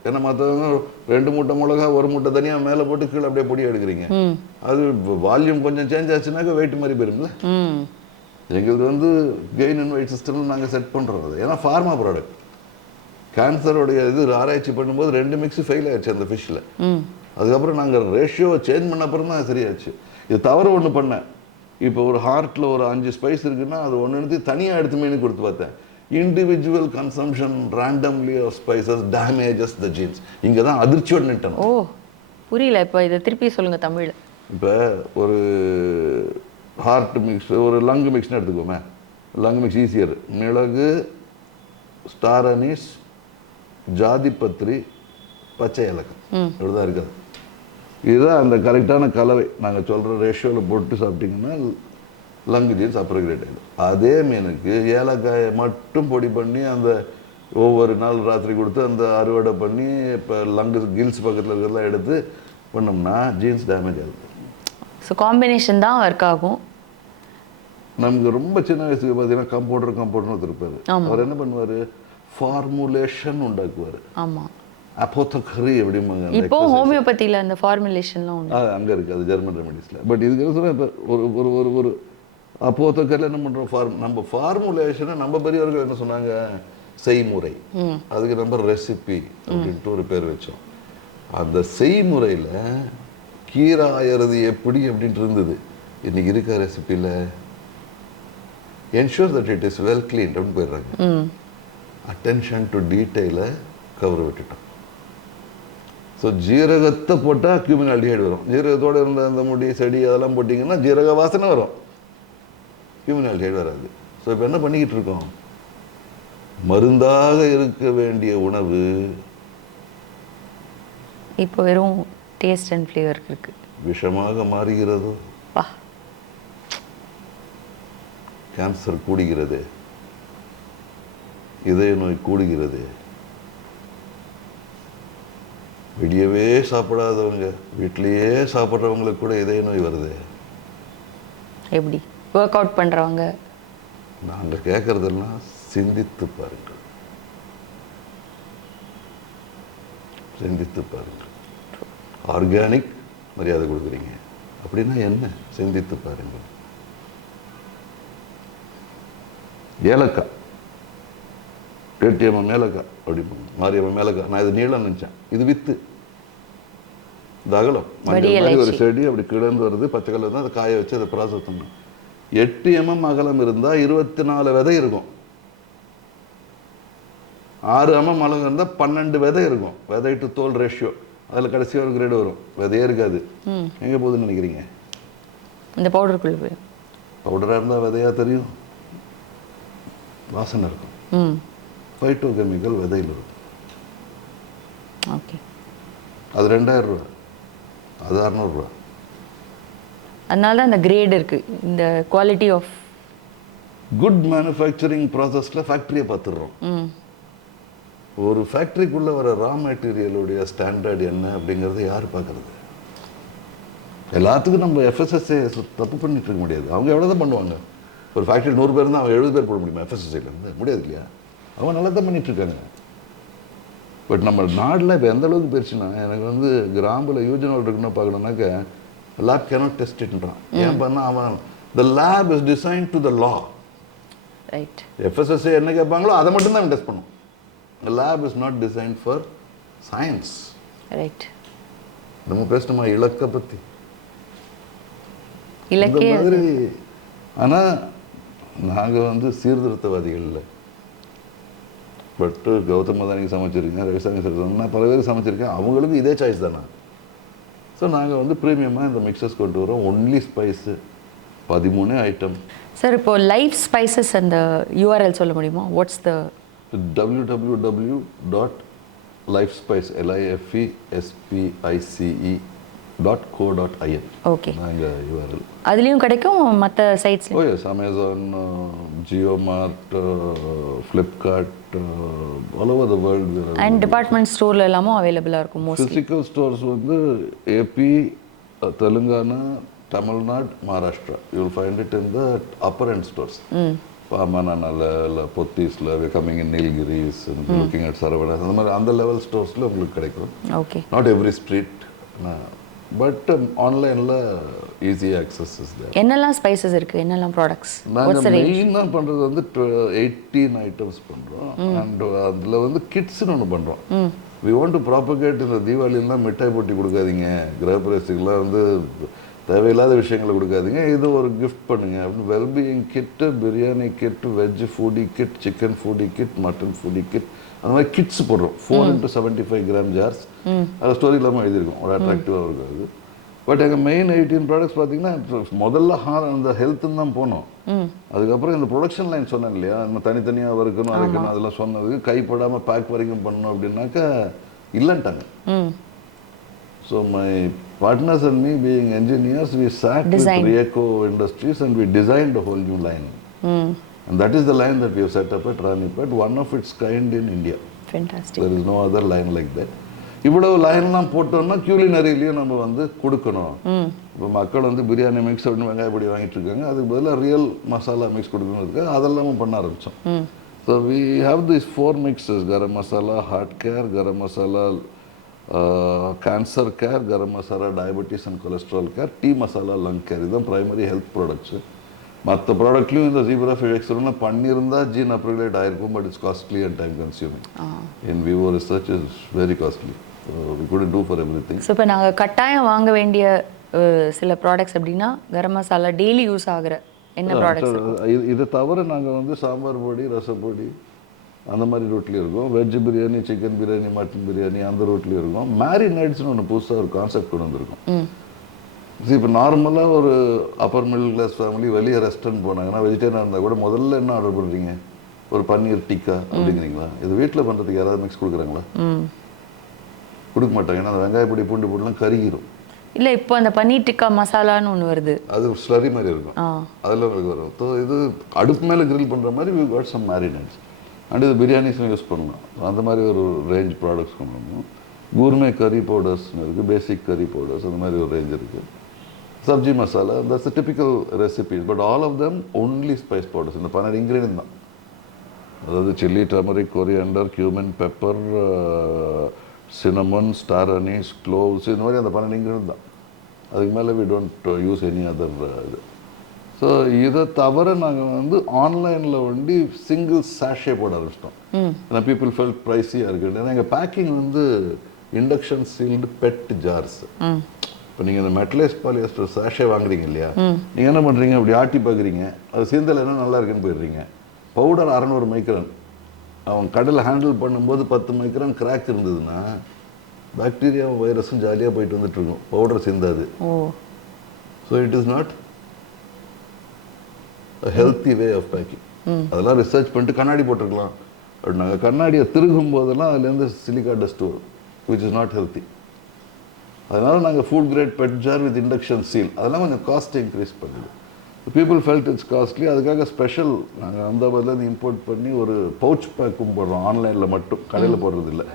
ஏன்னா மற்றவங்க 2 மூட்டை மிளகா 1 மூட்டை தனியாக மேலே போட்டு கீழே அப்படியே பொடி எடுக்கிறீங்க. அது வால்யூம் கொஞ்சம் சேஞ்ச் ஆச்சுனாக்கா வெயிட் மாதிரி போயிரும்ல. எங்களுக்கு வந்து கெயின் அண்ட் வெயிட் சிஸ்டம் நாங்கள் செட் பண்ணுறது. ஏன்னா ஃபார்மா ப்ராடக்ட். கேன்சருடைய இது ஆராய்ச்சி பண்ணும்போது 2 மிக்ஸ் ஃபெயில் ஆயிடுச்சு அந்த ஃபிஷ்ஷில். அதுக்கப்புறம் நாங்கள் ரேஷியோவை சேஞ்ச் பண்ண அப்புறம் தான் சரியாச்சு. இது தவறு ஒன்று பண்ணேன். இப்போ ஒரு ஹார்ட்டில் ஒரு 5 ஸ்பைஸ் இருக்குன்னா அது ஒன்று தனியாக எடுத்து மீன் கொடுத்து பார்த்தேன். Individual consumption randomly of spices damages the genes. இங்கே தான் அதிர்ச்சியோடு நிட்டணும். ஓ, புரியல. இப்போ இதை திருப்பி சொல்லுங்கள் தமிழில். இப்போ ஒரு ஹார்ட் மிக்ஸ், ஒரு லங் மிக்ஸ்னு எடுத்துக்கோமே. Lung mix easier. மிளகு, ஸ்டார் அனீஸ், ஜாதிபத்திரி, பச்சை ஏலக்காய். இப்படி தான் இருக்காது. இதுதான் அந்த கரெக்டான கலவை. நாங்கள் சொல்கிற ரேஷியோவில் போட்டு சாப்பிட்டீங்கன்னா லங்கு ஜீன்ஸ் அப்புறம் கிரேட் ஆகிடும். அதே மீனுக்கு ஏலக்காயை மட்டும் பொடி பண்ணி அந்த ஒவ்வொரு நாள் ராத்திரி கொடுத்து அந்த அறுவடை பண்ணி இப்போ லங்கு கில்ஸ் பக்கத்தில் இருக்கிறதெல்லாம் எடுத்து பண்ணோம்னா ஜீன்ஸ் டேமேஜ் ஆகுது. ஸோ காம்பினேஷன் தான் ஒர்க் ஆகும். நமக்கு ரொம்ப சின்ன வயசுக்கு பார்த்தீங்கன்னா கம்பவுண்டர்னு ஒருத்தருப்பார். அவர் என்ன பண்ணுவார், ஃபார்முலேஷன் உண்டாக்குவார். ஆமாம், அப்போத்தக்கரி எப்படிம்பாங்க. இப்போ ஹோமியோபதியில் அந்த ஃபார்முலேஷன்லாம் உண்டு. அங்கே இருக்குது, அது ஜெர்மன் ரெமெடிஸில். பட் இதுக்கு சொல்ல இப்போ ஒரு ஒரு ஒரு அப்போத்தக்கரில் என்ன பண்ணுறோம், நம்ம ஃபார்முலேஷனை நம்ம பெரியவர்கள் என்ன சொன்னாங்க, செய்முறை. அதுக்கு நம்ம ரெசிபி அப்படின்ட்டு ஒரு பேர் வச்சோம். அந்த செய்முறையில் கீரை ஆயறது எப்படி அப்படின்ட்டு இருந்தது. இன்னைக்கு இருக்க ரெசிபியில் ensure that it is well clean அப்படின்னு போயிடுறாங்க. அட்டென்ஷன் டு டீட்டெயிலை கவர் விட்டுட்டோம். ஸோ ஜீரகத்தை போட்டால் கியூமின் ஆல்டிஹைடு வரும். ஜீரகத்தோடு இருந்த அந்த முடி செடி அதெல்லாம் போட்டிங்கன்னா ஜீரக வாசனை வரும், கியூமின் ஆல்டிஹைடு வராது. ஸோ இப்போ என்ன பண்ணிக்கிட்டு இருக்கோம், மருந்தாக இருக்க வேண்டிய உணவு இப்போ வெறும் டேஸ்ட் அண்ட் ஃப்ளேவர் இருக்கு, விஷமாக மாறுகிறதோ. கேன்சர் கூடுகிறது, இதய நோய் கூடுகிறது. வெளியவே சாப்பிடாதவங்க வீட்டிலேயே சாப்பிட்றவங்களுக்கு கூட இதய நோய் வருது. எப்படி ஒர்க் அவுட் பண்ணுறவங்க நாங்கள் கேட்குறதெல்லாம் சிந்தித்து பாருங்கள், சிந்தித்து பாருங்கள். ஆர்கானிக் மரியாதை கொடுக்குறீங்க அப்படின்னா என்ன, சிந்தித்து பாருங்கள். ஏலக்காய், கேட்டியம்மா மேலக்காய் அப்படி மாரியம்மா மேலக்காய். நான் இது நீளம் நினச்சேன், இது வித்து, இது அகலம். மஞ்சள் ஒரு செடி அப்படி கிடந்து வருது, பச்சை கலர் தான். அதை காய வச்சு அதை ப்ராசஸ் பண்ணணும். 8 mm அகலம் இருந்தால் 24 விதை இருக்கும். 6 mm அகலம் இருந்தால் 12 விதை இருக்கும். விதை டு தோல் ரேஷியோ. அதில் கடைசியாக ஒரு கிரேடு வரும், விதையே இருக்காது. எங்கே போகுதுன்னு நினைக்கிறீங்க? இந்த பவுடருக்குள்ளே போய். பவுடராக இருந்தால் விதையாக தெரியும், வாசனை இருக்கும். ஃபைட்டோ கெமிக்கல் விதையில் இருக்கும். ஓகே, அது 2000 ரூபா, அது 600 ரூபா. அதனால தான் இந்த கிரேட் இருக்குது. இந்த குவாலிட்டி ஆஃப் குட் மேனுஃபேக்சரிங் ப்ராசஸில் ஃபேக்ட்ரியை பார்த்துடுறோம். ஒரு ஃபேக்ட்ரிக்குள்ளே வர ரா மெட்டீரியலுடைய ஸ்டாண்டர்ட் என்ன அப்படிங்கிறத யார் பார்க்குறது? எல்லாத்துக்கும் நம்ம எஃப்எஸ்எஸ்ஏ தப்பு பண்ணிட்டு இருக்க முடியாது. அவங்க எவ்வளோ தான் பண்ணுவாங்க. ஒரு ஃபேக்ட்ரி 100 பேர் இருந்தால் அவங்க 70 பேர் போட முடியுமா எஃப்எஸ்எஸ்ஏலேருந்து? முடியாது இல்லையா? அவங்க நல்லா தான் பண்ணிகிட்ருக்காங்க. பட் நம்ம நாட்டில் இப்போ எந்த அளவுக்கு போயிடுச்சுன்னா, எனக்கு வந்து கிராம்பில் யூஜனல் இருக்குன்னு பார்க்கணுன்னாக்க லேப் கேனாட் டெஸ்ட் இட்ன்றான். ஏன் பண்ணால் அவன் the lab is design to the law. Right. FSSA என்ன கேட்பாங்களோ அதை மட்டும் தான் டெஸ்ட் பண்ணும். The lab is not designed for science. Right. நம்ம பேசணுமா இலக்க பற்றி? இலக்கிய மாதிரி. ஆனால் நாங்கள் வந்து சீர்திருத்தவாதிகள் இல்லை. பட்டு கௌதம் அதானிக்கு சமைச்சிருக்கேன், ரவிசாமி சார் நான் பல பேருக்கு சமைச்சிருக்கேன். அவங்களுக்கு இதே சாய்ஸ் தானே. ஸோ நாங்கள் வந்து ப்ரீமியமாக இந்த மிக்சர்ஸ் கொண்டு வரோம். Only spice 13 item. சார் இப்போ லைஃப் ஸ்பைசஸ் அந்த யூஆர்எல் சொல்ல முடியுமா? What's the www.lifespice.co.in. ஓகே, நாங்கள் யூஆர்எல் அதுலேயும் கிடைக்கும், மற்ற sites. Oh yes, Amazon, Jio mart, Flipkart, all over the world. And department ஸ்டோரில் எல்லாமும் அவைலபிளாக இருக்கும். ஃபிசிக்கல் ஸ்டோர்ஸ் வந்து AP, Telangana, Tamil Nadu, Maharashtra. You will find it in the upper end stores. பாமனால இல்லை பொத்தீஸில், coming in Nilgiris, looking at Saravanas, அந்த மாதிரி அந்த லெவல் ஸ்டோர்ஸில் உங்களுக்கு கிடைக்கும். Okay, not every street, but ஆன்லைனில் ஈஸி ஆக்சஸ் இஸ் தேர். என்னெல்லாம் ஸ்பைசஸ் இருக்குது, என்னெல்லாம் ப்ராடக்ட்ஸ்? நாங்கள் மெயினாக பண்ணுறது வந்து 18 ஐட்டம்ஸ் பண்ணுறோம். அண்ட் அதில் வந்து கிட்ஸ்னு ஒன்று பண்ணுறோம். We want to propagate. இந்த தீபாவளிலாம் மிட்டாய் போட்டி கொடுக்காதீங்க, கிரகப்பிரவேசத்துக்குலாம் வந்து தேவையில்லாத விஷயங்களை கொடுக்காதீங்க, இது ஒரு கிஃப்ட் பண்ணுங்க அப்படின்னு. Wellbeing kit, biryani kit, veg foodie kit, chicken foodie kit, mutton foodie kit, அந்த மாதிரி கிட்ஸ் போடுறோம். 4 into 75 gram ஜார்ஸ். அது ஸ்டோரி இல்லாமல் எழுதியிருக்கோம், ஒரு அட்ராக்டிவாக இருக்காது. பட் எங்கள் மெயின் 18 ப்ராடக்ட்ஸ் பார்த்தீங்கன்னா முதல்ல அந்த ஹெல்த்துன்னு தான் போனோம். அதுக்கப்புறம் இந்த ப்ரொடக்ஷன் லைன் சொன்னேன் இல்லையா, நம்ம தனித்தனியாக வறுக்கணும் அரைக்கணும் அதெல்லாம் சொன்னதுக்கு கைப்படாமல் பேக் வரைக்கும் பண்ணணும் அப்படின்னாக்கா இல்லைன்ட்டாங்க. So my partners and me, being engineers, we sat Design. with Rieco Industries and we designed a whole new line. And that is the line that we have set up at Ranipet, one of its kind in India. Fantastic. There is no other line like that. இவ்வளவு லைன்லாம் போட்டோம்னா கியூலினரிலையும் நம்ம வந்து கொடுக்கணும். இப்போ மக்கள் வந்து biryani mix அப்படின்னு வெங்காய பொடி வாங்கிட்டு இருக்காங்க, அதுக்கு பதிலாக ரியல் மசாலா மிக்ஸ் கொடுக்கணும் இருக்கு, அதெல்லாம் பண்ண ஆரம்பித்தோம். So we have this 4 mixes: garam masala heart care, garam masala cancer care, garam masala diabetes and cholesterol care, tea masala lung care. இதுதான் ப்ரைமரி ஹெல்த் ப்ராடக்ட்ஸு. மற்ற ப்ராடக்ட்லையும் இந்த ஜீப்ரா ஃபிஷ் எக்ஸ்ட்ரா பண்ணியிருந்தால் ஜீன் அப்ரிகுலேட் ஆகிருக்கும், but it's costly and time consuming. In vivo research is very costly. We couldn't do for everything. So இப்போ நாங்கள் கட்டாயம் வாங்க வேண்டிய சில ப்ராடக்ட்ஸ் அப்படின்னா கரம் மசாலா டெய்லி யூஸ் ஆகிற என்ன ப்ராடக்ட்ஸ்? இதை தவிர நாங்கள் வந்து சாம்பார் பொடி, ரசப்பொடி அந்த மாதிரி ரூட்லேயும் இருக்கும். Veg biryani, chicken biryani, mutton biryani அந்த ரூட்லேயும் இருக்கும். மேரினேட்ஸ்னு ஒன்று புதுசாக ஒரு கான்செப்ட் கொண்டு வந்திருக்கும். இப்போ நார்மலாக ஒரு அப்பர் மிடில் கிளாஸ் ஃபேமிலி வெளியே ரெஸ்டாரண்ட் போனாங்கன்னா வெஜிடேரியனாக இருந்தால் கூட முதல்ல என்ன ஆர்டர் பண்ணுறீங்க? ஒரு பன்னீர் டிக்கா அப்படிங்கிறீங்களா? இது வீட்டில் பண்ணுறதுக்கு யாராவது மிக்ஸ் கொடுக்குறாங்களா? கொடுக்க மாட்டாங்க. ஏன்னா அந்த வெங்காய பொடி, பூண்டு பொடிலாம் கருகிரும். இல்லை, இப்போ அந்த பன்னீர் டிக்கா மசாலான்னு ஒன்று வருது, அது ஸ்லரி மாதிரி இருக்கும், அதில் உங்களுக்கு வரும். ஸோ இது அடுப்பு மேலே கிரில் பண்ணுற மாதிரி வி காட் சம் மேரினேட்ஸ். அண்ட் இது பிரியாணிஸும் யூஸ் பண்ணலாம். அந்த மாதிரி ஒரு ரேஞ்ச் ப்ராடக்ட்ஸ் கொண்டு வரணும். கூர்மே கறி பவுடர்ஸ்னு இருக்குது, பேசிக் கறி பவுடர்ஸ், அந்த மாதிரி ஒரு ரேஞ்ச் இருக்குது. Sabzi masala, that's typical recipes, but all of them only spice powders. இந்த 12 இன்க்ரீடியன்ட் தான். அதாவது chilli, turmeric, coriander, cumin, pepper, cinnamon, star anise, cloves, இந்த மாதிரி அந்த 12 இன்க்ரீடியன்ட் தான். அதுக்கு மேலே we don't use any other இது. ஸோ இதை தவிர நாங்கள் வந்து ஆன்லைனில் வந்து சிங்கிள் சாஷே போட ஆரம்பிச்சிட்டோம். ஏன்னா பீப்புள் ஃபெல்ட் ப்ரைஸியாக இருக்குது. ஏன்னா எங்கள் பேக்கிங் வந்து இண்டக்ஷன் சீல்டு பெட் ஜார்ஸ். இப்போ நீங்கள் இந்த மெட்டலைஸ் பாலியஸ்டர் சாஷே வாங்குறீங்க இல்லையா, நீங்கள் என்ன பண்ணுறீங்க? அப்படி ஆட்டி பார்க்குறீங்க, அது சீந்தல் என்ன நல்லா இருக்குன்னு போயிடுறீங்க. பவுடர் 600 மைக்ரான், அவன் கடையில் ஹேண்டில் பண்ணும்போது 10 மைக்ரான் கிராக் இருந்ததுன்னா பாக்டீரியாவும் வைரஸும் ஜாலியாக போயிட்டு வந்துட்டுருக்கும், பவுடர் சிந்தாது. So it is not a healthy way of packing. அதெல்லாம் ரிசர்ச் பண்ணிட்டு கண்ணாடி போட்டிருக்கலாம். பட் நாங்கள் கண்ணாடியை திருகும் போதெல்லாம் அதுலேருந்து சிலிக்கா டஸ்ட் வரும், விச் இஸ் நாட் ஹெல்த்தி. அதனால் நாங்கள் food grade PET jar with induction seal, அதெல்லாம் கொஞ்சம் காஸ்ட் இன்க்ரீஸ் பண்ணுது. People felt it's costly. அதுக்காக ஸ்பெஷல் நாங்கள் அஹமதாபாத்லேருந்து இம்போர்ட் பண்ணி ஒரு பவுச் பேக்கும் போடுறோம், ஆன்லைனில் மட்டும், கடையில் போடுறது இல்லை.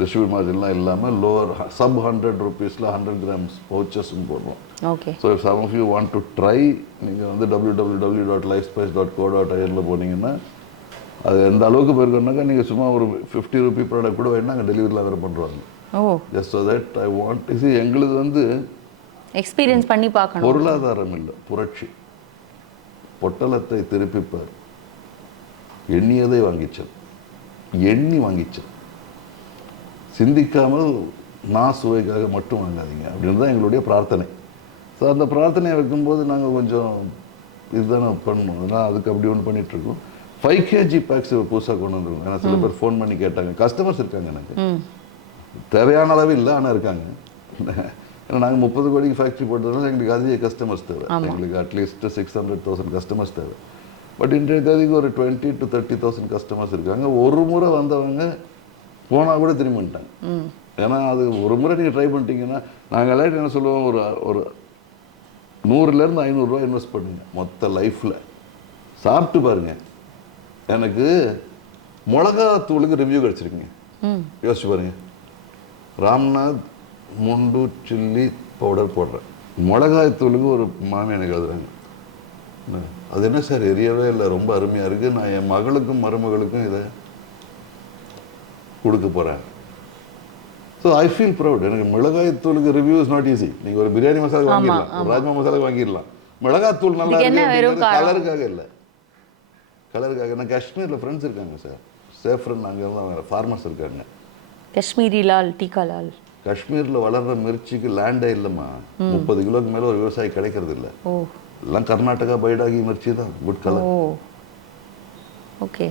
டிஸ்ட்ரிபியூட் மார்ஜின்லாம் இல்லாமல் லோவர் சப் 100 rupeesல 100 grams பவுச்சஸும் போடுறோம். Okay. So if some of you want to try, நீங்கள் வந்து www.lifespice.co.in போனீங்கன்னா அது எந்த அளவுக்கு போயிருக்கோம்னாக்கா நீங்கள் சும்மா ஒரு 50 rupee ப்ராடக்ட் கூட வேணா அங்கே டெலிவரியில் வேறு பண்ணுறாங்க. Just so that I want இது எங்களுக்கு வந்து எக்ஸ்பீரியன்ஸ் பண்ணி பார்க்கணும். பொருளாதாரம் இல்லை, புரட்சி. பொட்டலத்தை திருப்பிப்பார், எண்ணியதை வாங்கிச்சல், எண்ணி வாங்கிச்சல். சிந்திக்காமல் நான் சுவைக்காக மட்டும் வாங்காதீங்க அப்படின்னு தான் எங்களுடைய பிரார்த்தனை. ஸோ அந்த பிரார்த்தனையை வைக்கும்போது நாங்கள் கொஞ்சம் இதுதானே பண்ணணும். அதனால் அதுக்கு அப்படி ஒன்று பண்ணிகிட்ருக்கோம். 5 kg பேக்ஸ் புதுசாக கொண்டு வந்துருக்கோம். ஏன்னா சில பேர் ஃபோன் பண்ணி கேட்டாங்க, கஸ்டமர்ஸ் இருக்காங்க எனக்கு, தேவையான அளவு இல்லை ஆனால் இருக்காங்க. ஏன்னா நாங்கள் 30 கோடிக்கு ஃபேக்ட்ரி போட்டதுனால எங்களுக்கு அதிக கஸ்டமர்ஸ் தேவை. எங்களுக்கு அட்லீஸ்ட் 600,000 கஸ்டமர்ஸ் தேவை. பட் இன்றைய தேதிக்கு ஒரு 20,000 to 30,000 கஸ்டமர்ஸ் இருக்காங்க. ஒரு முறை வந்தவங்க போனால் கூட திரும்பி வந்துட்டாங்க. ஏன்னா அது ஒரு முறை நீங்கள் ட்ரை பண்ணிட்டீங்கன்னா, நாங்கள் எல்லாரும் என்ன சொல்லுவோம், ஒரு 100லேருந்து 500 ரூபா இன்வெஸ்ட் பண்ணுங்க மொத்த லைஃப்பில். சாப்பிட்டு பாருங்கள். எனக்கு மிளகாத்தூளுக்கு ரிவ்யூ கிடச்சிருக்குங்க, யோசிச்சு பாருங்கள். ராம்நாத் முண்டு சில்லி பவுடர் போடுறேன், மிளகாய் தூளுக்கு ஒரு மாமி எனக்கு எழுதுறாங்க. அது என்ன சார் எரியவே இல்லை, ரொம்ப அருமையாக இருக்குது, நான் என் மகளுக்கும் மருமகளுக்கும் இதை கொடுக்க போகிறேன். So I feel proud. எனக்கு மிளகாய் தூளுக்கு ரிவ்யூ இஸ் நாட் ஈஸி. நீங்கள் ஒரு பிரியாணி மசாலா வாங்கிடலாம், ஒரு ராஜ்மா மசாலா வாங்கிடலாம். மிளகாத்தூள் நல்லா இருக்கு கலருக்காக இல்லை, கலருக்காக. நான் காஷ்மீரில் ஃப்ரெண்ட்ஸ் இருக்காங்க சார், சேஃப்ரன், அங்கே இருந்தால் ஃபார்மர்ஸ் இருக்காங்க. காஷ்மீரி லால், டீக்கா லால். காஷ்மீரில் வளர்கிற மிர்ச்சிக்கு லேண்டே இல்லைம்மா. 30 கிலோக்கு மேலே ஒரு விவசாயி கிடைக்கிறது இல்லை. எல்லாம் கர்நாடகா பைடாகி மிர்ச்சி தான், குட் கலர். ஓகே,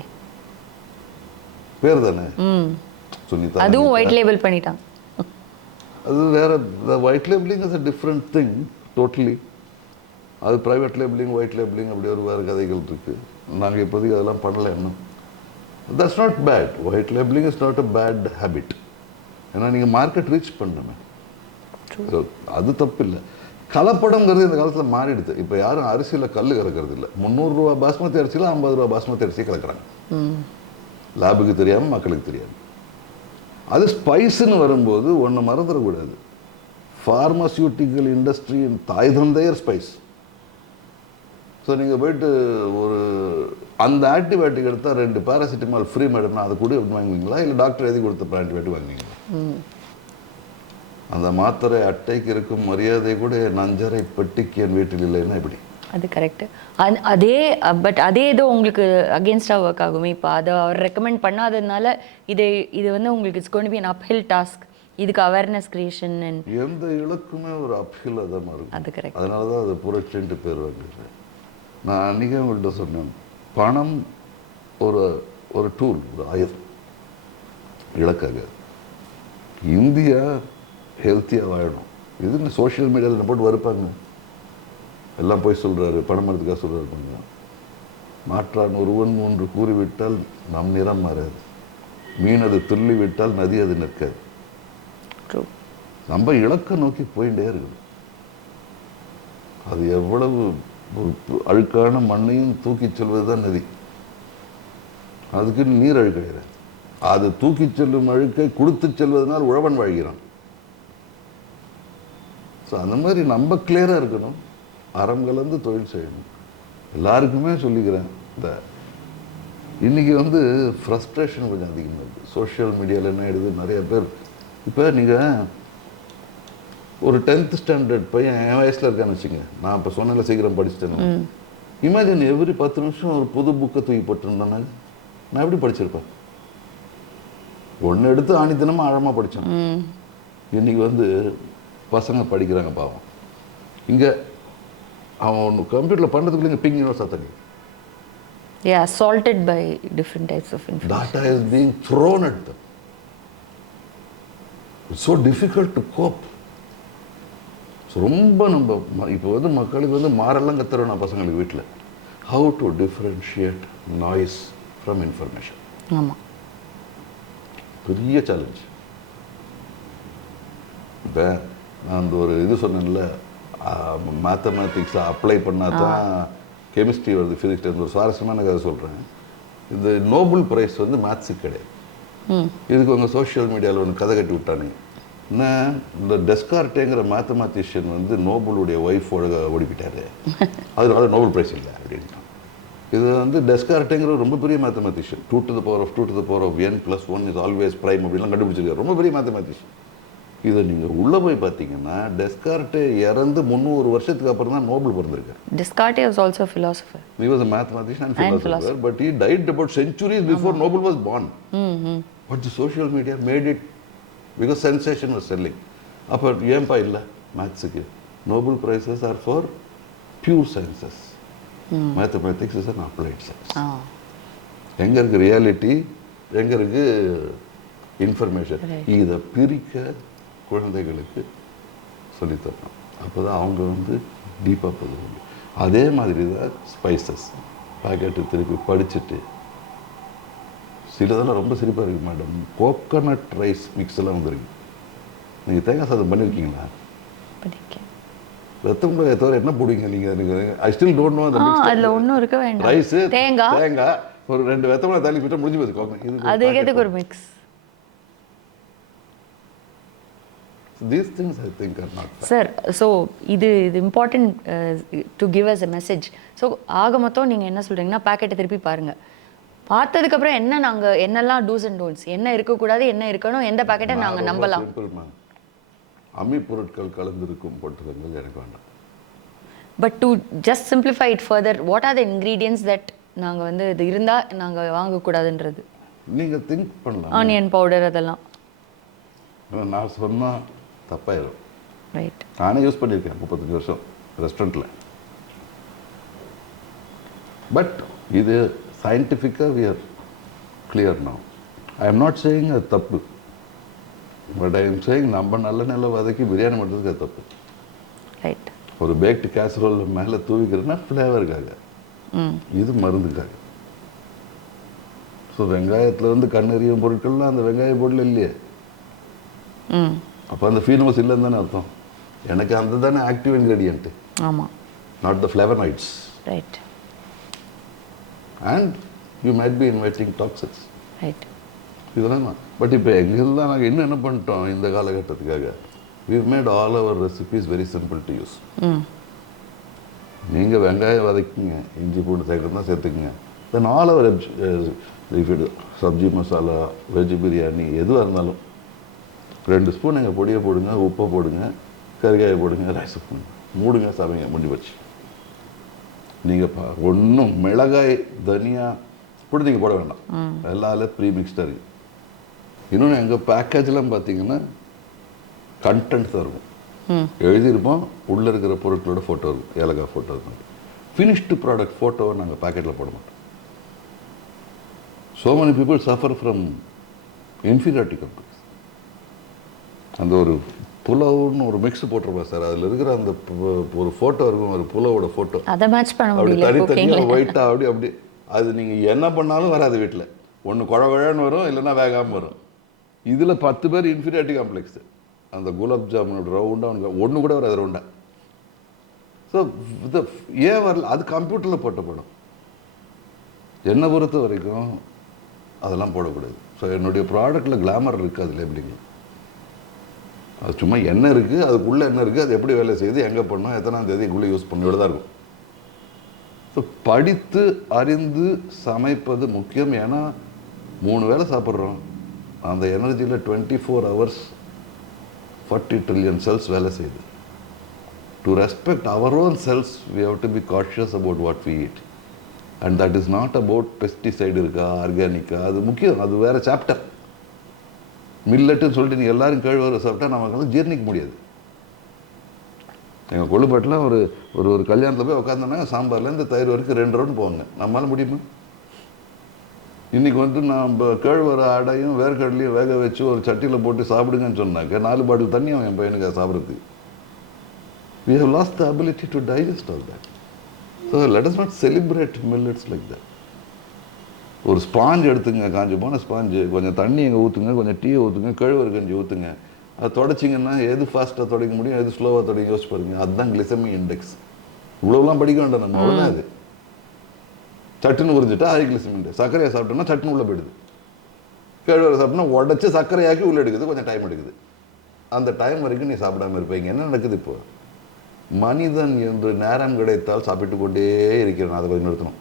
பேர் தானே சுனிதா. அதுவும் ஒயிட் லேபிள் பண்ணிட்டாங்க. அது வேற, white labelling is a different thing totally. அது ப்ரைவேட் லேபிளிங், ஒயிட் லேபிளிங் அப்படி ஒரு வேறு கதைகள் இருக்குது. நாங்கள் இப்போதைக்கு அதெல்லாம் பண்ணலை இன்னும். That's not bad. White labelling is not a bad habit. ஏன்னா நீங்கள் மார்க்கெட் ரீச் பண்ணணுமே. ஸோ அது தப்பு இல்லை. கலப்படங்கிறது இந்த காலத்தில் மாறிடுது. இப்போ யாரும் அரிசியில் கல் கலக்கிறது இல்லை. 300 ரூபா பாஸ்மதி அரிசியில் 50 ரூபா பாஸ்மதி அரிசி கலக்கிறாங்க. லேபுக்கு தெரியாமல், மக்களுக்கு தெரியாது. அது ஸ்பைஸுன்னு வரும்போது ஒன்று மறந்துடக்கூடாது. ஃபார்மசியூட்டிக்கல் இண்டஸ்ட்ரியின் தாய் தந்தையர் ஸ்பைஸ். ஸோ நீங்கள் போயிட்டு ஒரு அந்த ஆன்டிபயோட்டிக் எடுத்தால் 2 பேராசிட்டமால் ஃப்ரீ மேடம்னா அதை கூட வாங்குவீங்களா, இல்லை டாக்டர் எழுதி கொடுத்த ஆன்டிபயோட்டிக் வாங்குவீங்களா? அந்த மாத்திரை அட்டைக்கு இருக்கும் மரியாதை கூட நஞ்சரை பெட்டிக்கு என் வீட்டில் இல்லைன்னா எப்படி? அது கரெக்டு. அதே பட் அதே ஏதோ உங்களுக்கு அகேன்ஸ்டாக ஒர்க் ஆகுமே. இப்போ அதை அவர் ரெக்கமெண்ட் பண்ணாததுனால இது வந்து உங்களுக்கு it's going to be an uphill task. இதுக்கு அவேர்னஸ் கிரியேஷன் எந்த இலக்குமே ஒரு அப்ஹில் அதமாக இருக்கும். அது கரெக்ட். அதனால தான் அது புரட்சின்ட்டு பேர் வாங்கிடுறேன். நான் அன்றைக்கே உங்கள்கிட்ட சொன்னேன், பணம் ஒரு டூல், ஒரு ஆயுதம், இலக்காக. இந்தியா ஹெல்த்தியாக வாழணும். இதுன்னு சோஷியல் மீடியாவில் போட்டு வருப்பாங்க, எல்லாம் போய் சொல்கிறாரு, பணம் எடுத்துக்காக சொல்கிறாரு. பண்ணுங்க மாற்றான் ஒருவன் ஒன்று கூறிவிட்டால் நம் நிறம் மாறாது, மீன் அது துள்ளி விட்டால் நதி அது நிற்காது. நம்ம இலக்கை நோக்கி போயிட்டே இருக்கணும். அது எவ்வளவு அழுக்கான மண்ணையும் தூக்கி செல்வது தான் நதி. அதுக்கு நீர் அழுக்கு கிடையாது. அது தூக்கி செல்லும் அழுக்கை கொடுத்து செல்வதனால் உழவன் வாழ்கிறான். ஸோ அந்த மாதிரி நம்ம கிளியராக இருக்கணும், அறம் கலந்து தொழில் செய்யணும். எல்லாருக்குமே சொல்லிக்கிறேன், இந்த இன்றைக்கி வந்து ஃப்ரஸ்ட்ரேஷன் கொஞ்சம் அதிகமாக இருக்குது. சோஷியல் மீடியாவில் என்ன ஆகிடுது, நிறைய பேர் இப்போ நீங்கள் ஒரு 10th ஸ்டாண்டர்ட் பையன் என் வயசில் இருக்கான்னு வச்சுங்க, நான் இப்போ சொன்னல சீக்கிரம் படிச்சுட்டேன். இமேஜின் எவ்ரி 10 நிமிஷம் ஒரு புது புக்கை தூக்கி போட்டுருந்தேன்னா நான் எப்படி படிச்சிருப்பேன்? ஒன்று எடுத்து ஆணித்தனமாக ஆழமாக படித்தேன். இன்றைக்கி வந்து பசங்க படிக்கிறாங்க பாவம். இங்கே அவன் ஒன்று கம்ப்யூட்டரில் பண்ணுறதுக்குள்ள இங்கே பிங் யூனிவர்ஸ் அத்தனை assaulted by different types of information. Data is being thrown at them. It's so difficult to cope. ரொம்ப நம்ம இப்போ வந்து மக்களுக்கு வந்து மாறெல்லாம் கத்துறோம் நான் பசங்களுக்கு வீட்டில். How to differentiate noise from information. ஆமாம், பெரிய சேலஞ்ச். இப்போ நான் அந்த ஒரு இது சொன்னேன்ல, மேத்தமேட்டிக்ஸை அப்ளை பண்ணால் தான் கெமிஸ்ட்ரி வருது, ஃபிசிக்ஸ். ஒரு சுவாரஸ்யமான கதை சொல்கிறேன். இந்த நோபல் ப்ரைஸ் வந்து மேத்ஸுக்கு கிடையாது. இதுக்கு உங்கள் சோஷியல் மீடியாவில் ஒன்று கதை கட்டி விட்டானுங்க. என்ன, இந்த டெஸ்கார்ட்டேங்கிற மேத்தமேட்டிஷியன் வந்து நோபலுடைய ஒய்ஃபோட ஓடிப்பிட்டாரு, அதனால நோபல் ப்ரைஸ் இல்லை அப்படின்ட்டான். இது வந்து டெஸ்கார்ட்டேங்கிற ரொம்ப பெரிய mathematician. 2 to the power of 2 to the power of n plus 1 is always prime அப்படின்லாம் கண்டுபிடிச்சிருக்காரு. ரொம்ப பெரிய மேத்தமேட்டிஷியன். இதை நீங்கள் உள்ளே போய் பார்த்தீங்கன்னா டெஸ்கார்ட்டே இறந்து 300 வருஷத்துக்கு அப்புறம் தான் நோபல் பிறந்திருக்காரு. Descartes was also a philosopher. He was a mathematician and philosopher, but he died about centuries before Nobel was born. But the social media made it because sensation was selling. அப்போ ஏன்பா இல்லை மேத்ஸுக்கு? Nobel prizes are for pure sciences. Mathematics is an applied science. எங்கே இருக்குது reality, எங்கே இருக்குது information? இதை பிரிக்க குழந்தைகளுக்கு சொல்லித்தரணும். அப்போ தான் அவங்க வந்து டீப்பாக போகுது. அதே மாதிரி தான் ஸ்பைசஸ் பாக்கெட்டு திருப்பி படிச்சுட்டு சிலதெல்லாம் ரொம்ப சிரிப்பாக இருக்குது மேடம். கோகனட் ரைஸ் மிக்ஸ் எல்லாம் வந்துருக்கு. நீங்கள் தேங்காய் சாதம் பண்ணியிருக்கீங்களா? ரத்தம் தவிர என்ன போடுவீங்க நீங்கள்? I still don't know. அதில் ஒன்றும் இருக்க வேண்டாம். ரைஸ், தேங்காய், ஒரு 2 வெத்தமிழை தள்ளி போட்டு முடிஞ்சு போகுது கோகனட். அதுக்கு ஒரு mix. These things I think are not fair. Sir, so இது important to give us a message. So ஆக மொத்தம் நீங்கள் என்ன சொல்கிறீங்கன்னா, பேக்கெட்டை திருப்பி பாருங்கள். பார்த்ததுக்கப்புறம் நாங்கள் என்னெல்லாம் டூஸ் அண்ட் டோன்ட்ஸ், என்ன இருக்கக்கூடாது, என்ன இருக்கணும், எந்த பேக்கெட்டை நாங்கள் நம்பலாம். அம்மி பொருட்கள் கலந்திருக்கும் பொருட்கள் எனக்கு வேண்டாம். But to just simplify it further, what are the ingredients that நாங்கள் வந்து இது இருந்தால் நாங்கள் வாங்கக்கூடாதுன்றது நீங்கள் திங்க் பண்ணலாம். ஆனியன் பவுடர் அதெல்லாம் நான் சொன்னால் தப்பாயிடும். ரைட். நானே யூஸ் பண்ணியிருக்கேன் 35 வருஷம் ரெஸ்டாரண்ட்டில். பட் இது சயின்டிஃபிக்காக we are clear now. I am not saying அது தப்பு. பட் ஐ எம் சேயிங் நம்ம நல்ல நிலை வதக்கி பிரியாணி பண்ணுறதுக்கு அது தப்பு. ரைட். ஒரு பேக்டு கேசரோல் மேலே தூவிக்கிறதுனா ஃப்ளேவருக்காக, இது மருந்துக்காக. ஸோ வெங்காயத்தில் வந்து கண்ணெறியும் பொருட்கள்லாம் அந்த வெங்காய பொருள் இல்லையே. அப்போ அந்த ஃபீனோஸ் இல்லைன்னு தானே அர்த்தம். எனக்கு அந்த தானே ஆக்டிவ் இன்க்ரீடியன்ட்டு. ஆமாம். Not the flavonoids. Right. And you might be inviting toxics. Right. இதெல்லாம் பட் இப்போ எங்கெல்லாம் நாங்கள் இன்னும் என்ன பண்ணிட்டோம் இந்த காலகட்டத்துக்காக, we've made all our recipes very simple to use. நீங்கள் வெங்காயம் வதக்கிங்க, இஞ்சி பூண்டு சேர்க்கறதுனா சேர்த்துக்குங்க. Then all our sabzi masala, veg biryani எதுவாக இருந்தாலும் 2 ஸ்பூன் எங்கள் பொடியை போடுங்க, உப்பை போடுங்க, கறிகாயை போடுங்க, ரைஸ் போடுங்க, மூடுங்க, சமைங்க, முடிஞ்சு போச்சு. நீங்கள் ஒன்றும் மிளகாய் தனியா கூட நீங்கள் போட வேண்டாம், எல்லாரும் ப்ரீ மிக்ஸ்டாக இருக்குது. இன்னொன்று எங்கள் பேக்கேஜ்லாம் பார்த்தீங்கன்னா கண்டென்ட் தான் இருக்கும். எழுதியிருப்போம், உள்ளே இருக்கிற பொருட்களோட ஃபோட்டோ இருக்கும், ஏலக்காய் ஃபோட்டோ இருக்கும். ஃபினிஷ்டு ப்ராடக்ட் ஃபோட்டோவை நாங்கள் பேக்கெட்டில் போட மாட்டோம். So many people suffer from inferiority complex. அந்த ஒரு புலவுன்னு ஒரு மிக்ஸ் போட்டிருப்பேன் சார், அதில் இருக்கிற அந்த ஒரு ஃபோட்டோ இருக்கும், ஒரு புலவோட ஃபோட்டோ, அதை மேட்ச் பண்ண அப்படி முடியல. தனித்தனியாக ஒயிட்டாக அப்படி அது நீங்கள் என்ன பண்ணாலும் வராது வீட்டில். ஒன்று குழகுழன்னு வரும், இல்லைன்னா வேகாமல் வரும். இதில் 10 பேர் இன்ஃபீரியாரிட்டி காம்ப்ளெக்ஸு. அந்த குலாப் ஜாமுனோட ரவுண்டாக அவனுக்கு ஒன்று கூட வராது ரவுண்டாக. ஸோ ஏன் வரல, அது கம்ப்யூட்டரில் போட்ட படம். என்னை பொறுத்த வரைக்கும் அதெல்லாம் போடக்கூடாது. ஸோ என்னுடைய ப்ராடக்டில் கிளாமர் இருக்குது, அது லேபிளிங். அது சும்மா என்ன இருக்குது, அதுக்குள்ளே என்ன இருக்குது, அது எப்படி வேலை செய்யுது, எங்கே பண்ணோம், எத்தனாம் தேதிக்குள்ளே யூஸ் பண்ண தான் இருக்கும். ஸோ படித்து அறிந்து சமைப்பது முக்கியம். ஏன்னா 3 வேளை சாப்பிட்றோம், அந்த எனர்ஜியில் 24 hours 40 trillion cells வேலை செய்யுது. To respect our own cells we have to be cautious about what we eat. And that is not about pesticide இருக்கா, ஆர்கானிக்கா, அது முக்கியம், அது வேறு சாப்டர். மில்லட்டுன்னு சொல்லிட்டு நீங்கள் எல்லோரும் கேழ்வரகு சாப்பிட்டா நமக்கு ஜீர்ணிக்க முடியாது. எங்கள் கொள்ளுப்பாட்டில் ஒரு ஒரு கல்யாணத்தில் போய் உட்காந்தோன்னா சாம்பார்லேருந்து தயிர் வரைக்கும் 2 ரவுண்ட் போவாங்க. நம்மளால் முடியுமா? இன்றைக்கி வந்து நம்ம கேழ்வர ஆடையும் வேர்க்கடலையும் வேக வச்சு ஒரு சட்டியில் போட்டு சாப்பிடுங்கன்னு சொன்னாக்க 4 பாட்டில் தண்ணி அவன் என் பையனுக்கு சாப்பிட்றதுக்கு. We have lost the ability to digest all that. So let us not celebrate millets like that. ஒரு ஸ்பாஞ்ச் எடுத்துங்க, காஞ்சி போன ஸ்பாஞ்சு, கொஞ்சம் தண்ணி எங்கே ஊற்றுங்க, கொஞ்சம் டீயை ஊற்றுங்க, கேழ்வரகு கஞ்சி ஊற்றுங்க. அதை தொடச்சிங்கன்னா எது ஃபாஸ்ட்டாக தொடங்க முடியும், எது ஸ்லோவாக தொடங்கி யோசிச்சு பாருங்க. அதுதான் கிளிசமி இண்டெக்ஸ். இவ்வளோலாம் படிக்க வேண்டாம் நம்ம, அவ்வளோதான். அது சட்டுன்னு உறிஞ்சிட்டா ஹை கிளிசமி இண்டெக்ஸ். சர்க்கரையை சாப்பிட்டோம்னா சட்டுன்னு உள்ளே போயிடுது. கேழ்வரகு சாப்பிட்டோம்னா உடச்சி சர்க்கரையாக்கி உள்ளே எடுக்குது, கொஞ்சம் டைம் எடுக்குது. அந்த டைம் வரைக்கும் நீ சாப்பிடாமல் இருப்பீங்க. என்ன நடக்குது இப்போ? மனிதன் என்று நேரம் கிடைத்தால் சாப்பிட்டு கொண்டே இருக்கிறேன். அதை கொஞ்சம் நிறுத்தணும்.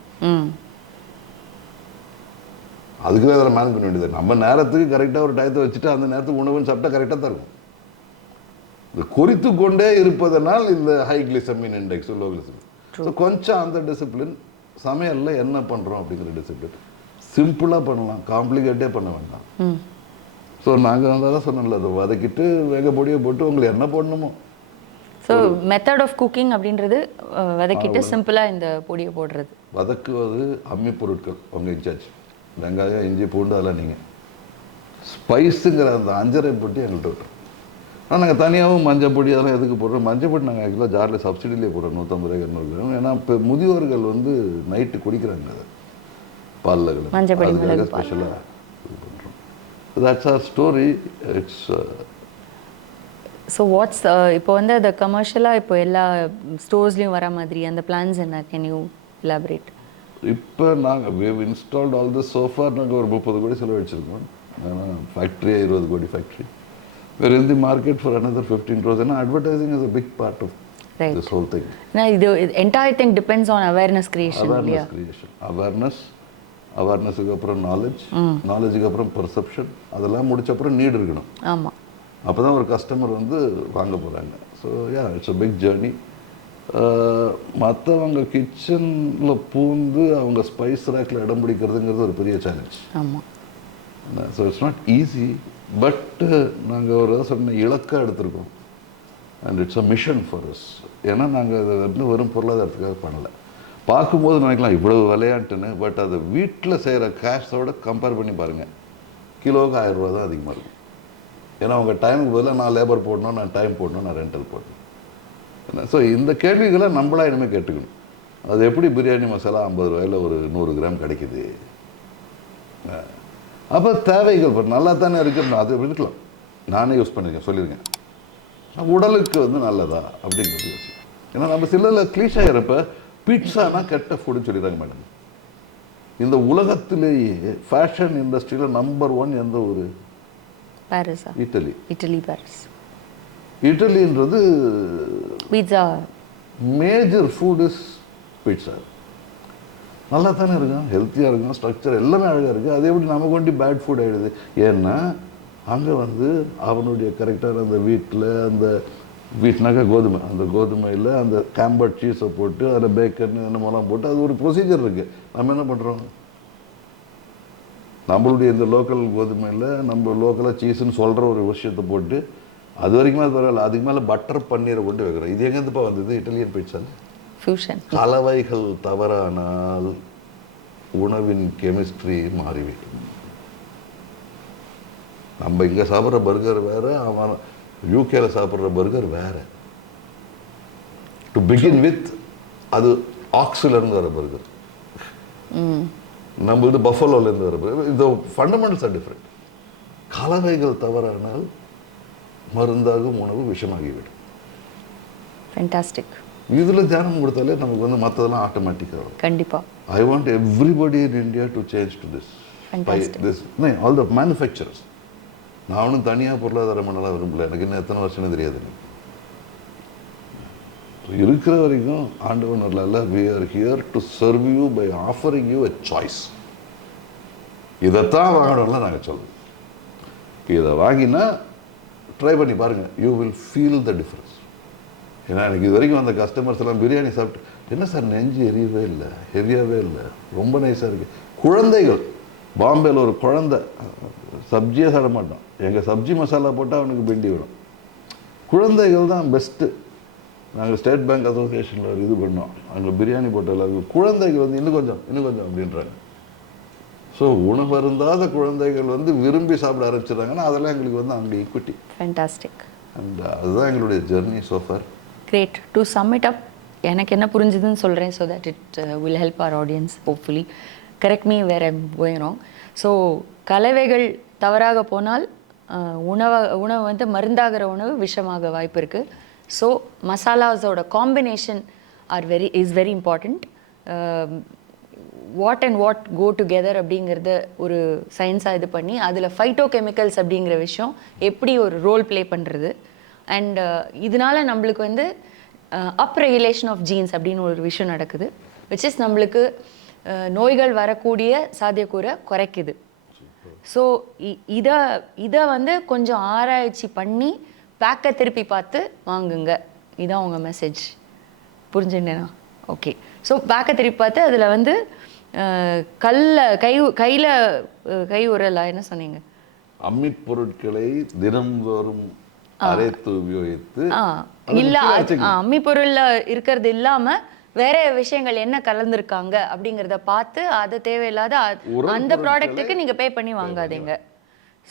அதுக்கு அதில் மேனேஜ் பண்ண வேண்டியது. நம்ம நேரத்துக்கு கரெக்டாக ஒரு டயத்தை வச்சுட்டு அந்த நேரத்துக்கு உணவுன்னு சாப்பிட்டா கரெக்டாக தான் இருக்கும். இது குறித்து கொண்டே இருப்பதனால் இந்த ஹை கிளிசமின் இண்டெக்ஸ், லோ கிளிசமின். ஸோ கொஞ்சம் அந்த டிசிப்ளின், சமையலில் என்ன பண்ணுறோம் அப்படிங்கிற டிசிப்ளின் சிம்பிளாக பண்ணலாம், காம்ப்ளிகேட்டே பண்ண வேண்டாம். ஸோ நாங்கள் தான் சொன்னோம்ல, அதை வதக்கிட்டு வேக பொடியை போட்டு உங்களுக்கு என்ன பண்ணணுமோ. ஸோ மெத்தட் ஆஃப் குக்கிங் அப்படின்றது வதக்கிட்டு சிம்பிளாக இந்த பொடியை போடுறது. வதக்குவது அம்மி பொருட்கள் உங்கள் இன்சார்ஜ். வெங்காயம், இஞ்சி, பூண்டு, அதெல்லாம் நீங்கள். ஸ்பைஸுங்கிற அந்த 5.5 பொடி எங்கள்கிட்ட விட்டுரும். ஆனால் நாங்கள் தனியாகவும் மஞ்சள் பொடி அதெல்லாம் எதுக்கு போடுறோம்? மஞ்சள் பொடி நாங்கள் ஆக்சுவலாக ஜாரில் சப்சிடியிலே போடுறோம், 150 200 கிராம். ஏன்னா இப்போ முதியோர்கள் வந்து நைட்டு குடிக்கிறாங்க அதை பாலில், அதுக்காக ஸ்பெஷலாக இது பண்ணுறோம். That's our story. It's so what's இப்போ வந்து அது கமர்ஷியலாக இப்போ எல்லா ஸ்டோர்ஸ்லேயும் வர மாதிரி அந்த பிளான்ஸ் என்ன? Can you elaborate? இப்போ நாங்கள் we've installed all this so far. நாங்கள் ஒரு 30 கோடி செலவழிச்சிருக்கோம். ஆனால் ஃபேக்ட்ரி 20 கோடி factory. We're in the market for another 15 crores. And advertising is a big part of this whole thing. The entire thing depends on awareness creation. Awareness creation. Awareness-க்கு அப்புறம் knowledge-க்கு அப்புறம் perception. அதெல்லாம் முடிச்ச அப்புறம் நீட் இருக்கணும். ஆமாம். அப்போ தான் ஒரு கஸ்டமர் வந்து வாங்க போகிறாங்க. So it's a big journey. மற்றவங்க கிச்சனில் பூந்து அவங்க ஸ்பைஸ் ரேக்கில் இடம் பிடிக்கிறதுங்கிறது ஒரு பெரிய சேலஞ்ச். ஆமாம். So it's not easy. But நாங்கள் ஒரு சொன்ன இலக்காக எடுத்திருக்கோம். And it's a mission for us. ஏன்னா நாங்கள் அதை வந்து வெறும் பொருளாதாரத்துக்காக பண்ணலை. பார்க்கும்போது நினைக்கலாம் இவ்வளவு விளையாட்டுன்னு. பட் அதை வீட்டில் செய்கிற கேஷோட கம்பேர் பண்ணி பாருங்கள், கிலோவுக்கு 1000 ரூபா தான் அதிகமாக இருக்கும். ஏன்னா உங்கள் டைமுக்கு பதிலாக நான் லேபர் போடணும், நான் டைம் போடணும், நான் ரெண்டல் போடணும். ஸோ இந்த கேள்விகளை நம்மளாக இனிமேல் கேட்டுக்கணும். அது எப்படி பிரியாணி மசாலா 50 ரூபாயில் ஒரு 100 கிராம் கிடைக்குது? அப்போ தேவைகள் நல்லா தானே இருக்குன்னு அது இருக்கலாம். நானே யூஸ் பண்ணியிருக்கேன், சொல்லியிருக்கேன். உடலுக்கு வந்து நல்லதா அப்படிங்கிறது யோசிக்கும். ஏன்னா நம்ம சில கிளீஷா இருப்ப பீட்சானா கெட்ட ஃபுட்னு சொல்லிடுறாங்க மேடம். இந்த உலகத்திலேயே ஃபேஷன் இண்டஸ்ட்ரியில் நம்பர் 1 எந்த ஊர்? பாரிஸா? இட்டலி. Italy, Paris. இட்டலின்றது pizza major food is pizza. நல்லா தானே இருக்கும், ஹெல்த்தியாக இருக்கும், ஸ்ட்ரக்சர் எல்லாமே அழகாக இருக்குது. அதே எப்படி நமக்கு கொண்டு பேட் ஃபுட் ஆகிடுது? ஏன்னா அங்கே வந்து அவனுடைய கரெக்டான அந்த வீட்னாக்கா கோதுமை, அந்த கோதுமையில் அந்த கேம்பர்ட் சீஸை போட்டு அதில் பேக்கன் என்னமெல்லாம் போட்டு அது ஒரு ப்ரொசீஜர் இருக்குது. நம்ம என்ன பண்ணுறோம், நம்மளுடைய இந்த லோக்கல் கோதுமையில் நம்ம லோக்கலாக சீஸுன்னு சொல்கிற ஒரு விஷயத்தை போட்டு அது வரைக்குமே அது பரவாயில்ல, அதுக்கு மேலே பட்டர் பன்னீரை கொண்டு வைக்கிறோம். இது எங்கேருந்துப்பா வந்தது? Italian pizza. ஃபியூஷன். கலவைகள் தவறானால் உணவின் கெமிஸ்ட்ரி மாறிவிடும். நம்ம இங்கே சாப்பிட்ற பர்கர் வேறு, அவன் யூகேல சாப்பிட்ற பர்கர் வேறு. டு பிகின் வித் அது ஆக்ஸிலேருந்து வர பர்கர், நம்ம இது பஃபலோலேருந்து வர பர்கர். இந்த ஃபண்டமெண்டல்ஸ் ஆர் டிஃப்ரெண்ட். கலவைகள் தவறானால் மருந்தாகும் உணவு விஷமாகிவிடும். ஃபேண்டாஸ்டிக். இதில் தியானம் கொடுத்தாலே நமக்கு வந்து மற்றதெல்லாம் ஆட்டோமேட்டிக்காக வரும். கண்டிப்பாக. I want everybody in India to change to this. All the manufacturers. நான் ஒன்றும் தனியாக பொருளாதாரம் பண்ணலாம் விரும்பல, எனக்கு இன்னும் எத்தனை வருஷம்னு தெரியாது. இருக்கிற வரைக்கும் ஆண்டவன் வரல, we are here to serve you by offering you a choice. இதைத்தான் வாங்கணும்லாம் நாங்கள் சொல்லுவோம். இதை வாங்கினா ட்ரை பண்ணி பாருங்கள், you will feel the difference. ஏன்னா எனக்கு இது வரைக்கும் அந்த கஸ்டமர்ஸ் எல்லாம் பிரியாணி சாப்பிட்டு, என்ன சார் நெஞ்சு எரியவே இல்லை, ஹெவியாகவே இல்லை, ரொம்ப நைஸாக இருக்குது. குழந்தைகள், பாம்பேயில் ஒரு குழந்தை சப்ஜியே சாப்பிட மாட்டோம், எங்கள் சப்ஜி மசாலா போட்டால் அவனுக்கு பிண்டி விடும். குழந்தைகள் தான் பெஸ்ட்டு. நாங்கள் ஸ்டேட் பேங்க் அசோசியேஷனில் ஒரு இது பண்ணோம், அங்கே பிரியாணி போட்ட எல்லாருக்கும் குழந்தைகள் வந்து இன்னும் கொஞ்சம் அப்படின்றாங்க. ஸோ உணவு அருந்தாத குழந்தைகள் வந்து விரும்பி சாப்பிட ஆரம்பிச்சிடுறாங்கன்னா அதெல்லாம் எங்களுக்கு வந்து அங்கே ஈக்விட்டி. ஃபேண்டாஸ்டிக். அண்ட் அதுதான் எங்களுடைய journey so far. Great. To sum it up, எனக்கு என்ன புரிஞ்சுதுன்னு சொல்கிறேன், so that it will help our audience hopefully. Correct me where I'm going wrong. So கலவைகள் தவறாக போனால் உணவு வந்து மருந்தாகிற உணவு விஷமாக வாய்ப்பு இருக்குது. ஸோ மசாலாஸோட combination is very important. What and what go together அப்படிங்கிறத ஒரு சயின்ஸாக இது பண்ணி அதில் ஃபைட்டோ கெமிக்கல்ஸ் அப்படிங்கிற விஷயம் எப்படி ஒரு ரோல் ப்ளே பண்ணுறது. அண்ட் இதனால நம்மளுக்கு வந்து அப் ரெகுலேஷன் ஆஃப் ஜீன்ஸ் அப்படின்னு ஒரு விஷயம் நடக்குது, விச் இஸ் நம்மளுக்கு நோய்கள் வரக்கூடிய சாத்தியக்கூறை குறைக்குது. ஸோ இதை வந்து கொஞ்சம் ஆராய்ச்சி பண்ணி பேக்கை திருப்பி பார்த்து வாங்குங்க, இதுதான் உங்கள் மெசேஜ். புரிஞ்சுட்டேனா? ஓகே. ஸோ பேக்கை திருப்பி பார்த்து அதில் வந்து கையில் கை உரலா என்ன சொன்னீங்க, அம்மி பொருட்களை தினம்தோறும் அரைத்து உபயோகித்து, இல்லை அம்மி பொருளில் இருக்கிறது இல்லாமல் வேற விஷயங்கள் என்ன கலந்துருக்காங்க அப்படிங்கிறத பார்த்து அதை தேவையில்லாத அந்த ப்ராடக்ட்டுக்கு நீங்கள் பே பண்ணி வாங்காதீங்க.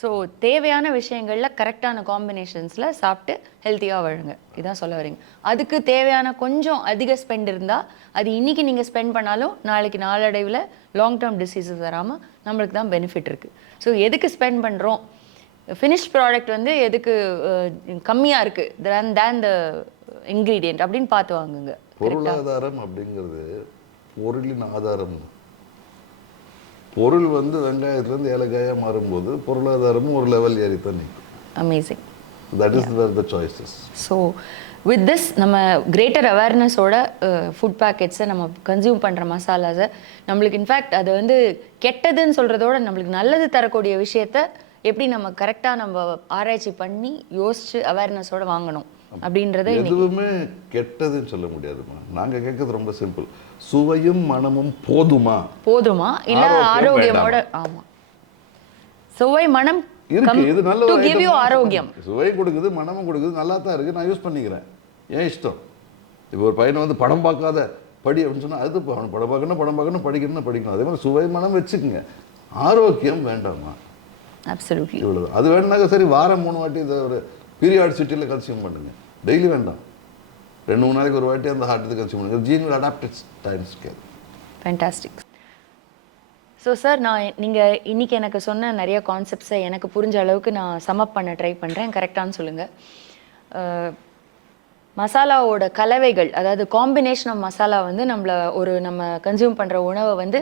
ஸோ தேவையான விஷயங்களில் கரெக்டான காம்பினேஷன்ஸில் சாப்பிட்டு ஹெல்த்தியாக வாழுங்க, இதான் சொல்ல வரீங்க. அதுக்கு தேவையான கொஞ்சம் அதிக ஸ்பெண்ட் இருந்தால் அது இன்றைக்கி நீங்கள் ஸ்பெண்ட் பண்ணாலும் நாளைக்கு நாளடைவில் லாங் டேர்ம் டிசீஸஸ் வராமல் நம்மளுக்கு தான் பெனிஃபிட் இருக்குது. ஸோ எதுக்கு ஸ்பெண்ட் பண்ணுறோம், ஃபினிஷ் ப்ராடக்ட் வந்து எதுக்கு கம்மியாக இருக்குது தேன் த இன்க்ரீடியன்ட் அப்படின்னு பார்த்து வாங்குங்க. பொருளாதாரம் அப்படிங்கிறது பொருளின் ஆதாரம் தான். பொருள் வந்து வெங்காயத்துலேருந்து ஏலக்காயாக மாறும்போது பொருளாதாரமும் ஒரு லெவல் ஏறி தான் நிற்கும். Amazing. That is where the choices. So with this நம்ம கிரேட்டர் அவேர்னஸோட ஃபுட் பேக்கெட்ஸை நம்ம கன்சியூம் பண்ணுற மசாலாஸை நம்மளுக்கு இன்ஃபேக்ட் அது வந்து கெட்டதுன்னு சொல்கிறதோட நம்மளுக்கு நல்லது தரக்கூடிய விஷயத்த எப்படி நம்ம கரெக்டாக நம்ம ஆராய்ச்சி பண்ணி யோசிச்சு அவேர்னஸோட வாங்கணும் அப்படின்றத. எதுவுமே கெட்டதுன்னு சொல்ல முடியாதுமா. நாங்கள் கேட்கறது ரொம்ப சிம்பிள், சுவையும் மனமும் போதுமா இல்ல ஆரோக்கியமோட. ஆமா, சுவை மனம் இருக்கு, இது நல்ல டு கிவ் யூ ஆரோக்கியம். சுவை கொடுக்குது, மனமும் கொடுக்குது, நல்லா தான் இருக்கு, நான் யூஸ் பண்ணிக்கிறேன், ஏன் இஷ்டம். இப்போ ஒரு பையனை வந்து படம் பார்க்காத படி அப்படின்னு சொன்னா அது படம் பார்க்கணும் படிக்கணும். அதே மாதிரி சுவை மனம் வச்சுக்கோங்க, ஆரோக்கியம் வேண்டாமா. அப்சல்யூட்லி. இவ்வளவு. அது வேணுனாக்க சரி, வாரம் 3 வாட்டி இதை ஒரு பீரியாடிசிட்டியில் கன்சியூம் பண்ணுங்க, டெய்லி வேண்டாம், 2-3 நாளைக்கு ஒரு வாட்டி அந்த ஹார்ட் கன்சியூம் பண்ணுங்க. Gene will adapt its time scale. Fantastic. So sir, நீங்கள் இன்றைக்கி எனக்கு சொன்ன நிறைய கான்செப்ட்ஸை எனக்கு புரிஞ்ச அளவுக்கு நான் சமப் பண்ண ட்ரை பண்ணுறேன். கரெக்டானு சொல்லுங்கள். மசாலாவோட கலவைகள், அதாவது காம்பினேஷன் ஆஃப் மசாலா வந்து நம்ம கன்சியூம் பண்ணுற உணவை வந்து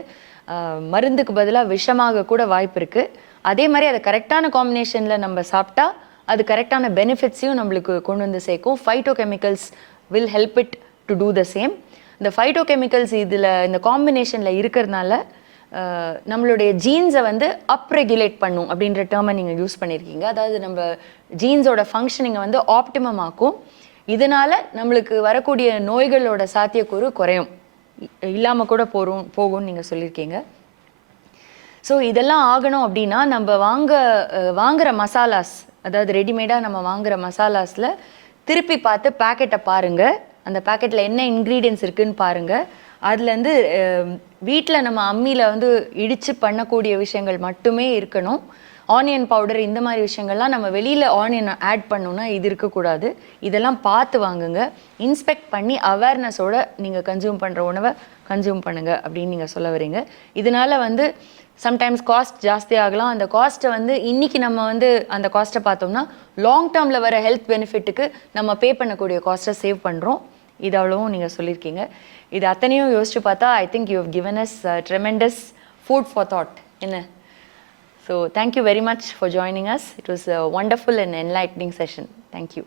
மருந்துக்கு பதிலாக விஷமாக கூட வாய்ப்பு இருக்குது. அதே மாதிரி அதை கரெக்டான காம்பினேஷனில் நம்ம சாப்பிட்டா அது கரெக்டான பெனிஃபிட்ஸையும் நம்மளுக்கு கொண்டு வந்து சேர்க்கும். Phytochemicals will help it to do the same. இந்த ஃபைட்டோ கெமிக்கல்ஸ் இந்த காம்பினேஷனில் இருக்கிறதுனால நம்மளுடைய ஜீன்ஸை வந்து அப்ரெகுலேட் பண்ணும் அப்படின்ற டேர்மை நீங்கள் யூஸ் பண்ணியிருக்கீங்க. அதாவது நம்ம ஜீன்ஸோட ஃபங்க்ஷனிங்கை வந்து ஆப்டிமம் ஆக்கும். இதனால் நம்மளுக்கு வரக்கூடிய நோய்களோட சாத்தியக்கூறு குறையும், இல்லாமல் கூட போகும்னு நீங்கள் சொல்லியிருக்கீங்க. ஸோ இதெல்லாம் ஆகணும் அப்படின்னா நம்ம வாங்குகிற மசாலாஸ், அதாவது ரெடிமேடாக நம்ம வாங்குகிற மசாலாஸில் திருப்பி பார்த்து பேக்கெட்டை பாருங்கள். அந்த பேக்கெட்டில் என்ன இன்க்ரீடியன்ஸ் இருக்குதுன்னு பாருங்கள். அதுலேருந்து வீட்டில் நம்ம அம்மியில் வந்து இடித்து பண்ணக்கூடிய விஷயங்கள் மட்டுமே இருக்கணும். ஆனியன் பவுடர் இந்த மாதிரி விஷயங்கள்லாம் நம்ம வெளியில் ஆனியன் ஆட் பண்ணோன்னா இது இருக்கக்கூடாது. இதெல்லாம் பார்த்து வாங்குங்க. இன்ஸ்பெக்ட் பண்ணி அவேர்னஸோடு நீங்கள் கன்சியூம் பண்ணுற உணவை கன்சியூம் பண்ணுங்கள் அப்படின்னு நீங்கள் சொல்ல வரீங்க. இதனால் வந்து சம்டைம்ஸ் காஸ்ட் ஜாஸ்தி ஆகலாம். அந்த காஸ்ட்டை வந்து இன்றைக்கி நம்ம வந்து அந்த காஸ்ட்டை பார்த்தோம்னா லாங் டேர்மில் வர ஹெல்த் பெனிஃபிட்டுக்கு நம்ம பே பண்ணக்கூடிய காஸ்ட்டை சேவ் பண்ணுறோம். இது அவ்வளவும் நீங்கள் சொல்லியிருக்கீங்க. இது அத்தனையும் யோசிச்சு பார்த்தா I think you have given us tremendous food for thought. என்ன? So thank you very much for joining us. It was a wonderful and enlightening session. Thank you.